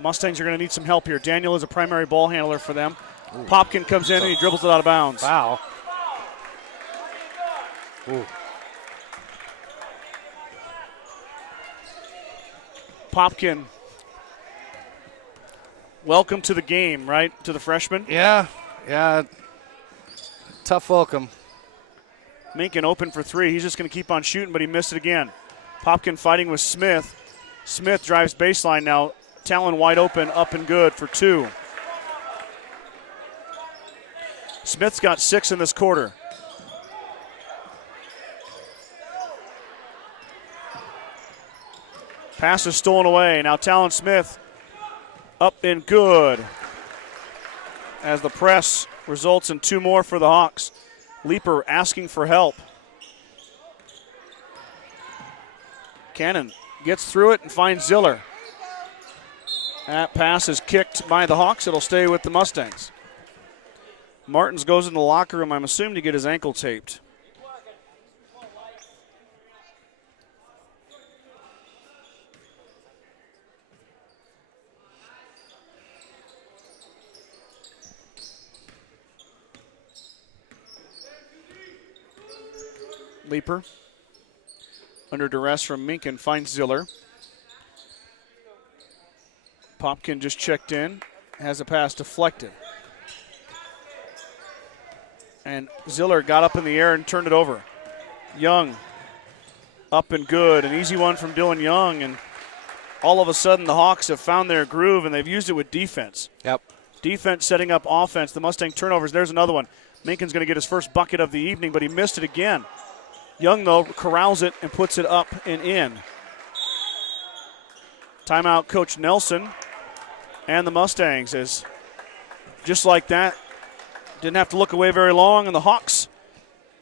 Mustangs are going to need some help here. Daniel is a primary ball handler for them. Ooh. Popkin comes in and he dribbles it out of bounds. Foul. Ooh. Popkin, welcome to the game, right? To the freshman? Yeah. Tough welcome. Minkin open for 3. He's just going to keep on shooting, but he missed it again. Popkin fighting with Smith. Smith drives baseline now. Talon wide open, up and good for 2. Smith's got 6 in this quarter. Pass is stolen away. Now Talon Smith up and good. As the press results in 2 more for the Hawks. Leaper asking for help. Cannon gets through it and finds Ziller. That pass is kicked by the Hawks. It'll stay with the Mustangs. Martins goes in the locker room, I'm assuming, to get his ankle taped. Leaper, under duress from Minkin, finds Ziller. Popkin just checked in, has a pass deflected. And Ziller got up in the air and turned it over. Young, up and good. An easy one from Dylan Young, and all of a sudden the Hawks have found their groove, and they've used it with defense. Yep. Defense setting up offense. The Mustang turnovers, there's another one. Minkin's going to get his first bucket of the evening, but he missed it again. Young, though, corrals it and puts it up and in. Timeout, Coach Nelson. And the Mustangs is just like that. Didn't have to look away very long, and the Hawks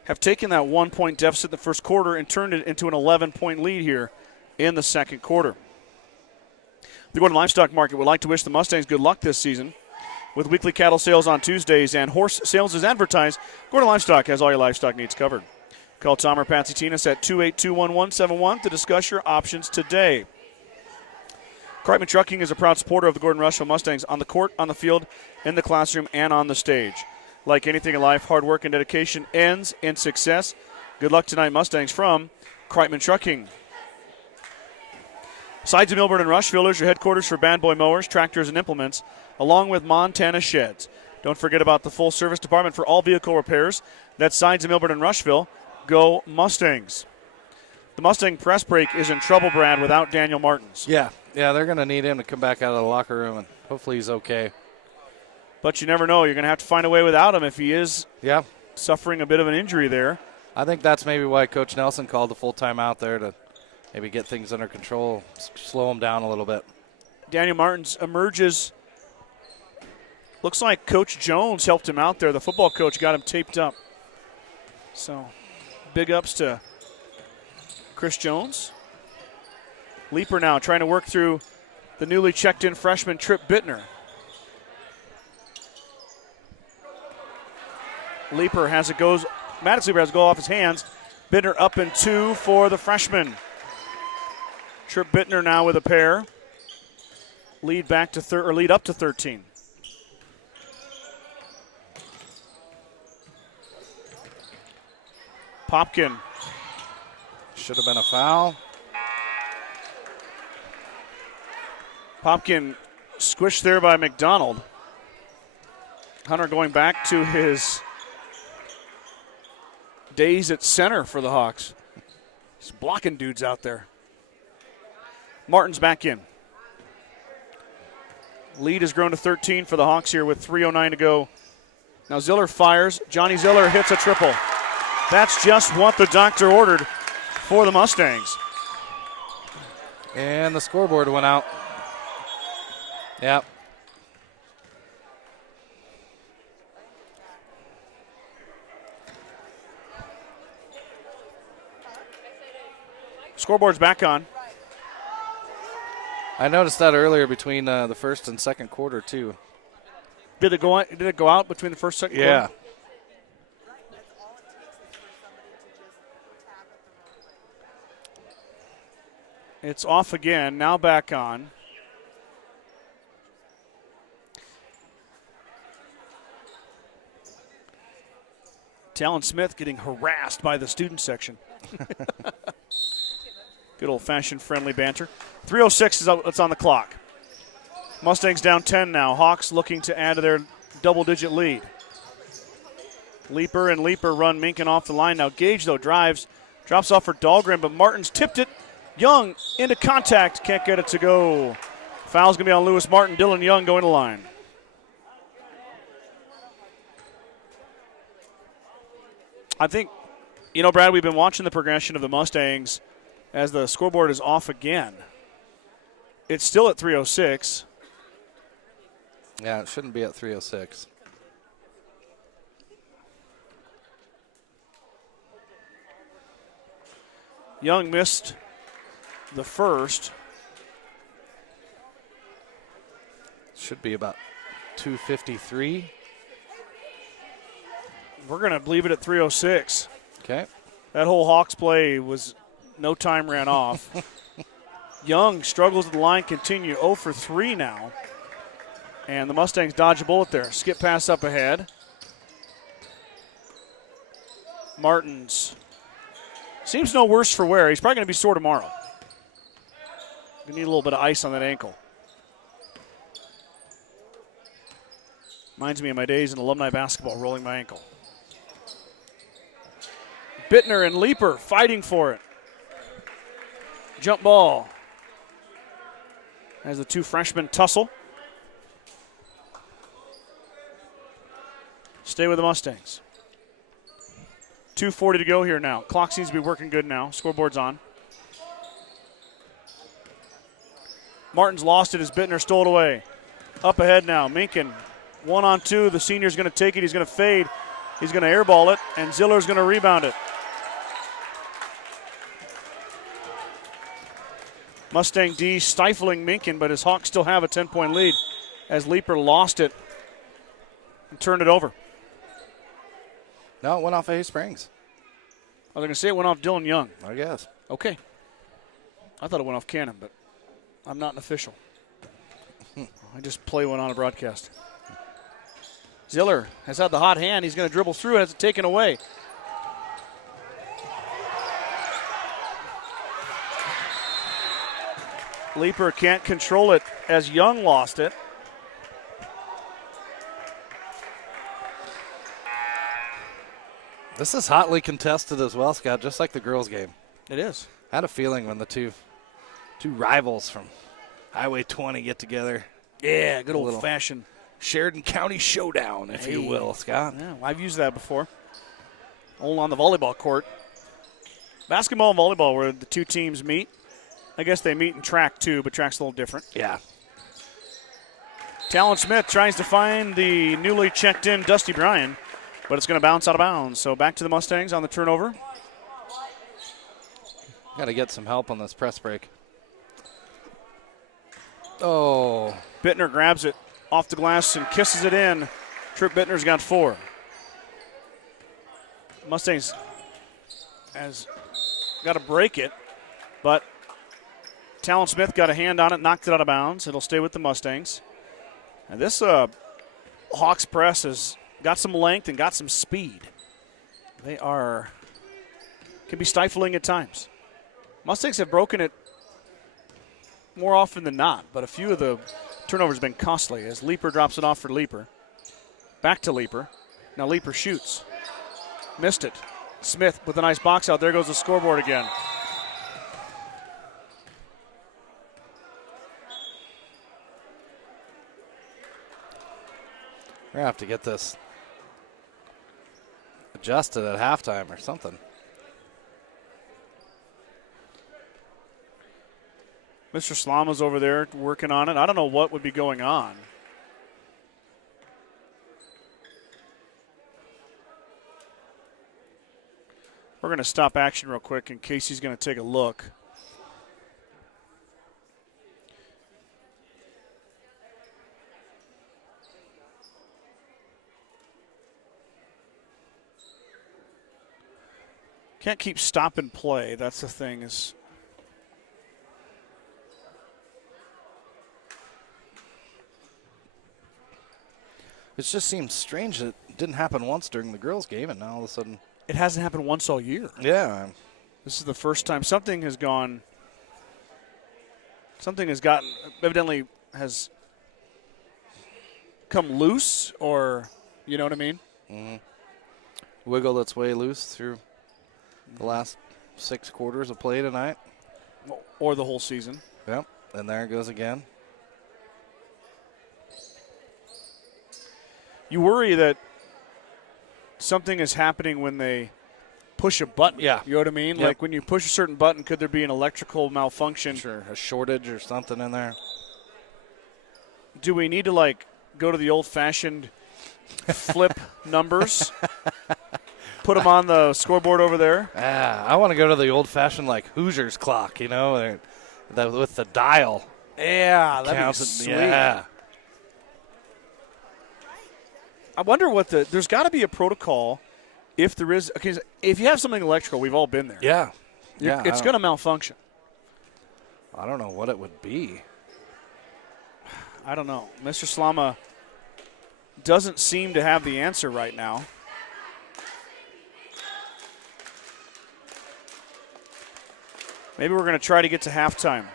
have taken that 1-point deficit in the first quarter and turned it into an 11-point lead here in the second quarter. The Gordon Livestock Market would like to wish the Mustangs good luck this season. With weekly cattle sales on Tuesdays and horse sales as advertised, Gordon Livestock has all your livestock needs covered. Call Tom or Patsy Tinas at 282-1171 to discuss your options today. Kreitman Trucking is a proud supporter of the Gordon-Rushville Mustangs on the court, on the field, in the classroom, and on the stage. Like anything in life, hard work and dedication ends in success. Good luck tonight, Mustangs, from Kreitman Trucking. Sides of Milburn and Rushville is your headquarters for Bad Boy Mowers, Tractors, and Implements, along with Montana Sheds. Don't forget about the full service department for all vehicle repairs. That's Sides of Milburn and Rushville. Go Mustangs. The Mustang press break is in trouble, Brad, without Daniel Martins. Yeah, they're going to need him to come back out of the locker room, and hopefully he's okay. But you never know. You're going to have to find a way without him if he is suffering a bit of an injury there. I think that's maybe why Coach Nelson called the full timeout there, to maybe get things under control, slow him down a little bit. Daniel Martins emerges. Looks like Coach Jones helped him out there. The football coach got him taped up. So big ups to Chris Jones. Leaper now trying to work through the newly checked-in freshman Trip Bittner. Leaper has it goes. Maddox Leaper has it go off his hands. Bittner up and 2 for the freshman. Trip Bittner now with a pair. Lead up to 13. Popkin. Should have been a foul. Popkin squished there by McDonald. Hunter going back to his days at center for the Hawks. He's blocking dudes out there. Martin's back in. Lead has grown to 13 for the Hawks here with 3:09 to go. Now Ziller fires. Johnny Ziller hits a triple. That's just what the doctor ordered for the Mustangs. And the scoreboard went out. Yep. Scoreboard's back on. I noticed that earlier between the first and second quarter too. Did it go out between the first and second quarter? It's off again, now back on. Talon Smith getting harassed by the student section. Good old-fashioned friendly banter. 3:06 is what's on the clock. Mustangs down 10 now. Hawks looking to add to their double-digit lead. Leaper run Minkin off the line. Now Gage, though, drops off for Dahlgren, but Martin's tipped it. Young into contact, can't get it to go. Foul's going to be on Lewis Martin. Dylan Young going to line. I think, Brad, we've been watching the progression of the Mustangs as the scoreboard is off again. It's still at 3:06. Yeah, it shouldn't be at 3:06. Young missed the first. Should be about 2:53. We're going to leave it at 3:06. Okay. That whole Hawks play was no time ran off. Young struggles at the line, continue 0 for 3 now. And the Mustangs dodge a bullet there. Skip pass up ahead. Martins seems no worse for wear. He's probably going to be sore tomorrow. We need a little bit of ice on that ankle. Reminds me of my days in alumni basketball, rolling my ankle. Bittner and Leaper fighting for it. Jump ball. As the two freshmen tussle. Stay with the Mustangs. 2:40 to go here now. Clock seems to be working good now. Scoreboard's on. Martin's lost it as Bittner stole it away. Up ahead now. Minkin 1-on-2. The senior's going to take it. He's going to fade. He's going to airball it, and Ziller's going to rebound it. Mustang D stifling Minkin, but his Hawks still have a 10-point lead as Leaper lost it and turned it over. No, it went off Hayes Springs. I was going to say it went off Dylan Young. I guess. Okay. I thought it went off Cannon, but I'm not an official. I just play one on a broadcast. Ziller has had the hot hand. He's going to dribble through. Has it taken away. Leaper can't control it as Young lost it. This is hotly contested as well, Scott, just like the girls' game. It is. Had a feeling when the two rivals from Highway 20 get together. Yeah, good old-fashioned Sheridan County showdown, if you will, Scott. Yeah, I've used that before. All on the volleyball court. Basketball and volleyball where the two teams meet. I guess they meet in track too, but track's a little different. Yeah. Talon Smith tries to find the newly checked-in Dusty Bryan, but it's going to bounce out of bounds. So back to the Mustangs on the turnover. Got to get some help on this press break. Oh. Bittner grabs it off the glass and kisses it in. Trip Bittner's got 4. Mustangs has got to break it, but Talon Smith got a hand on it, knocked it out of bounds. It'll stay with the Mustangs. And this Hawks press has got some length and got some speed. They can be stifling at times. Mustangs have broken it more often than not, but a few of the turnovers have been costly as Leeper drops it off for Leeper. Back to Leeper. Now Leeper shoots. Missed it. Smith with a nice box out. There goes the scoreboard again. We're going to have to get this adjusted at halftime or something. Mr. Slama's over there working on it. I don't know what would be going on. We're going to stop action real quick in case he's going to take a look. Can't keep stop and play. That's the thing is. It just seems strange that it didn't happen once during the girls' game, and now all of a sudden. It hasn't happened once all year. Yeah. This is the first time something has gotten, evidently has come loose, or, you know what I mean? Mm-hmm. Wiggled its way loose through the last 6 quarters of play tonight. Or the whole season. Yep, and there it goes again. You worry that something is happening when they push a button. Yeah. You know what I mean? Yep. Like when you push a certain button, could there be an electrical malfunction? Sure, a shortage or something in there. Do we need to, go to the old-fashioned flip numbers? Put them on the scoreboard over there? Yeah, I want to go to the old-fashioned, Hoosiers clock, with the dial. Yeah, that'd be sweet. Yeah. I wonder there's got to be a protocol if there is, because if you have something electrical, we've all been there. Yeah. It's going to malfunction. I don't know what it would be. I don't know. Mr. Slama doesn't seem to have the answer right now. Maybe we're going to try to get to halftime.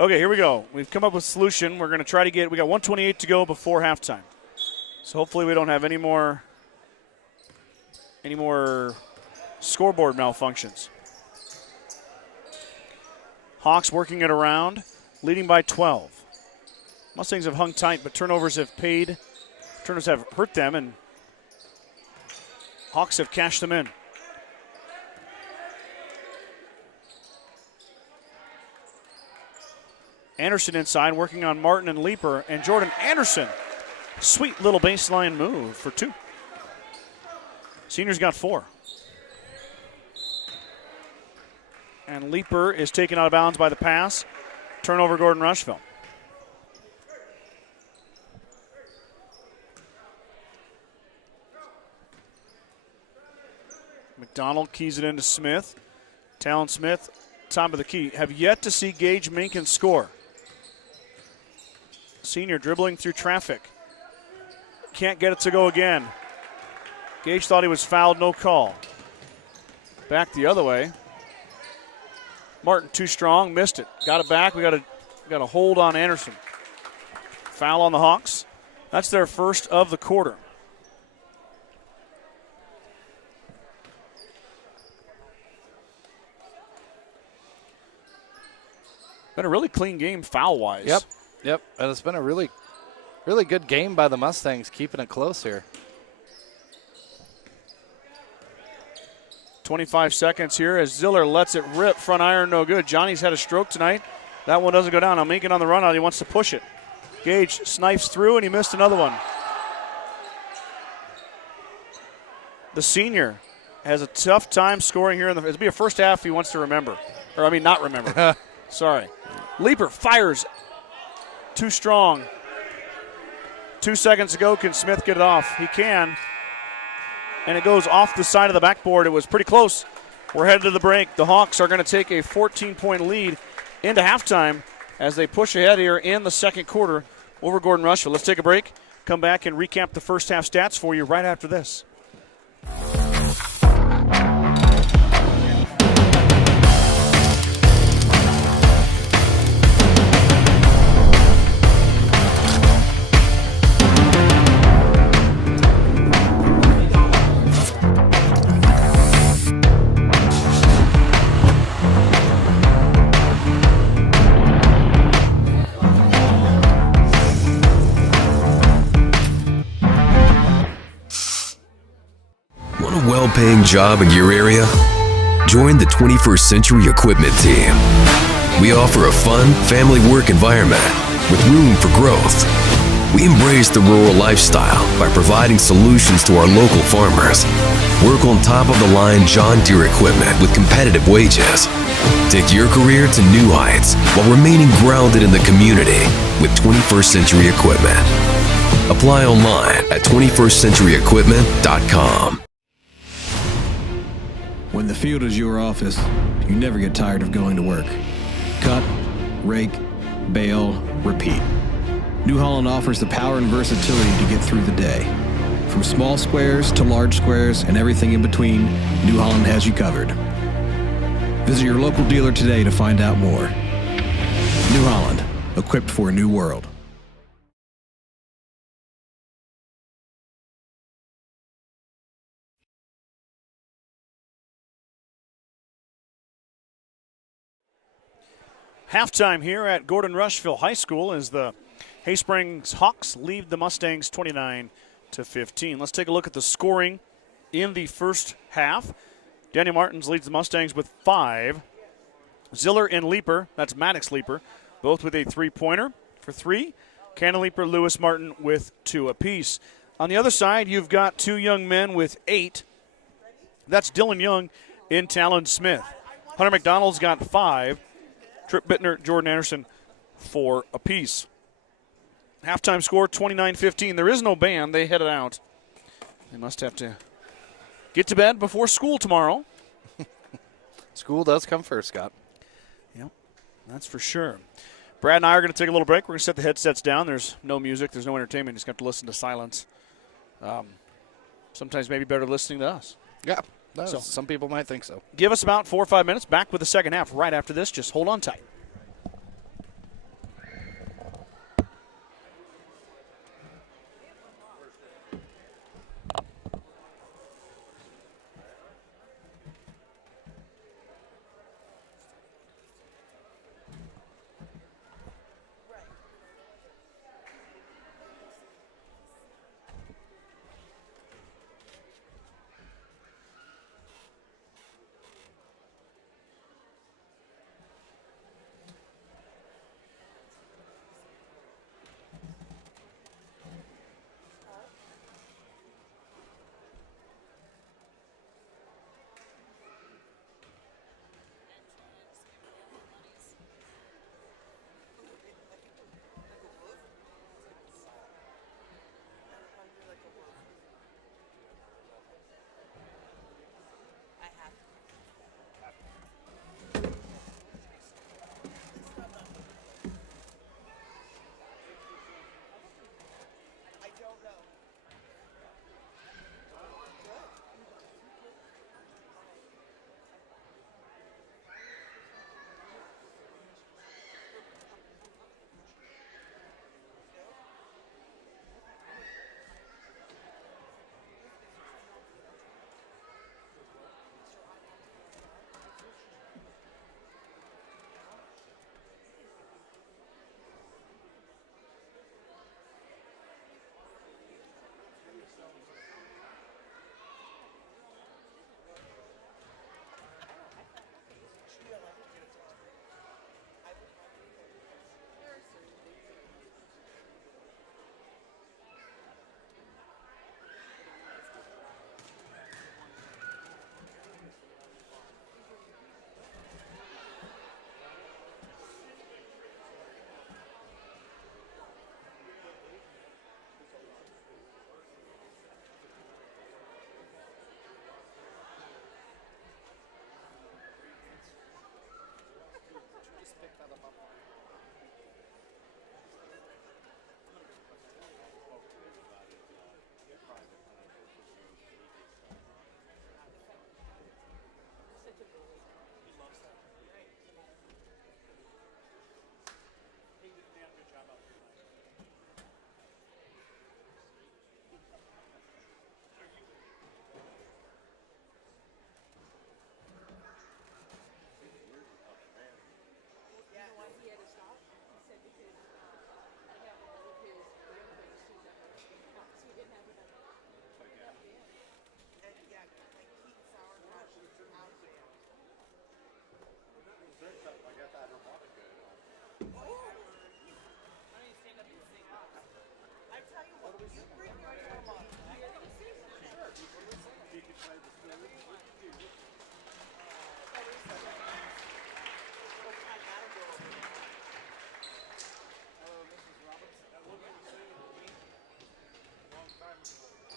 Okay, here we go. We've come up with a solution. We're going to try to we got 1:28 to go before halftime. So hopefully we don't have any more scoreboard malfunctions. Hawks working it around, leading by 12. Mustangs have hung tight, but turnovers have hurt them, and Hawks have cashed them in. Anderson inside, working on Martin and Leeper, and Jordan Anderson. Sweet little baseline move for 2. Senior's got 4. And Leeper is taken out of bounds by the pass. Turnover, Gordon-Rushville. McDonald keys it into Smith. Talon Smith, top of the key. Have yet to see Gage Minkin score. Senior dribbling through traffic. Can't get it to go again. Gage thought he was fouled, no call. Back the other way. Martin too strong, missed it. Got it back. We got a hold on Anderson. Foul on the Hawks. That's their first of the quarter. Been a really clean game foul-wise. Yep. And it's been a really, really good game by the Mustangs, keeping it close here. 25 seconds here as Ziller lets it rip. Front iron, no good. Johnny's had a stroke tonight. That one doesn't go down. I'm making on the run out. He wants to push it. Gage snipes through, and he missed another one. The senior has a tough time scoring here. It'll be a first half he wants to remember. Or, I mean, not remember. Sorry. Leaper fires. Too strong. 2 seconds to go. Can Smith get it off? He can. And it goes off the side of the backboard. It was pretty close. We're headed to the break. The Hawks are going to take a 14-point lead into halftime as they push ahead here in the second quarter over Gordon-Rushville. Let's take a break, come back and recap the first half stats for you right after this. Well-paying job in your area? Join the 21st Century Equipment Team. We offer a fun, family work environment with room for growth. We embrace the rural lifestyle by providing solutions to our local farmers. Work on top-of-the-line John Deere equipment with competitive wages. Take your career to new heights while remaining grounded in the community with 21st Century Equipment. Apply online at 21stcenturyequipment.com. When the field is your office, you never get tired of going to work. Cut, rake, bale, repeat. New Holland offers the power and versatility to get through the day. From small squares to large squares and everything in between, New Holland has you covered. Visit your local dealer today to find out more. New Holland, equipped for a new world. Halftime here at Gordon-Rushville High School as the Haysprings Hawks lead the Mustangs 29-15. Let's take a look at the scoring in the first half. Daniel Martins leads the Mustangs with 5. Ziller and Leaper, that's Maddox Leaper, both with a three-pointer for 3. Cannon Leaper, Lewis Martin with 2 apiece. On the other side, you've got 2 young men with 8. That's Dylan Young and Talon Smith. Hunter McDonald's got 5. Trip Bittner, Jordan Anderson, 4 apiece. Halftime score, 29-15. There is no band. They headed out. They must have to get to bed before school tomorrow. School does come first, Scott. Yep, that's for sure. Brad and I are going to take a little break. We're going to set the headsets down. There's no music. There's no entertainment. You just have to listen to silence. Sometimes maybe better listening to us. Yeah. So, some people might think so. Give us about 4 or 5 minutes. Back with the second half right after this. Just hold on tight.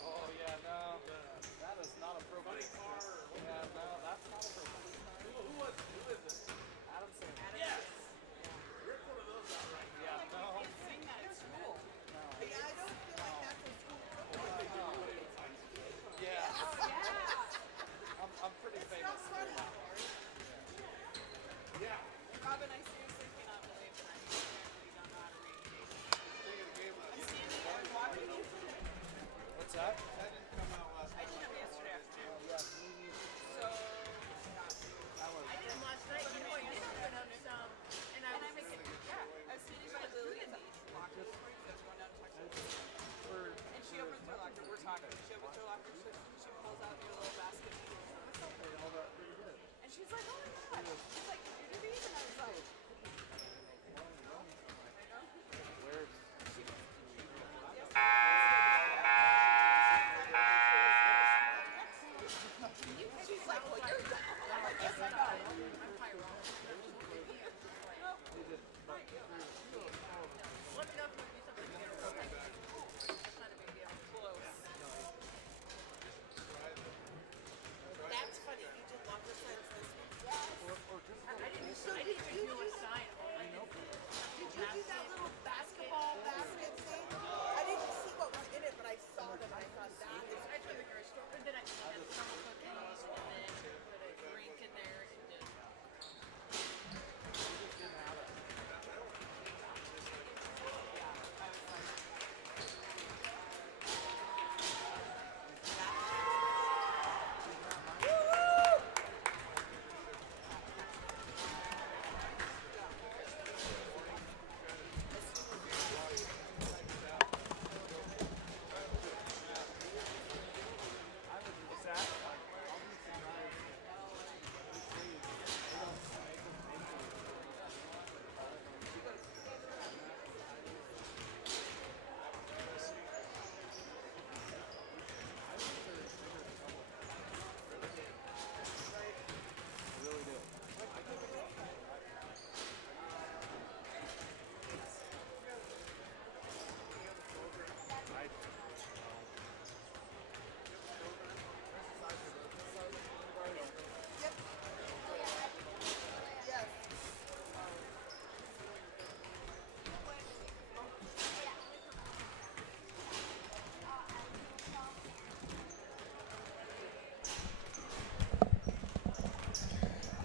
Oh, yeah, no. That is not appropriate. Yeah, no, that's not appropriate. Who is it? Adam Sandler. Yes! Rip one of those out right now. Yeah, no. Sing that at school. Yeah, I don't feel like that's a school. Yeah. Yeah. I'm pretty famous. Yeah. Robin, I seriously cannot believe that we don't know how to read. I'm standing there and watching you. What's that? I did them yesterday afternoon. So, I did them last night. You know, I did put up some, and I was thinking, yeah, I was sitting by Lily and Beach locker this morning because I was going down to Texas. And she opens her locker. We're talking. She opens her locker. She pulls out your little basket. And she's like, oh my God. She's like, did you do these? And I was like, she's like, well, you're done. I'm like, yes, I know. I'm pyro. No. Let me know if you do something here. That's not a big deal. Close. That's funny. You did locker signs this week. I didn't do a sign. Did you do that little basketball basket thing? I didn't see what was in it, but I saw them. I thought that is. I tried the grocery store, and then I had caramel cookies, and then put a drink in there, and did.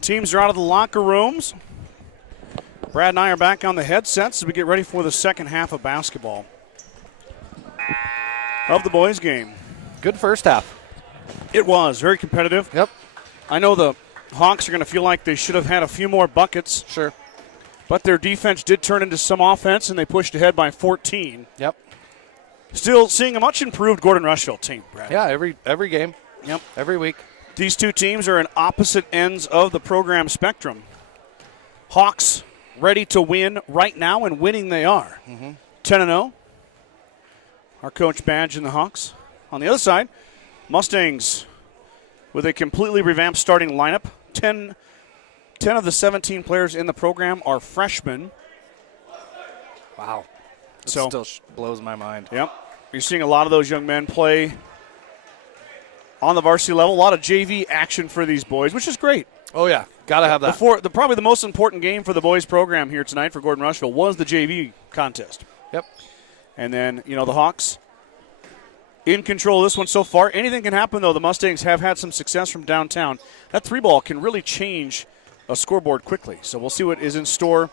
Teams are out of the locker rooms. Brad and I are back on the headsets as we get ready for the second half of basketball of the boys' game. Good first half. It was very competitive. Yep. I know the Hawks are going to feel like they should have had a few more buckets. Sure. But their defense did turn into some offense, and they pushed ahead by 14. Yep. Still seeing a much improved Gordon-Rushville team, Brad. Yeah, every game. Yep. Every week. These two teams are in opposite ends of the program spectrum. Hawks ready to win right now, and winning they are. 10-0. Our coach Badge and the Hawks. On the other side, Mustangs with a completely revamped starting lineup. 10 of the 17 players in the program are freshmen. Wow. It So still blows my mind. Yep. You're seeing a lot of those young men play on the varsity level. A lot of JV action for these boys, which is great. Oh, yeah. Got to have that. Probably the most important game for the boys program here tonight for Gordon-Rushville was the JV contest. Yep. And then, the Hawks in control of this one so far. Anything can happen, though. The Mustangs have had some success from downtown. That three ball can really change a scoreboard quickly. So we'll see what is in store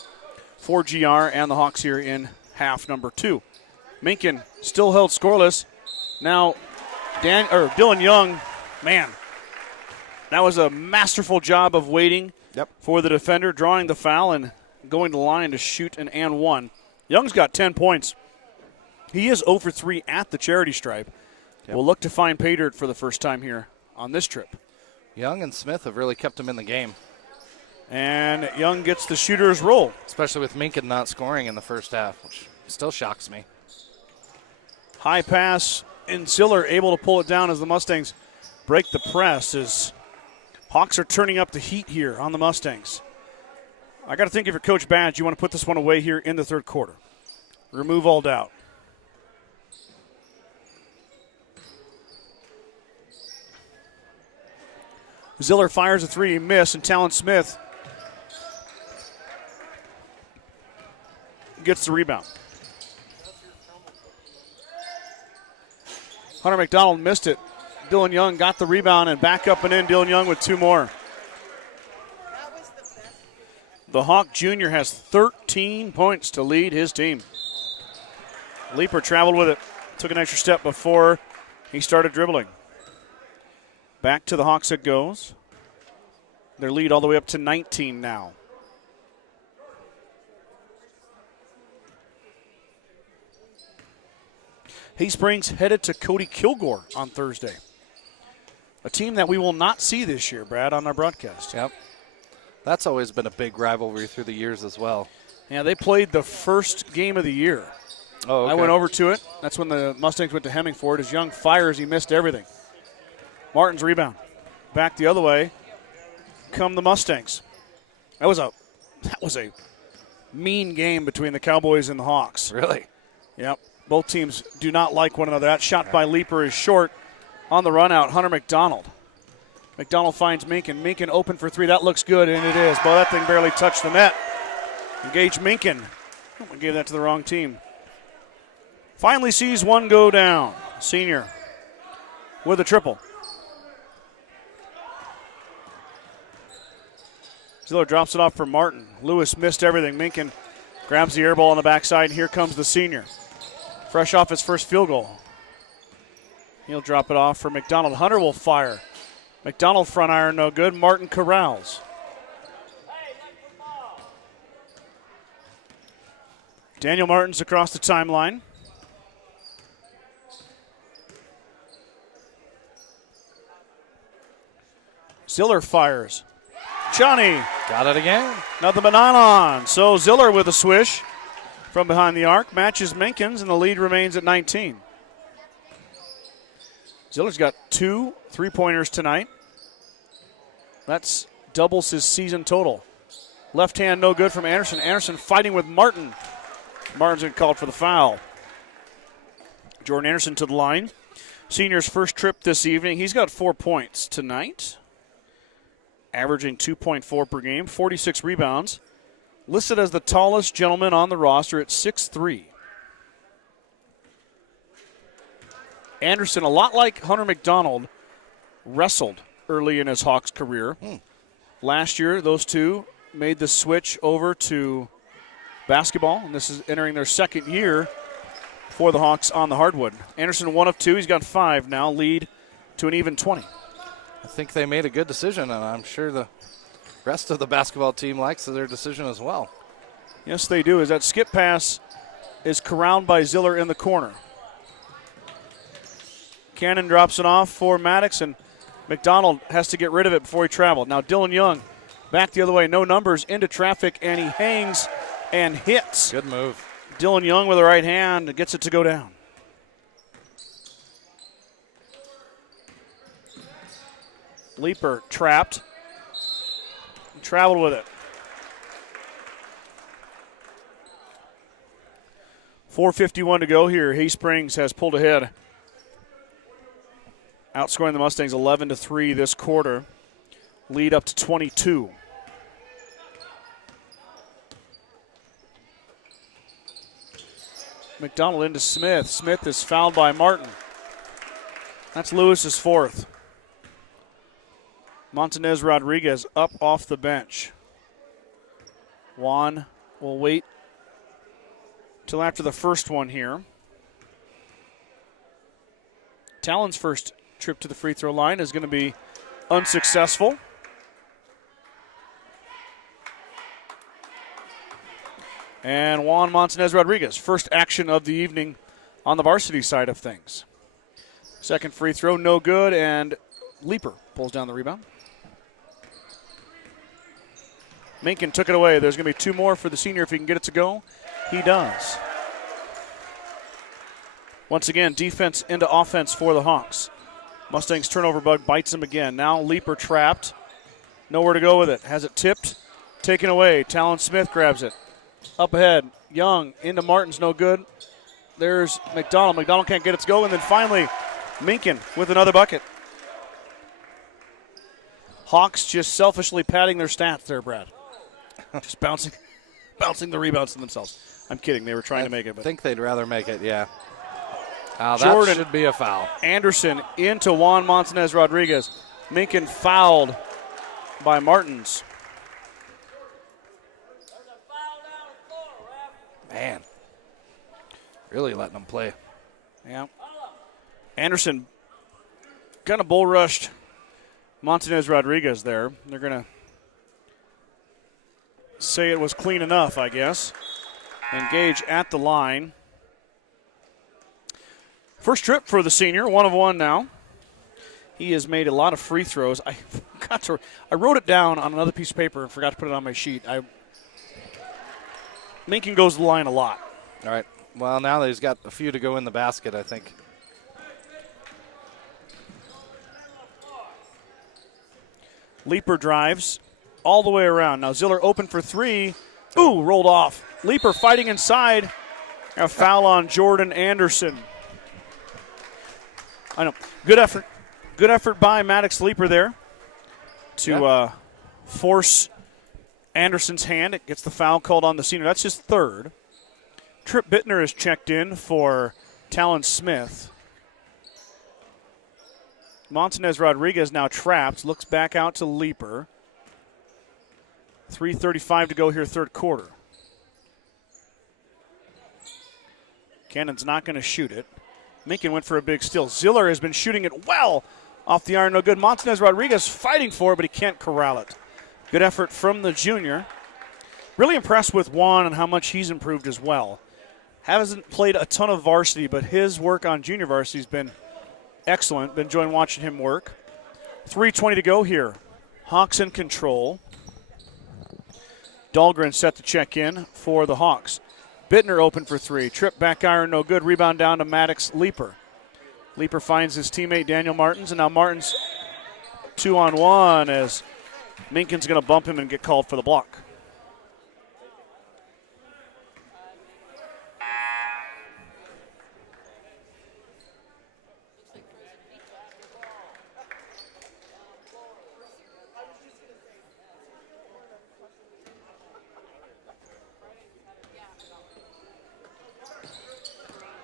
for GR and the Hawks here in half number 2. Minkin still held scoreless. Now, Dylan Young, man, that was a masterful job of waiting for the defender, drawing the foul and going to the line to shoot an and one. Young's got 10 points. He is 0 for 3 at the charity stripe. We'll look to find pay dirt for the first time here on this trip. Young and Smith have really kept him in the game. And Young gets the shooter's roll. Especially with Minkin not scoring in the first half, which still shocks me. High pass, and Ziller able to pull it down as the Mustangs break the press. As Hawks are turning up the heat here on the Mustangs. I got to think if you're Coach Badge, you want to put this one away here in the third quarter. Remove all doubt. Ziller fires a three, miss, and Talon Smith gets the rebound. Hunter McDonald missed it. Dylan Young got the rebound and back up and in. Dylan Young with 2 more. The Hawk Jr. has 13 points to lead his team. Leaper traveled with it. Took an extra step before he started dribbling. Back to the Hawks it goes. Their lead all the way up to 19 now. Hay Springs headed to Cody Kilgore on Thursday. A team that we will not see this year, Brad, on our broadcast. Yep. That's always been a big rivalry through the years as well. Yeah, they played the first game of the year. Oh, okay. I went over to it. That's when the Mustangs went to Hemingford. As Young fires, he missed everything. Martin's rebound. Back the other way come the Mustangs. That was a mean game between the Cowboys and the Hawks. Really? Yep. Both teams do not like one another. That shot by Leaper is short on the run out. Hunter McDonald. McDonald finds Minkin. Minkin open for 3. That looks good, and it is. Boy, that thing barely touched the net. Engage Minkin. I gave that to the wrong team. Finally sees one go down. Senior with a triple. Ziller drops it off for Martin. Lewis missed everything. Minkin grabs the air ball on the backside, and here comes the senior. Fresh off his first field goal. He'll drop it off for McDonald. Hunter will fire. McDonald front iron, no good. Martin corrals. Daniel Martin's across the timeline. Ziller fires. Johnny. Got it again. Nothing but on. So Ziller with a swish from behind the arc. Matches Minkins, and the lead remains at 19. Ziller's got 2 3-pointers tonight. That's doubles his season total. Left hand no good from Anderson. Anderson fighting with Martin. Martin's been called for the foul. Jordan Anderson to the line. Senior's first trip this evening. He's got 4 points tonight. Averaging 2.4 per game, 46 rebounds. Listed as the tallest gentleman on the roster at 6'3". Anderson, a lot like Hunter McDonald, wrestled early in his Hawks career. Last year, those two made the switch over to basketball, and this is entering their second year for the Hawks on the hardwood. Anderson 1 of 2. He's got 5 now, lead to an even 20. I think they made a good decision, and I'm sure the rest of the basketball team likes their decision as well. Yes, they do. As that skip pass is corralled by Ziller in the corner. Cannon drops it off for Maddox, and McDonald has to get rid of it before he traveled. Now Dylan Young back the other way, no numbers, into traffic, and he hangs and hits. Good move. Dylan Young with the right hand gets it to go down. Leaper trapped. Traveled with it. 4:51 to go here. Hay Springs has pulled ahead. Outscoring the Mustangs 11-3 this quarter. Lead up to 22. McDonald into Smith. Smith is fouled by Martin. That's Lewis's 4th. Montanez Rodriguez up off the bench. Juan will wait till after the first one here. Talon's first trip to the free throw line is going to be unsuccessful. And Juan Montanez Rodriguez, first action of the evening on the varsity side of things. Second free throw, no good, and Leaper pulls down the rebound. Minkin took it away. There's going to be 2 more for the senior if he can get it to go. He does. Once again, defense into offense for the Hawks. Mustangs turnover bug bites him again. Now Leaper trapped. Nowhere to go with it. Has it tipped. Taken away. Talon Smith grabs it. Up ahead. Young into Martin's, no good. There's McDonald. McDonald can't get it to go. And then finally, Minkin with another bucket. Hawks just selfishly padding their stats there, Brad. Just bouncing the rebounds to themselves. I'm kidding. They were trying to make it. I But think they'd rather make it, yeah. That Jordan should be a foul. Anderson into Juan Montanez Rodriguez. Minkin fouled by Martins. Man, really letting them play. Yeah. Anderson kind of bull rushed Montanez Rodriguez there. They're going to say it was clean enough, I guess. Engage at the line. First trip for the senior, 1 of 1 now. He has made a lot of free throws. I wrote it down on another piece of paper and forgot to put it on my sheet. Minkin goes to the line a lot. All right. Well, now that he's got a few to go in the basket, I think. Leaper drives all the way around. Now Ziller open for 3. Ooh, rolled off. Leaper fighting inside. A foul on Jordan Anderson. I know. Good effort. Good effort by Maddox Leaper there to force Anderson's hand. It gets the foul called on the senior. That's his third. Trip Bittner is checked in for Talon Smith. Montanez Rodriguez now trapped. Looks back out to Leaper. 3:35 to go here, third quarter. Cannon's not going to shoot it. Minkin went for a big steal. Ziller has been shooting it well off the iron. No good. Montanez Rodriguez fighting for it, but he can't corral it. Good effort from the junior. Really impressed with Juan and how much he's improved as well. Hasn't played a ton of varsity, but his work on junior varsity has been excellent. Been enjoying watching him work. 3:20 to go here. Hawks in control. Dahlgren set to check in for the Hawks. Bittner open for 3. Trip back iron, no good. Rebound down to Maddox Leaper. Leaper finds his teammate Daniel Martins, and now Martins 2-on-1 as Minkin's going to bump him and get called for the block.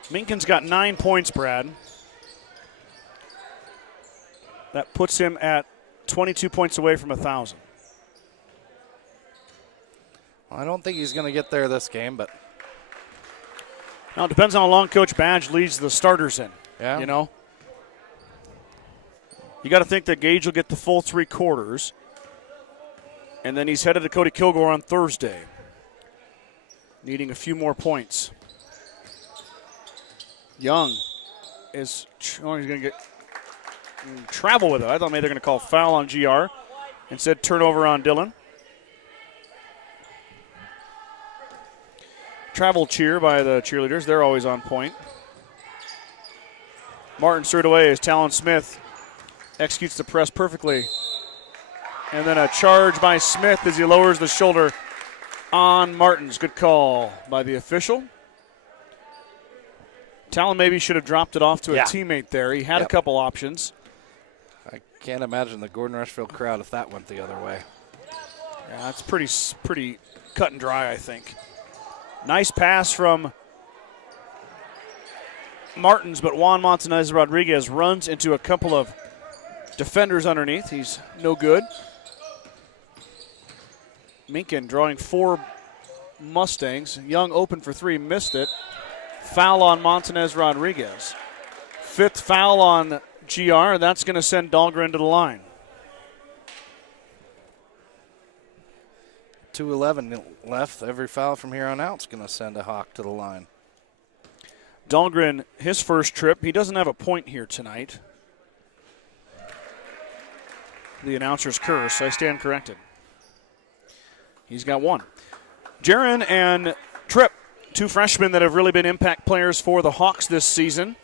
Minkin's got 9 points, Brad. That puts him at 22 points away from 1,000. Well, I don't think he's going to get there this game, but. Now, it depends on how long Coach Badge leads the starters in. Yeah. You know? You got to think that Gage will get the full 3 quarters. And then he's headed to Cody Kilgore on Thursday, needing a few more points. Young is he's going to get travel with it. I thought maybe they're going to call foul on GR. Instead, turnover on Dillon. Travel cheer by the cheerleaders. They're always on point. Martin straight away as Talon Smith executes the press perfectly. And then a charge by Smith as he lowers the shoulder on Martins. Good call by the official. Talon maybe should have dropped it off to a teammate there. He had a couple options. I can't imagine the Gordon-Rushville crowd if that went the other way. Yeah, that's pretty cut and dry, I think. Nice pass from Martins, but Juan Montanez Rodriguez runs into a couple of defenders underneath. He's no good. Minkin drawing 4 Mustangs. Young open for 3, missed it. Foul on Montanez Rodriguez. 5th foul on GR, and that's going to send Dahlgren to the line. 2:11 left. Every foul from here on out is going to send a Hawk to the line. Dahlgren, his first trip. He doesn't have a point here tonight. The announcer's curse. I stand corrected. He's got 1. Jaron and Tripp Two freshmen that have really been impact players for the Hawks this season.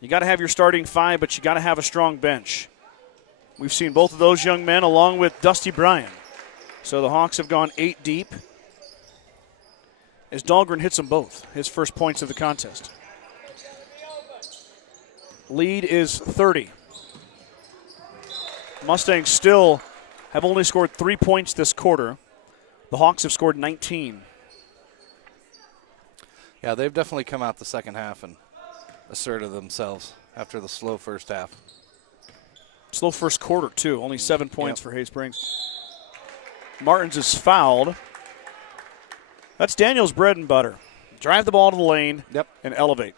You got to have your starting five, but you got to have a strong bench. We've seen both of those young men along with Dusty Bryan. So the Hawks have gone 8 deep as Dahlgren hits them both, his first points of the contest. Lead is 30. Mustangs still have only scored 3 points this quarter. The Hawks have scored 19. Yeah, they've definitely come out the second half and asserted themselves after the slow first half. Slow first quarter, too. Only 7 points for Hay Springs. Martins is fouled. That's Daniel's bread and butter. Drive the ball to the lane and elevate.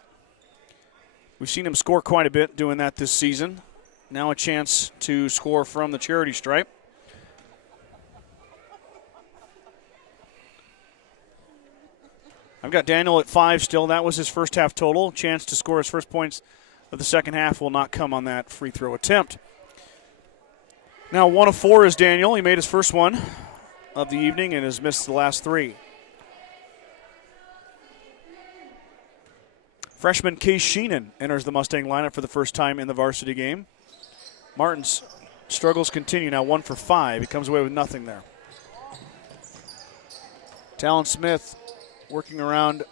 We've seen him score quite a bit doing that this season. Now a chance to score from the charity stripe. I've got Daniel at 5 still. That was his first half total. Chance to score his first points of the second half will not come on that free throw attempt. Now 1 of 4 is Daniel. He made his first one of the evening and has missed the last 3. Freshman Case Sheenan enters the Mustang lineup for the first time in the varsity game. Martin's struggles continue now, 1 for 5. He comes away with nothing there. Talon Smith working around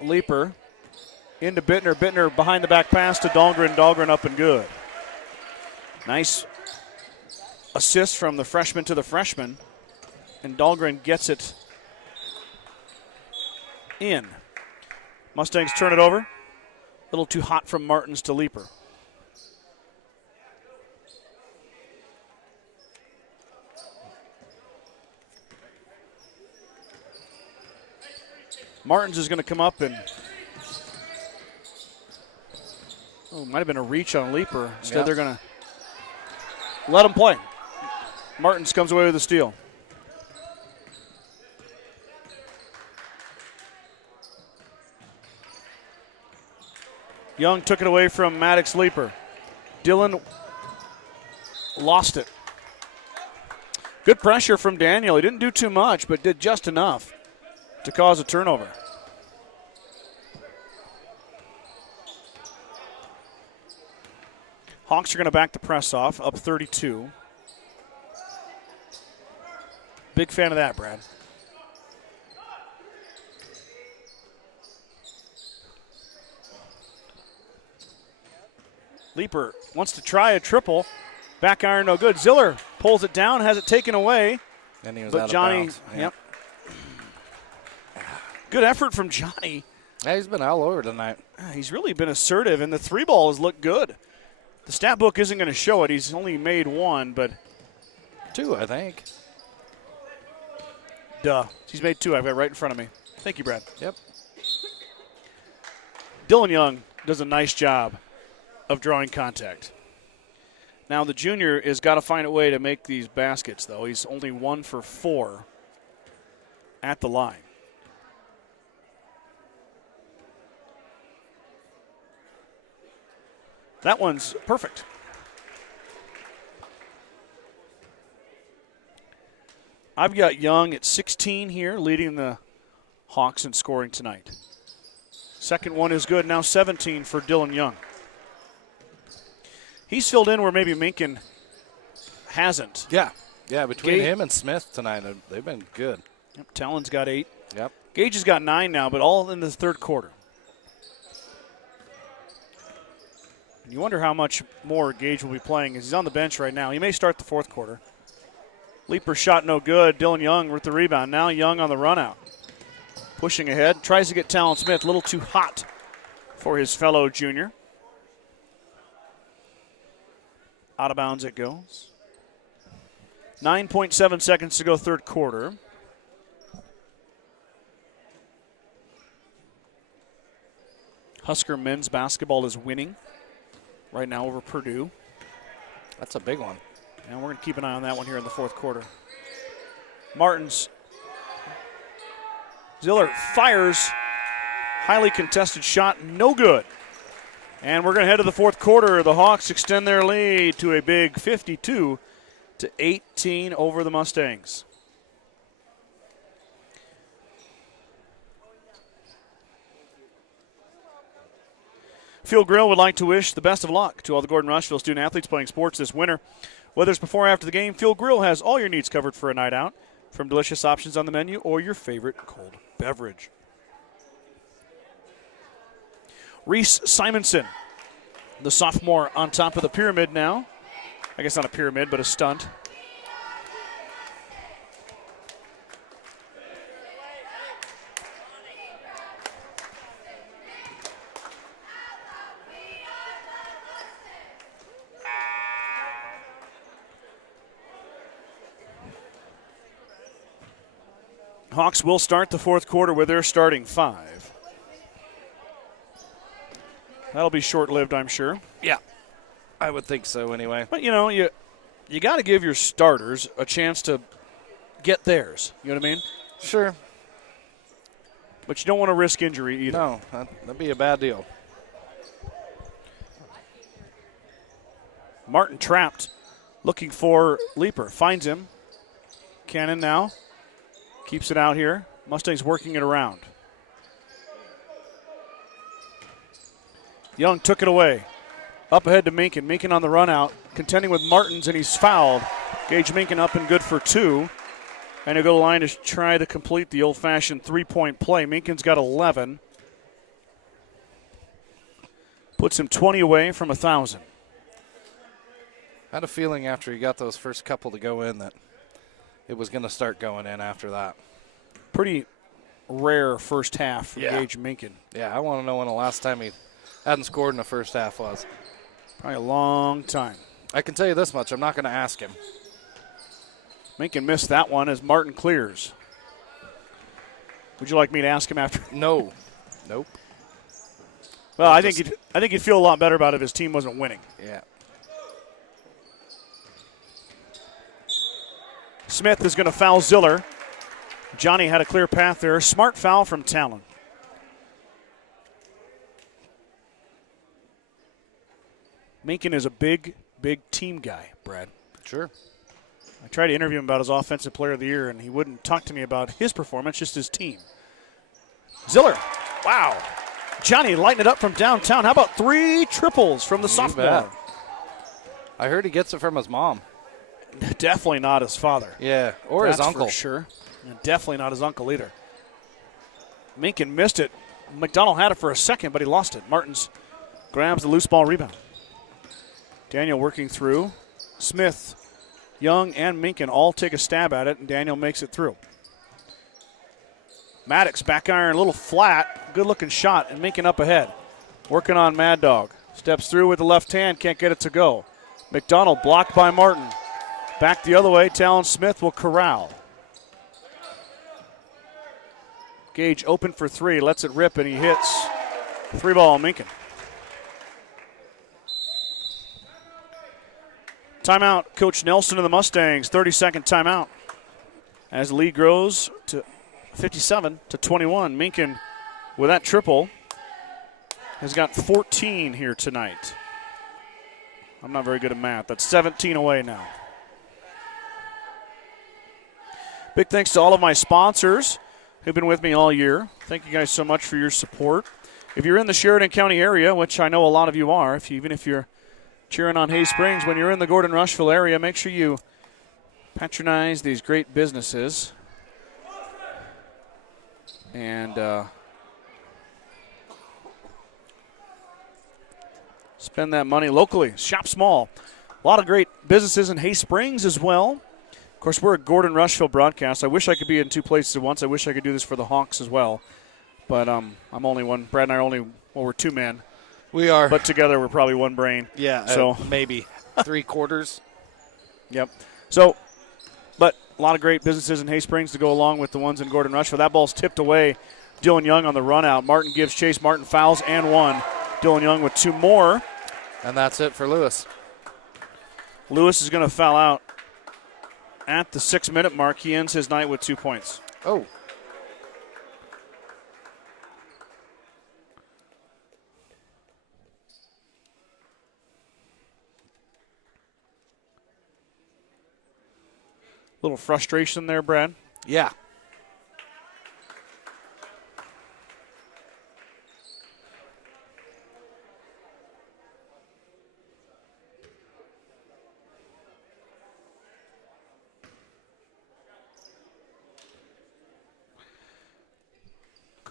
Leaper. Into Bittner. Bittner behind the back pass to Dahlgren. Dahlgren up and good. Nice assist from the freshman to the freshman. And Dahlgren gets it in. Mustangs turn it over. A little too hot from Martins to Leaper. Martins is going to come up and might have been a reach on Leaper. Instead, they're going to let him play. Martins comes away with a steal. Young took it away from Maddox Leaper. Dillon lost it. Good pressure from Daniel. He didn't do too much, but did just enough to cause a turnover. Hawks are going to back the press off, up 32. Big fan of that, Brad. Leaper wants to try a triple. Back iron, no good. Ziller pulls it down, has it taken away. And he was but out Johnny, of bounds. Good effort from Johnny. Yeah, he's been all over tonight. He's really been assertive, and the 3 ball has looked good. The stat book isn't going to show it. He's only made 1, but 2, I think. Duh. He's made 2. I've got it right in front of me. Thank you, Brad. Yep. Dylan Young does a nice job of drawing contact. Now the junior has got to find a way to make these baskets, though. He's only 1 for 4 at the line. That one's perfect. I've got Young at 16 here, leading the Hawks in scoring tonight. Second one is good, now 17 for Dylan Young. He's filled in where maybe Minkin hasn't. Yeah, between him and Smith tonight, they've been good. Yep, Talon's got 8. Yep. Gage has got 9 now, but all in the third quarter. And you wonder how much more Gage will be playing as he's on the bench right now. He may start the fourth quarter. Leaper shot no good. Dylan Young with the rebound. Now Young on the run out. Pushing ahead. Tries to get Talon Smith. A little too hot for his fellow junior. Out of bounds it goes. 9.7 seconds to go third quarter. Husker men's basketball is winning right now over Purdue. That's a big one. And we're going to keep an eye on that one here in the fourth quarter. Martins. Ziller fires. Highly contested shot. No good. And we're going to head to the fourth quarter. The Hawks extend their lead to a big 52-18 over the Mustangs. Field Grill would like to wish the best of luck to all the Gordon-Rushville student-athletes playing sports this winter. Whether it's before or after the game, Field Grill has all your needs covered for a night out, from delicious options on the menu or your favorite cold beverage. Reese Simonson, the sophomore on top of the pyramid now. I guess not a pyramid, but a stunt. Hawks will start the fourth quarter with their starting five. That'll be short-lived, I'm sure. Yeah, I would think so anyway. But, you got to give your starters a chance to get theirs. You know what I mean? Sure. But you don't want to risk injury either. No, that'd be a bad deal. Martin trapped, looking for Leaper. Finds him. Cannon now. Keeps it out here. Mustangs working it around. Young took it away. Up ahead to Minkin. Minkin on the run out. Contending with Martins, and he's fouled. Gage Minkin up and good for two. And he'll go to the line to try to complete the old-fashioned three-point play. Minkin's got 11. Puts him 20 away from 1,000. I had a feeling after he got those first couple to go in that it was going to start going in after that. Pretty rare first half for Gage Minkin. Yeah, I want to know when the last time he hadn't scored in the first half was. Probably a long time. I can tell you this much. I'm not going to ask him. Minkin missed that one as Martin clears. Would you like me to ask him after? No. Nope. Well, I think he'd feel a lot better about it if his team wasn't winning. Yeah. Smith is going to foul Ziller. Johnny had a clear path there. Smart foul from Talon. Minkin is a big team guy, Brad. Sure. I tried to interview him about his offensive player of the year, and he wouldn't talk to me about his performance, just his team. Ziller. Wow. Johnny lighting it up from downtown. How about 3 triples from the sophomore? Bet. I heard he gets it from his mom. Definitely not his father. Yeah, or his uncle. For sure. And definitely not his uncle either. Minkin missed it. McDonald had it for a second, but he lost it. Martins grabs the loose ball rebound. Daniel working through. Smith, Young, and Minkin all take a stab at it, and Daniel makes it through. Maddox back iron, a little flat. Good-looking shot, and Minkin up ahead. Working on Mad Dog. Steps through with the left hand, can't get it to go. McDonald blocked by Martin. Back the other way, Talon Smith will corral. Gage open for 3, lets it rip, and he hits. 3-ball, Minkin. Timeout, Coach Nelson of the Mustangs, 30-second timeout. As the lead grows to 57-21, Minkin, with that triple, has got 14 here tonight. I'm not very good at math. That's 17 away now. Big thanks to all of my sponsors who've been with me all year. Thank you guys so much for your support. If you're in the Sheridan County area, which I know a lot of you are, even if you're cheering on Hay Springs, when you're in the Gordon-Rushville area, make sure you patronize these great businesses. And spend that money locally. Shop small. A lot of great businesses in Hay Springs as well. Of course, we're a Gordon-Rushville broadcast. I wish I could be in 2 places at once. I wish I could do this for the Hawks as well. But I'm only one. Brad and I are only, we're 2 men. We are. But together we're probably 1 brain. Yeah, so maybe 3/4. Yep. So, but a lot of great businesses in Hay Springs to go along with the ones in Gordon-Rushville. That ball's tipped away. Dylan Young on the run out. Martin gives chase. Martin fouls and 1. Dylan Young with 2 more. And that's it for Lewis. Lewis is going to foul out at the 6-minute mark. He ends his night with 2 points. Oh. Little frustration there, Brad. Yeah.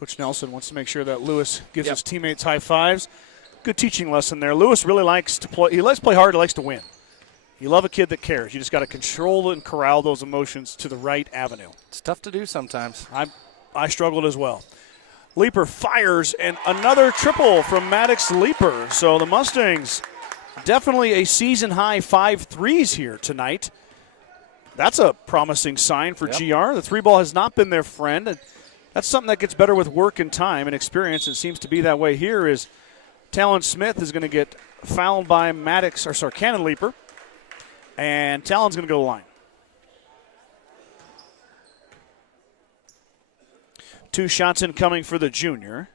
Coach Nelson wants to make sure that Lewis gives his teammates high fives. Good teaching lesson there. Lewis really likes to play. He likes to play hard. He likes to win. You love a kid that cares. You just got to control and corral those emotions to the right avenue. It's tough to do sometimes. I struggled as well. Leaper fires, and another triple from Maddox Leaper. So the Mustangs definitely a season-high 5 threes here tonight. That's a promising sign for GR. The three ball has not been their friend. And that's something that gets better with work and time and experience. It seems to be that way here is Talon Smith is going to get fouled by Cannon Leaper. And Talon's going to go to the line. 2 shots incoming for the junior.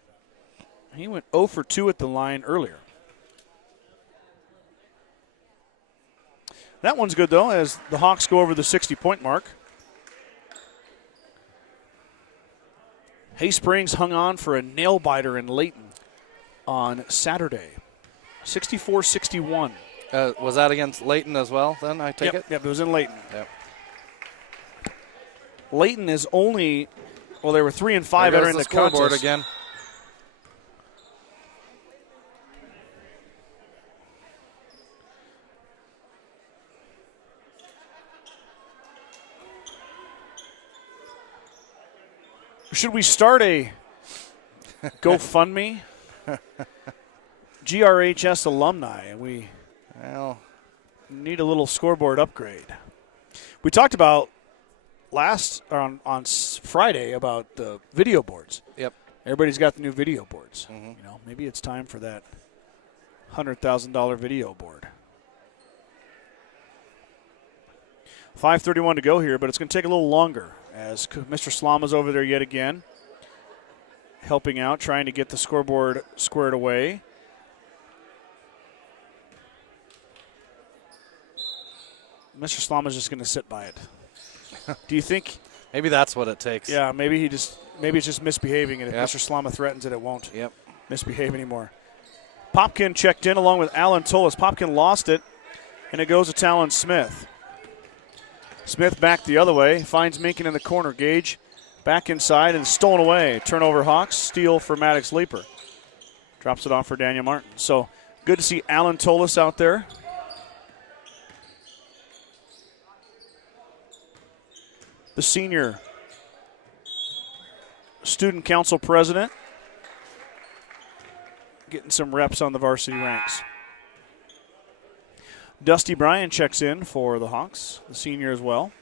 He went 0 for 2 at the line earlier. That one's good, though, as the Hawks go over the 60-point mark. Hay Springs hung on for a nail-biter in Layton on Saturday. 64-61. Was that against Layton as well, then, I take it? Yep, it was in Layton. Yep. Layton is only, well, they were 3 and 5 entering the scoreboard contest. again. Should we start a GoFundMe? GRHS alumni. We need a little scoreboard upgrade. We talked about on Friday about the video boards. Yep. Everybody's got the new video boards. You know, maybe it's time for that $100,000 video board. 5:31 to go here, but it's going to take a little longer as Mr. Slama's over there yet again, helping out, trying to get the scoreboard squared away. Mr. Slama's just going to sit by it. Do you think? Maybe that's what it takes. Yeah, maybe it's just misbehaving, and if Mr. Slama threatens it, it won't misbehave anymore. Popkin checked in along with Alan Tolis. Popkin lost it, and it goes to Talon Smith. Smith back the other way, finds Minkin in the corner. Gage back inside and stolen away. Turnover Hawks, steal for Maddox Leaper. Drops it off for Daniel Martin. So good to see Alan Tolis out there. The senior student council president getting some reps on the varsity ranks. Dusty Bryan checks in for the Hawks, the senior as well.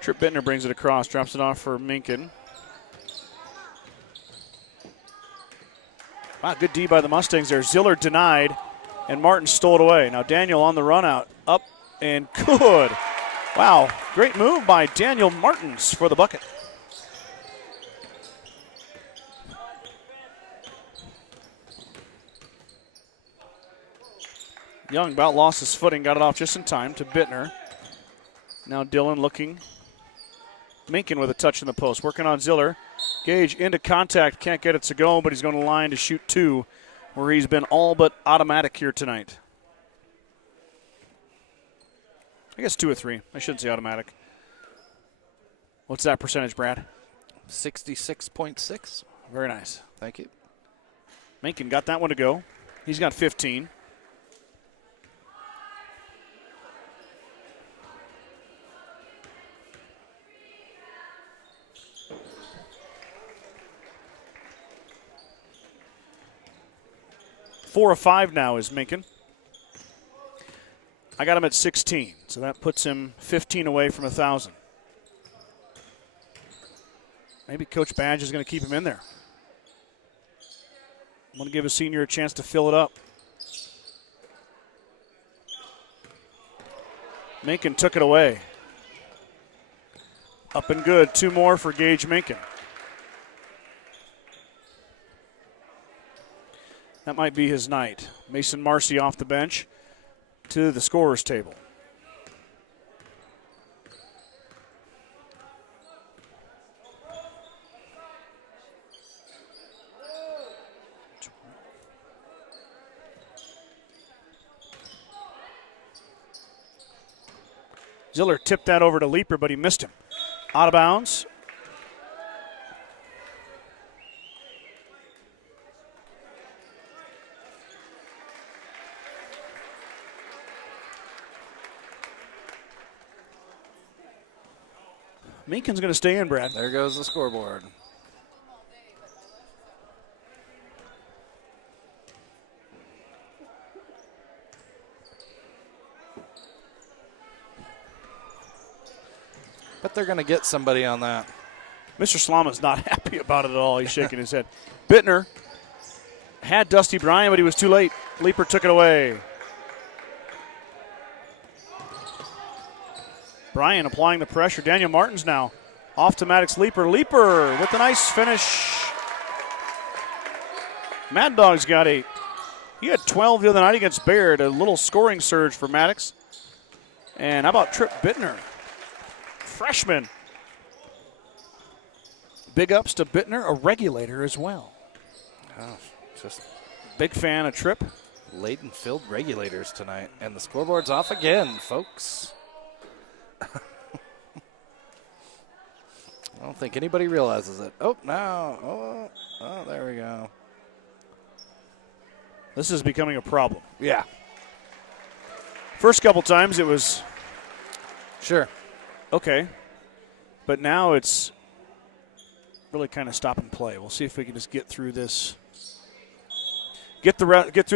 Trip Bittner brings it across, drops it off for Minkin. Wow, good D by the Mustangs there. Ziller denied, and Martin stole it away. Now Daniel on the run out, up and good. Wow, great move by Daniel Martins for the bucket. Young about lost his footing, got it off just in time to Bittner. Now Dillon looking. Minkin with a touch in the post, working on Ziller. Gage into contact, can't get it to go, but he's going to line to shoot 2, where he's been all but automatic here tonight. I guess 2 or 3. I shouldn't say automatic. What's that percentage, Brad? 66.6. Very nice. Thank you. Minkin got that one to go. He's got 15. Four of 5 now is Minkin. I got him at 16, so that puts him 15 away from 1,000. Maybe Coach Badge is going to keep him in there. I'm going to give a senior a chance to fill it up. Minkin took it away. Up and good. 2 more for Gage Minkin. That might be his night. Mason Marcy off the bench to the scorer's table. Ziller tipped that over to Leaper, but he missed him. Out of bounds. Meekin's going to stay in, Brad. There goes the scoreboard. But they're going to get somebody on that. Mr. Slama's not happy about it at all. He's shaking his head. Bittner had Dusty Bryan, but he was too late. Leaper took it away. Bryan applying the pressure. Daniel Martins now off to Maddox Leaper. Leaper with a nice finish. Mad Dog's got 8. He had 12 the other night against Baird. A little scoring surge for Maddox. And how about Trip Bittner? Freshman. Big ups to Bittner, a regulator as well. Oh, just big fan of Trip. laden-filled regulators tonight. And the scoreboard's off again, folks. I don't think anybody realizes it. Oh, no. Oh, there we go. This is becoming a problem. Yeah. First couple times it was sure. Okay. But now it's really kind of stop and play. We'll see if we can just get through this. Get through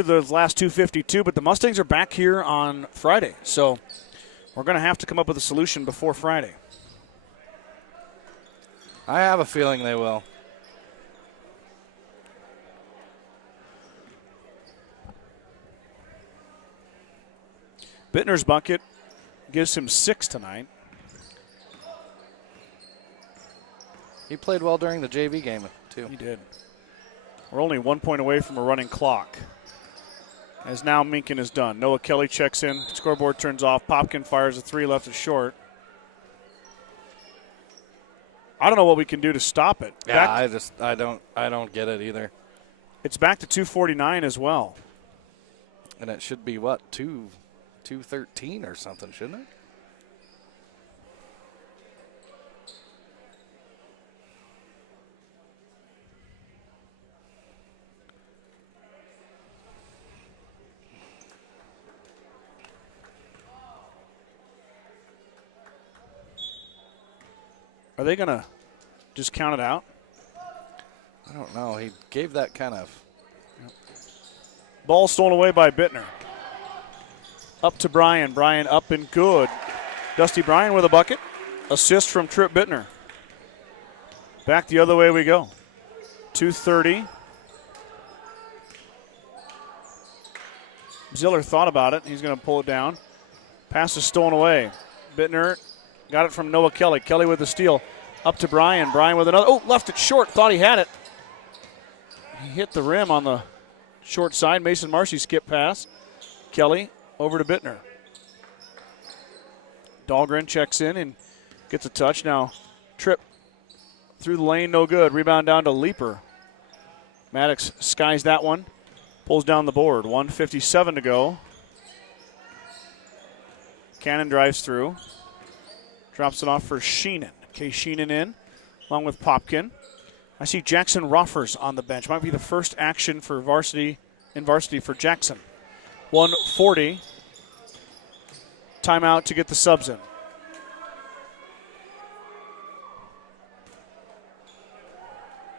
the last 252, but the Mustangs are back here on Friday. So we're going to have to come up with a solution before Friday. I have a feeling they will. Bittner's bucket gives him 6 tonight. He played well during the JV game, too. He did. We're only 1 point away from a running clock. As now Minkin is done. Noah Kelly checks in. Scoreboard turns off. Popkin fires a 3, left it short. I don't know what we can do to stop it. Yeah, I don't get it either. It's back to 249 as well. And it should be what, 213 or something, shouldn't it? Are they going to just count it out? I don't know. He gave that kind of. Ball stolen away by Bittner. Up to Bryan. Bryan up and good. Dusty Bryan with a bucket. Assist from Trip Bittner. Back the other way we go. 2:30. Ziller thought about it. He's going to pull it down. Pass is stolen away. Bittner got it from Noah Kelly. Kelly with the steal. Up to Bryan. Bryan with another. Oh, left it short. Thought he had it. He hit the rim on the short side. Mason Marcy skip pass. Kelly over to Bittner. Dahlgren checks in and gets a touch. Now Trip through the lane, no good. Rebound down to Leaper. Maddox skies that one. Pulls down the board. 1:57 to go. Cannon drives through. Drops it off for Sheenan. Kay Sheenan in, along with Popkin. I see Jackson Roffers on the bench. Might be the first action for varsity for Jackson. 1:40. Timeout to get the subs in.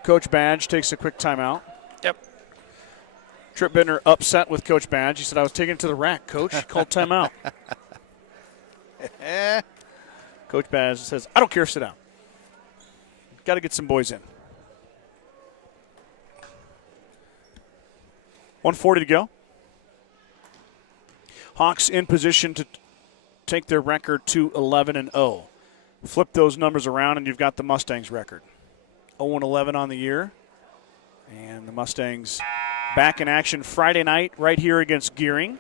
Coach Badge takes a quick timeout. Yep. Trip Bittner upset with Coach Badge. He said, I was taken to the rack, Coach. He called timeout. Coach Badge says, I don't care, sit down. Got to get some boys in. 1:40 to go. Hawks in position to take their record to 11-0. Flip those numbers around and you've got the Mustangs record. 0-11 on the year. And the Mustangs back in action Friday night right here against Gearing.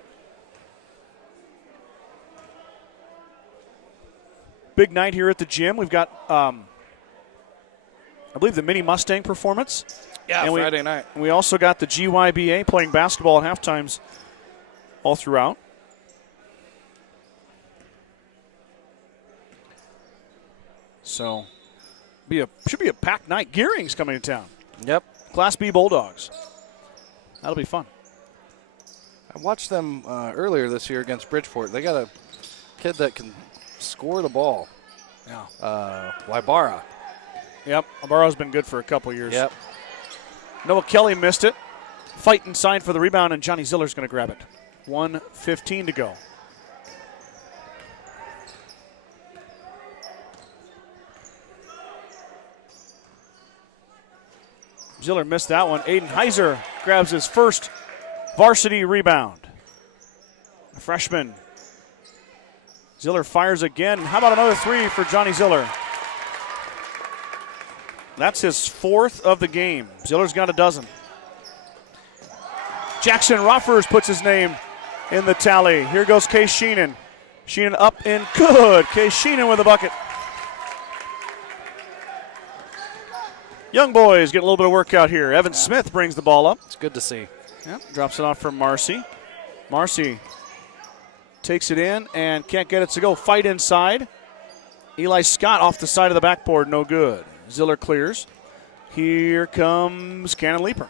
Big night here at the gym. We've got, I believe, the mini Mustang performance. Yeah, and Friday night. We also got the GYBA playing basketball at halftimes all throughout. So should be a packed night. Gearing's coming to town. Yep. Class B Bulldogs. That'll be fun. I watched them earlier this year against Bridgeport. They got a kid that can score the ball. Yeah. Wybara. Yep. Ibarra's been good for a couple years. Yep. Noah Kelly missed it. Fight inside for the rebound, and Johnny Ziller's going to grab it. 1:15 to go. Ziller missed that one. Aiden Heiser grabs his first varsity rebound. A freshman. Ziller fires again. How about another three for Johnny Ziller? That's his fourth of the game. Ziller's got a dozen. Jackson Ruffers puts his name in the tally. Here goes Case Sheenan. Sheenan up and good. Case Sheenan with a bucket. Young boys get a little bit of workout here. Evan Smith brings the ball up. It's good to see. Yep, drops it off for Marcy. Marcy takes it in and can't get it to go. Fight inside. Eli Scott off the side of the backboard, no good. Ziller clears. Here comes Cannon Leaper.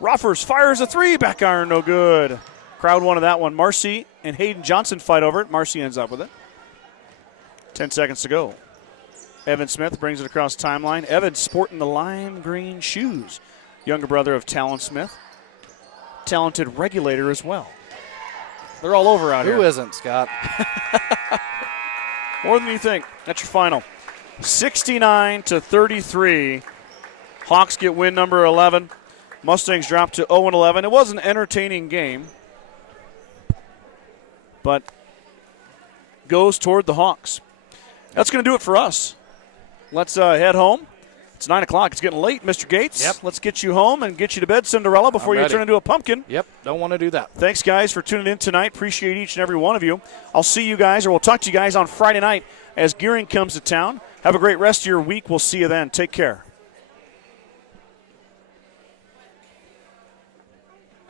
Ruffers fires a three, back iron, no good. Crowd wanted that one. Marcy and Hayden Johnson fight over it. Marcy ends up with it. 10 seconds to go. Evan Smith brings it across timeline. Evan sporting the lime green shoes. Younger brother of Talon Smith. Talented regulator as well. They're all over out here. Who isn't, Scott? More than you think. That's your final. 69-33. Hawks get win number 11. Mustangs drop to 0-11. It was an entertaining game, but goes toward the Hawks. That's going to do it for us. Let's head home. It's 9 o'clock. It's getting late, Mr. Gates. Yep. Let's get you home and get you to bed, Cinderella, before you turn into a pumpkin. Yep, don't want to do that. Thanks, guys, for tuning in tonight. Appreciate each and every one of you. I'll see you guys, or we'll talk to you guys on Friday night as Gearing comes to town. Have a great rest of your week. We'll see you then. Take care.